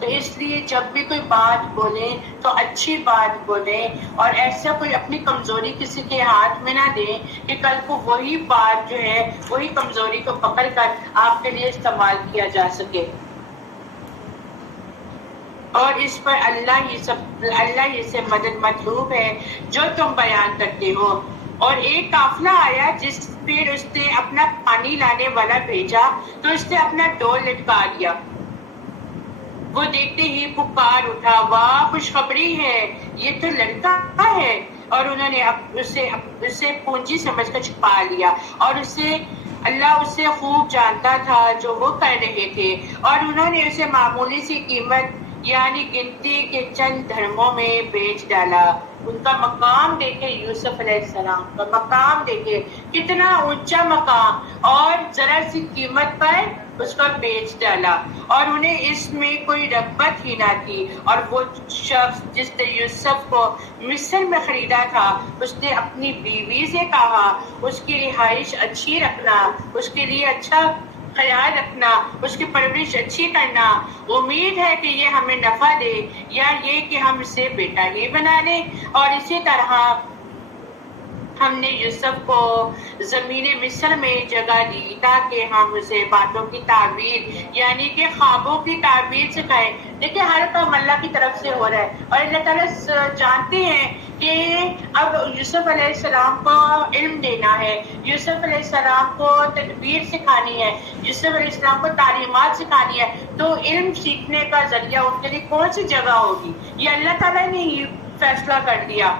تو اس لیے جب بھی کوئی بات بولیں تو اچھی بات بولیں، اور ایسا کوئی اپنی کمزوری کسی کے ہاتھ میں نہ دیں کہ کل کو وہی بات جو ہے وہی کمزوری کو پکڑ کر آپ کے لیے استعمال کیا جا سکے۔ اور اس پر اللہ ہی سے مدد مطلوب ہے جو تم بیان کرتے ہو۔ اور ایک قافلہ آیا جس پھر اس نے اپنا پانی لانے والا بھیجا تو اس نے اپنا ڈول لٹکا لیا، وہ دیکھتے ہی پکار اٹھا، واہ خوشخبری ہے، یہ تو لڑکا ہے، اور انہوں نے اسے پونجی سمجھ کر چھپا لیا، اور اللہ اسے خوب جانتا تھا جو وہ کر رہے تھے، اور انہوں نے اسے معمولی سی قیمت یعنی گنتی کے چند درہموں میں بیچ ڈالا۔ ان کا مقام دیکھے، یوسف علیہ السلام کا مقام دیکھے، کتنا اونچا مقام، اور ذرا سی قیمت پر اس کو بیچ ڈالا، اور انہیں اس میں کوئی رغبت ہی نہ تھی۔ اور وہ شخص جس نے یوسف کو مصر میں خریدا تھا، اس نے اپنی بیوی سے کہا اس کی رہائش اچھی رکھنا، اس کے لیے اچھا خیال رکھنا، اس کی پرورش اچھی کرنا، امید ہے کہ یہ ہمیں نفع دے یا یہ کہ ہم اسے بیٹا ہی بنا لیں۔ اور اسی طرح ہم نے یوسف کو زمین مصر میں جگہ دی تاکہ ہم اسے باتوں کی تعبیر یعنی کہ خوابوں کی تعبیر سکھائیں۔ دیکھیں ہر کام اللہ کی طرف سے ہو رہا ہے، اور اللہ تعالیٰ جانتے ہیں کہ اب یوسف علیہ السلام کو علم دینا ہے، یوسف علیہ السلام کو تدبیر سکھانی ہے، یوسف علیہ السلام کو تعلیمات سکھانی ہے، تو علم سیکھنے کا ذریعہ ان کے لیے کون سی جگہ ہوگی؟ یہ اللہ تعالیٰ نے ہی فیصلہ کر دیا۔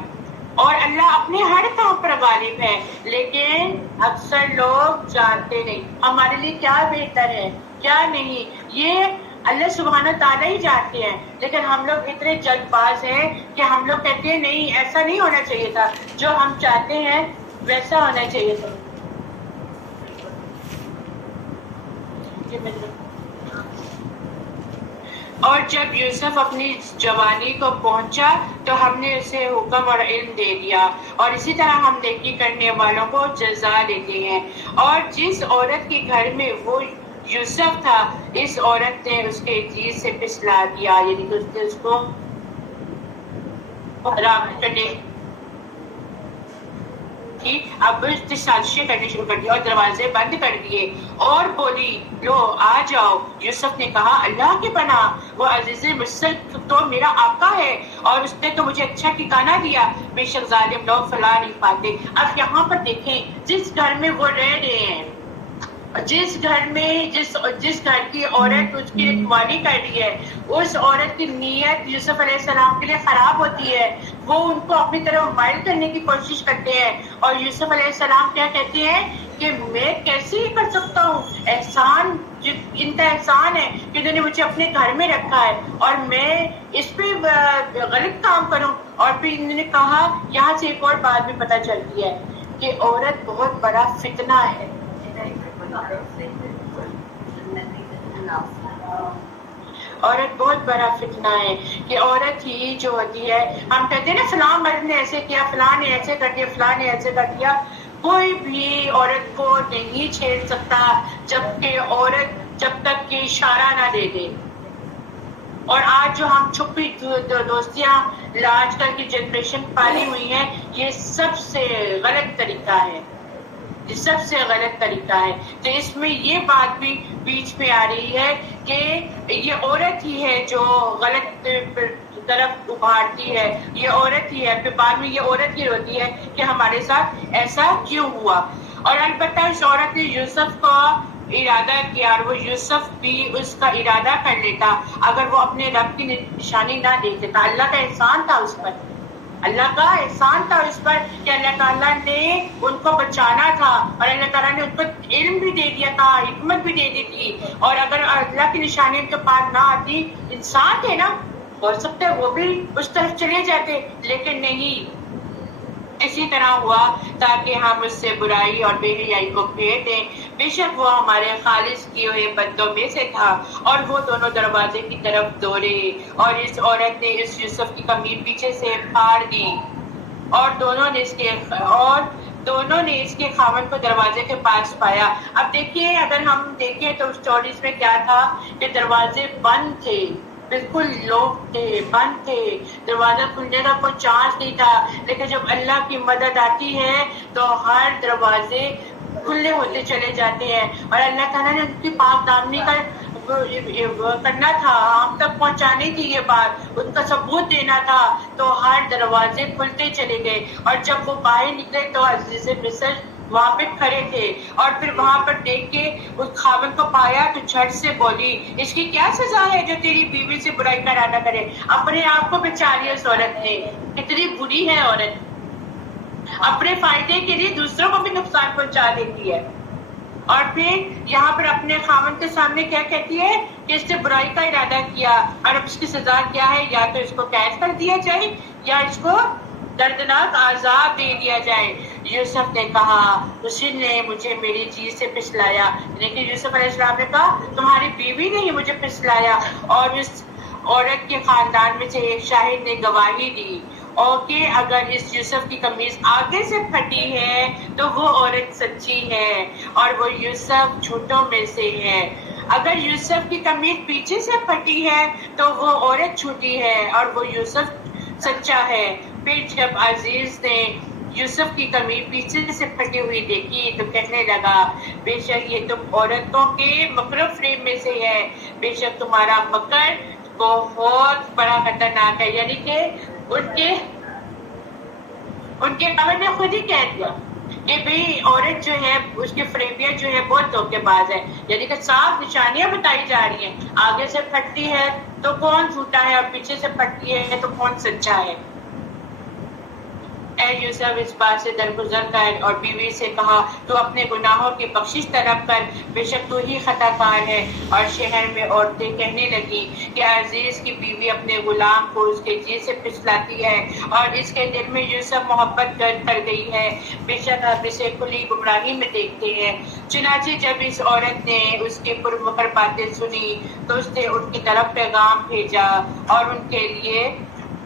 اور اللہ اپنے ہر کام پر غالب ہے، لیکن اکثر لوگ جانتے نہیں ہمارے لیے کیا بہتر ہے کیا نہیں، یہ اللہ سبحانہ تعالیٰ ہی جانتے ہیں، لیکن ہم لوگ اتنے جلد باز ہیں کہ ہم لوگ کہتے ہیں نہیں ایسا نہیں ہونا چاہیے تھا، جو ہم چاہتے ہیں ویسا ہونا چاہیے تھا۔ اور جب یوسف اپنی جوانی کو پہنچا تو ہم نے اسے حکم اور علم دے دیا، اور اسی طرح ہم نیکی کرنے والوں کو جزا دیتے ہیں۔ اور جس عورت کے گھر میں وہ یوسف تھا، اس عورت نے اس کے جی سے پھسلا دیا، یعنی کہ اس نے اس کو حرام کرنے کی اب سازشیں کرنی شروع کر دی اور دروازے بند کر دیے، اور بولی لو آ جاؤ۔ یوسف نے کہا اللہ کی پناہ، وہ عزیز مصر تو میرا آقا ہے اور اس نے تو مجھے اچھا ٹھکانہ دیا، بے شک ظالم لوگ فلا نہیں پاتے۔ اب یہاں پر دیکھیں جس گھر میں وہ رہ رہے ہیں، جس گھر میں جس گھر کی عورت اس کی رکھوالی کر رہی ہے، اس عورت کی نیت یوسف علیہ السلام کے لیے خراب ہوتی ہے، وہ ان کو اپنی طرف مائل کرنے کی کوشش کرتے ہیں، اور یوسف علیہ السلام کیا کہتے ہیں کہ میں کیسے ہی کر سکتا ہوں، احسان ان کا احسان ہے کہ انہوں نے مجھے اپنے گھر میں رکھا ہے اور میں اس پہ غلط کام کروں۔ اور پھر انہوں نے کہا، یہاں سے ایک اور بات بھی پتہ چلتی ہے کہ عورت بہت بڑا فتنہ ہے۔ عورت بہت بڑا فتنہ ہے کہ عورت ہی جو ہوتی ہے، ہم کہتے ہیں نا فلاں مرد نے ایسے کیا، فلاں نے ایسے کر دیا، فلاں نے ایسے کر دیا، کوئی بھی عورت کو نہیں چھیڑ سکتا جب تک کہ اشارہ نہ دے دے۔ اور آج جو ہم چھپی دوستیاں آج کل کی جنریشن پالی ہوئی ہیں، یہ سب سے غلط طریقہ ہے، یہ سب سے غلط طریقہ ہے۔ تو اس میں یہ بات بھی بیچ میں آ رہی ہے کہ یہ عورت ہی ہے جو غلط طرف ابھارتی ہے، یہ عورت ہی ہے، پھر بعد میں یہ عورت ہی ہوتی ہے کہ ہمارے ساتھ ایسا کیوں ہوا۔ اور البتہ اس عورت نے یوسف کا ارادہ کیا، اور وہ یوسف بھی اس کا ارادہ کر لیتا اگر وہ اپنے رب کی نشانی نہ دیکھ دیتا۔ اللہ کا احسان تھا اس پر، اللہ کا احسان تھا اس پر کہ اللہ تعالیٰ نے ان کو بچانا تھا، اور اللہ تعالیٰ نے ان کو علم بھی دے دیا تھا, حکمت بھی دے دی تھی, اور اگر اللہ کی نشانی ان کے پاس نہ آتی, انسان تھے نا, ہو سکتا ہے وہ بھی اس طرف چلے جاتے, لیکن نہیں. اسی طرح ہوا تاکہ ہم اس سے برائی اور بے حیائی کو پھیر دیں. بے شک وہ ہمارے خالص کیے ہوئے بندوں میں سے تھا. اور وہ دونوں دروازے کی طرف دوڑے, اور اس عورت نے اس یوسف کی قمیص پیچھے سے پھاڑ دی, اور دونوں نے اس کے خاوند کو دروازے کے پاس پایا. اب دیکھیے, اگر ہم دیکھیں تو اسٹوریز میں کیا تھا کہ دروازے بند تھے, بالکل لوگ تھے, بند تھے, دروازہ کھلنے کا کوئی چانس نہیں تھا. لیکن جب اللہ کی مدد آتی ہے تو ہر دروازے کھلے ہوتے چلے جاتے ہیں. اور اللہ تعالیٰ نے ان کی پاک دامنی کا کرنا تھا, ہم تک پہنچانی تھی یہ بات, ان کا ثبوت دینا تھا, تو ہر دروازے کھلتے چلے گئے. اور جب وہ باہر نکلے تو عزیز مصر وہاں پہ کھڑے تھے, اور پھر وہاں پر دیکھ کے اس خاوند کو پایا تو جھٹ سے بولی, اس کی کیا سزا ہے جو تیری بیوی سے برائی کا ارادہ کرے. اپنے آپ کو بچا لیا اس عورت نے, کتنی بری ہے عورت, اپنے فائدے کے لیے دوسروں کو بھی نقصان پہنچا دیتی ہے. اور پھر یہاں پر اپنے خاوند کے سامنے کیا کہتی ہے کہ اس نے برائی کا ارادہ کیا, اور اب اس کی سزا کیا ہے, یا تو اس کو قید کر دیا جائے یا اس کو دردناک عذاب دے دیا جائے. یوسف نے کہا, اسی نے مجھے میری چیز سے پھسلایا. لیکن یوسف علیہ السلام نے کہا, تمہاری بیوی نے ہی مجھے پھسلایا. اور اس عورت کے خاندان میں سے ایک شاہد نے گواہی دی, اور کہ اگر اس یوسف کی قمیص آگے سے پھٹی ہے تو وہ عورت سچی ہے, اور وہ یوسف جھوٹوں میں سے ہے. اگر یوسف کی قمیص پیچھے سے پھٹی ہے تو وہ عورت جھوٹی ہے, اور وہ یوسف سچا ہے. پھر جب عزیز نے یوسف کی قمیص پیچھے سے پھٹی ہوئی دیکھی تو کہنے لگا, بے شک یہ تم عورتوں کے مکر و فریب میں سے ہے, بے شک تمہارا مکر بہت بڑا خطرناک ہے. یعنی کہ ان کے خاوند نے خود ہی کہہ دیا کہ بھئی عورت جو ہے اس کی فریبیاں جو ہے بہت دھوکے باز ہے. یعنی کہ صاف نشانیاں بتائی جا رہی ہیں, آگے سے پھٹتی ہے تو کون جھوٹا ہے, اور پیچھے سے پھٹتی ہے تو کون سچا ہے. اے یوسف اس بات سے درگزر کر اور بیوی سے کہا, تو اپنے گناہوں کی بخشش طلب کر, بے شک تو ہی خطا کار ہے. اور شہر میں عورتیں کہنے لگی کہ عزیز کی بیوی اپنے غلام کو اس کے جی سے پھسلاتی ہے, اور اس کے دل میں یوسف محبت کر گئی ہے. بے شک ہم اسے کھلی گمراہی میں دیکھتے ہیں. چنانچہ جب اس عورت نے اس کی پرمکر باتیں سنی تو اس نے ان کی طرف پیغام بھیجا, اور ان کے لیے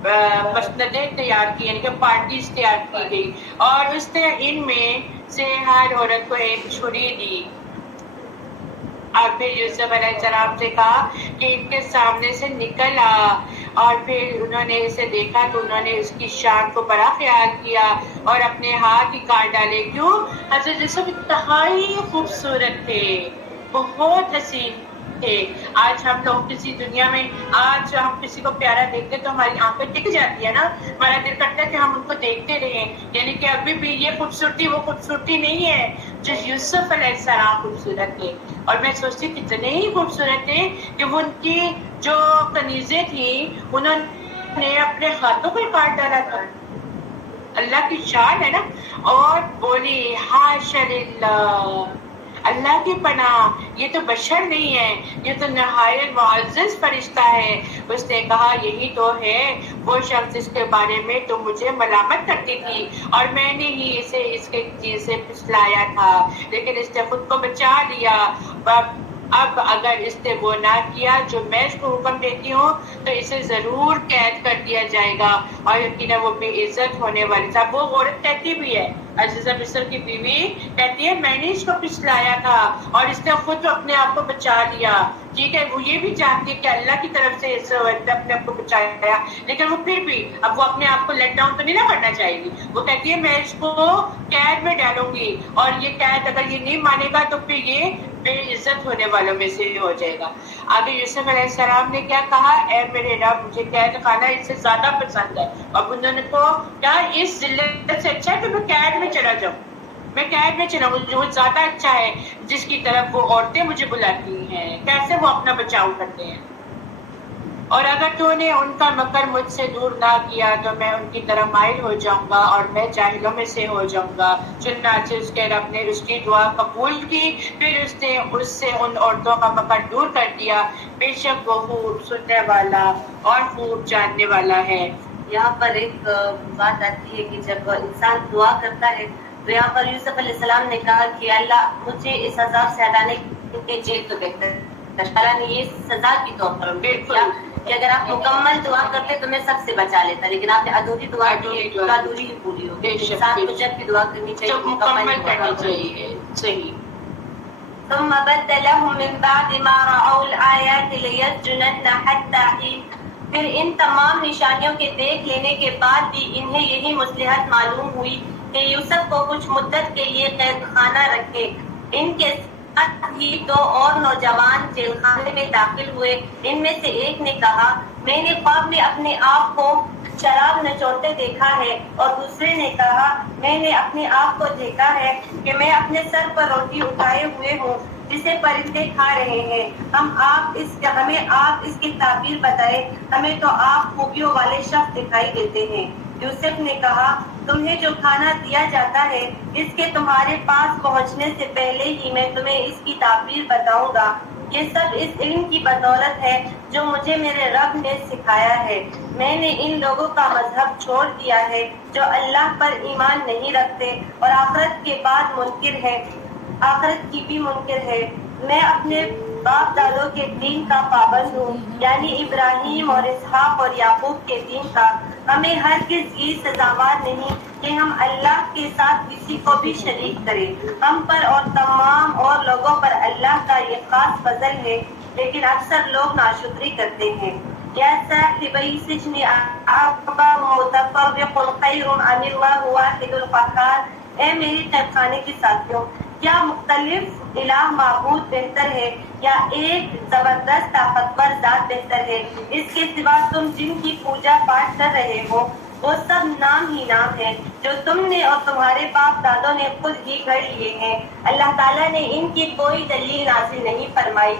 مسندیں تیار کی, یعنی کہ پارٹیز تیار کی گئی, اور اس نے ان میں سے ہر عورت کو ایک چھری دی. اور پھر یوسف علیہ السلام سے کہا کہ ان کے سامنے سے نکل آ, اور پھر انہوں نے اسے دیکھا تو انہوں نے اس کی شان کو بڑا خیال کیا اور اپنے ہاتھ ہی کاٹ ڈالے. کیوں؟ حضرت یوسف انتہائی خوبصورت تھے, بہت حسین تھے. آج ہم لوگ کسی دنیا میں, آج ہم کسی کو پیارا دیکھتے تو ہماری آنکھیں ٹک جاتی ہے نا, ہمارا دل کرتا ہے کہ ہم ان کو دیکھتے رہیں. یعنی کہ ابھی بھی یہ خوبصورتی وہ خوبصورتی نہیں ہے جو یوسف علیہ السلام خوبصورت تھے. اور میں سوچتی کتنے ہی خوبصورت تھے کہ وہ ان کی جو کنیزیں تھیں انہوں نے اپنے ہاتھوں کو کاٹ ڈالا تھا. اللہ کی شان ہے نا. اور بولی, حاشا للہ, اللہ کی پناہ, یہ تو بشر نہیں ہے, یہ تو نہایت معزز فرشتہ ہے. اس نے کہا, یہی تو ہے وہ شخص جس کے بارے میں تم مجھے ملامت کرتی تھی, اور میں نے ہی اسے اس کے چیز سے پھسلایا تھا, لیکن اس نے خود کو بچا لیا. اب اگر اس نے وہ نہ کیا جو میں اس کو حکم دیتی ہوں تو اسے ضرور قید کر دیا جائے گا, اور یقیناً وہ بے عزت ہونے والی تھا. وہ عورت کہتی بھی ہے, عزیزہ مصر کی بیوی کہتی ہے, میں نے اس کو پھسلایا تھا اور اس نے خود اپنے آپ کو بچا لیا. ٹھیک ہے, وہ یہ بھی جانتی ہے کہ اللہ کی طرف سے اس نے اپنے آپ کو بچایا, لیکن وہ پھر بھی اب وہ اپنے آپ کو لیٹ ڈاؤن تو نہیں نہ کرنا چاہے گی. وہ کہتی ہے میں اس کو قید میں ڈالوں گی, اور یہ قید اگر یہ نہیں مانے گا تو پھر یہ بے عزت ہونے والوں میں سے ہو جائے گا. آگے یوسف علیہ السلام نے کیا کہا, اے میرے رب, مجھے قید خانہ اس سے زیادہ پسند ہے. اب انہوں نے کو کیا, اس ذلت سے اچھا ہے کہ میں قید میں چلا جاؤں, میں قید میں چلا ہوں, جو زیادہ اچھا ہے جس کی طرف وہ عورتیں مجھے بلاتی ہیں. کیسے وہ اپنا بچاؤ کرتے ہیں. اور اگر تو نے ان کا مکر مجھ سے دور نہ کیا تو میں ان کی طرح مائل ہو جاؤں گا اور میں جاہلوں میں سے ہو جاؤں گا۔ چنانچہ اس کے رب نے اس کی دعا قبول کی، پھر اس نے اس سے ان عورتوں کا مکر دور کر دیا، بے شک وہ خوب سننے والا اور خوب جاننے والا ہے۔ یہاں پر ایک بات آتی ہے کہ جب انسان دعا کرتا ہے تو یہاں پر یوسف علیہ السلام نے کہا کہ اللہ مجھے اس عذاب سے ہٹانے کے جیل تو بہتر ہے۔ اللہ نے یہ سزا کی طور پر کیا کہ اگر آپ مکمل دعا کرتے تو میں سب سے بچا لیتا، لیکن آپ نے ادھوری دعا کی تو ادھوری ہی پوری ہوگی۔ انسان کو جب بھی دعا کرنی چاہیے مکمل کرنی چاہیے۔ صحیح۔ ثم بدلهم من بعد ما رأوا الآيات ليسجنن حتى حين، پھر ان تمام نشانیوں کے دیکھ لینے کے بعد بھی انہیں یہی مصلحت معلوم ہوئی کہ یوسف کو کچھ مدت کے لیے قید خانہ رکھے۔ ان کے ساتھ ہی دو اور نوجوان جیل خانے میں داخل ہوئے۔ ان میں سے ایک نے کہا میں نے خواب میں اپنے آپ کو شراب نچوڑتے دیکھا ہے، اور دوسرے نے کہا میں نے اپنے آپ کو دیکھا ہے کہ میں اپنے سر پر روٹی اٹھائے ہوئے ہوں جسے پرندے کھا رہے ہیں۔ ہمیں آپ اس کی تعبیر بتائے، ہمیں تو آپ خوبیوں والے شخص دکھائی دیتے ہیں۔ یوسف نے کہا تمہیں جو کھانا دیا جاتا ہے اس کے تمہارے پاس پہنچنے سے پہلے ہی میں تمہیں اس کی تعبیر بتاؤں گا۔ یہ سب اس علم کی بدولت ہے جو مجھے میرے رب نے سکھایا ہے۔ میں نے ان لوگوں کا مذہب چھوڑ دیا ہے جو اللہ پر ایمان نہیں رکھتے اور آخرت کے بعد منکر ہے، آخرت کی بھی منکر ہے۔ میں اپنے باپ دادوں کے دین کا پابند ہوں، یعنی ابراہیم اور اسحاق اور یعقوب کے دین کا۔ ہمیں ہرگز یہ سزاوار نہیں کہ ہم اللہ کے ساتھ کسی کو بھی شریک کریں۔ ہم پر اور تمام اور لوگوں پر اللہ کا یہ خاص فضل ہے، لیکن اکثر لوگ ناشکری کرتے ہیں۔ یا صاحبی السجن ارباب متفرق خیر ام اللہ واحد القہار، اے میری قید خانے کے ساتھیوں، کیا مختلف الہ معبود بہتر ہے یا ایک زبردست طاقتور ذات بہتر ہے؟ اس کے سوا تم جن کی پوجا پاٹ کر رہے ہو وہ سب نام ہی نام ہے جو تم نے اور تمہارے باپ دادوں نے خود ہی گھڑ لیے ہیں۔ اللہ تعالیٰ نے ان کی کوئی دلیل نازل نہیں فرمائی،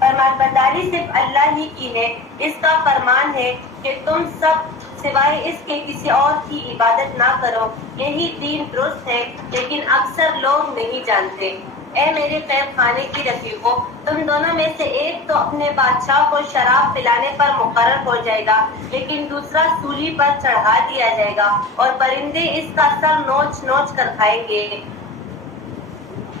فرمان برداری صرف اللہ ہی کی ہے۔ اس کا فرمان ہے کہ تم سب سوائے اس کے کسی اور کی عبادت نہ کرو، یہی دین درست ہے، لیکن اکثر لوگ نہیں جانتے۔ اے میرے قید خانے کی رفیقوں، تم دونوں میں سے ایک تو اپنے بادشاہ کو شراب پلانے پر مقرر ہو جائے گا، لیکن دوسرا سولی پر چڑھا دیا جائے گا اور پرندے اس کا سر نوچ نوچ کر کھائیں گے۔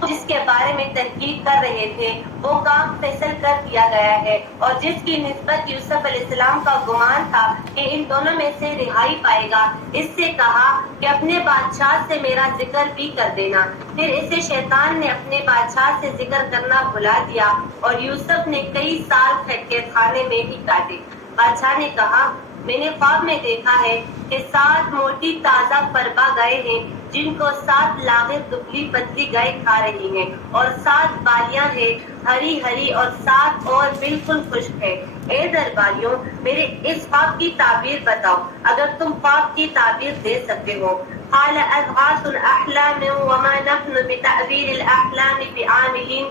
جس کے بارے میں تحقیق کر رہے تھے وہ کام فیصل کر دیا گیا ہے، اور جس کی نسبت یوسف علیہ السلام کا گمان تھا کہ ان دونوں میں سے رہائی پائے گا، اس سے کہا کہ اپنے بادشاہ سے میرا ذکر بھی کر دینا۔ پھر اسے شیطان نے اپنے بادشاہ سے ذکر کرنا بھلا دیا اور یوسف نے کئی سال قید خانے میں ہی کاٹے۔ بادشاہ نے کہا میں نے خواب میں دیکھا ہے کہ 7 موٹی تازہ پربا گائے ہیں جن کو 7 لاغر دبلی پتلی گائے کھا رہی ہیں، اور 7 بالیاں ہیں ہری ہری اور 7 اور بالکل خشک ہے۔ اے درباریوں، میرے اس خواب کی تعبیر بتاؤ اگر تم خواب کی تعبیر دے سکتے ہو۔ قال اضغاث الاحلام وما نحن بتعبیر الاحلام بعاملین،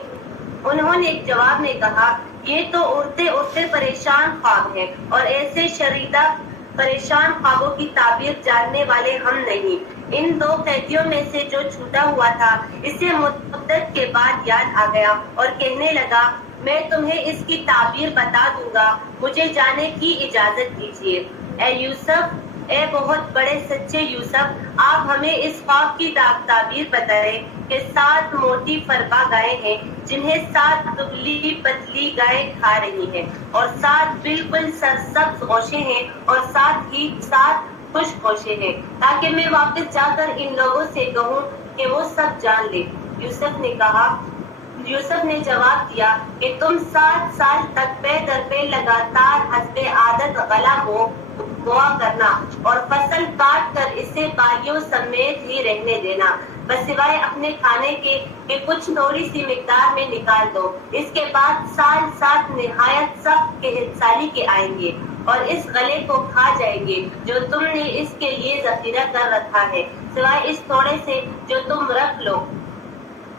انہوں نے ایک جواب میں کہا یہ تو اڑتے اڑتے پریشان خواب ہے، اور ایسے شریدہ پریشان خوابوں کی تعبیر جاننے والے ہم نہیں۔ ان 2 قیدیوں میں سے جو چھوٹا ہوا تھا اسے مدت کے بعد یاد آ گیا اور کہنے لگا میں تمہیں اس کی تعبیر بتا دوں گا، مجھے جانے کی اجازت دیجیے۔ اے یوسف، اے بہت بڑے سچے یوسف، آپ ہمیں اس خواب کی تعبیر بتائیں کہ 7 موٹی فربا گائے ہیں جنہیں 7 دبلی پتلی گائے کھا رہی ہیں، اور 7 بالکل سرسبز گوشے ہیں، اور 7 خشک گوشے ہیں، تاکہ میں واپس جا کر ان لوگوں سے کہوں کہ وہ سب جان لیں۔ یوسف نے جواب دیا کہ تم 7 سال تک پے در پے لگاتار حسب عادت غلہ بوا کرنا اور فصل کاٹ کر اسے بالیوں سمیت ہی رہنے دینا، بسوائے اپنے کھانے کے کہ کچھ تھوڑی سی مقدار میں نکال دو۔ اس کے بعد سال 7 نہایت سخت سالی کے آئیں گے اور اس غلے کو کھا جائیں گے جو تم نے اس کے لیے ذخیرہ کر رکھا ہے، سوائے اس تھوڑے سے جو تم رکھ لو۔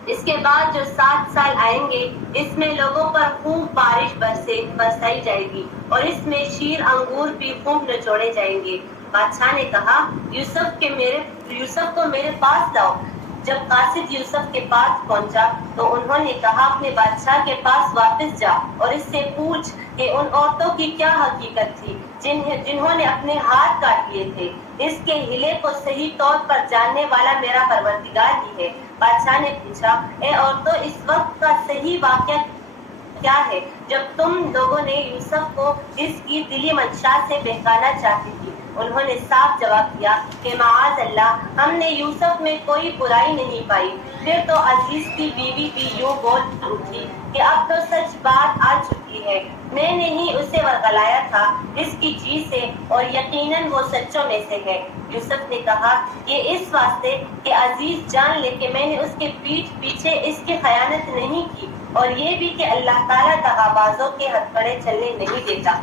اس کے بعد جو 7 سال آئیں گے اس میں لوگوں پر خوب بارش برسائی جائے گی اور اس میں شیر انگور بھی خوب نچوڑے جائیں گے۔ بادشاہ نے کہا یوسف کو میرے پاس لاؤ۔ جب قاصد یوسف کے پاس پہنچا تو انہوں نے کہا اپنے بادشاہ کے پاس واپس جا اور اس سے پوچھ کہ ان عورتوں کی کیا حقیقت تھی جنہوں نے اپنے ہاتھ کاٹ لیے تھے۔ اس کے ہلے کو صحیح طور پر جاننے والا میرا پروردگار ہی ہے۔ بادشاہ نے پوچھا اے عورتوں اس وقت کا صحیح واقعہ کیا ہے جب تم لوگوں نے یوسف کو اس کی دلی منشا سے بہکانا چاہتی تھی؟ انہوں نے صاف جواب دیا کہ معاذ اللہ ہم نے یوسف میں کوئی برائی نہیں پائی۔ پھر تو عزیز کی بیوی بھی یوں بول اٹھی کہ اب تو سچ بات آ چکی ہے، میں نے ہی اسے ورغلایا تھا اس کی چیز سے اور یقیناً وہ سچوں میں سے ہے۔ یوسف نے کہا یہ اس واسطے کہ عزیز جان لے کہ میں نے اس کے پیٹھ پیچھے اس کی خیانت نہیں کی اور یہ بھی کہ اللہ تعالیٰ دغابازوں کے ہتھکڑے چلنے نہیں دیتا۔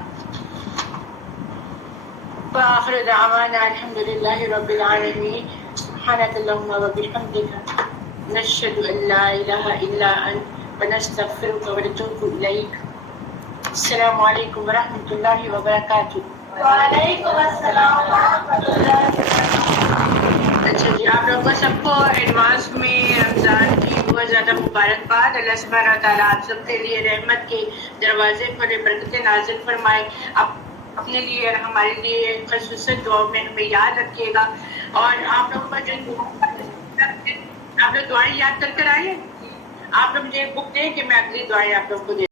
وآخر دعوانا الحمد لله رب العالمين سبحانك اللهم وبحمدك نشهد أن لا إله إلا أنت ونستغفرك ونتوب إليك۔ السلام عليكم ورحمة الله وبركاته۔ وعلیکم السلام ورحمۃ اللہ وبرکاتہ۔ اچھا جی، آپ لوگوں کو سب کو ایڈوانس میں رمضان کی بہت زیادہ مبارکباد۔ اللہ سبحانہ و تعالیٰ آپ سب کے لیے رحمت کے دروازے کھولے، برکتیں نازل فرمائے۔ اپنے لیے اور ہمارے لیے خصوصاً دعاؤں میں ہمیں یاد رکھیے گا، اور آپ لوگوں کا جو آپ لوگ دعائیں یاد کر آئے، آپ لوگ مجھے بک دیں کہ میں اگلی دعائیں آپ لوگوں کو دے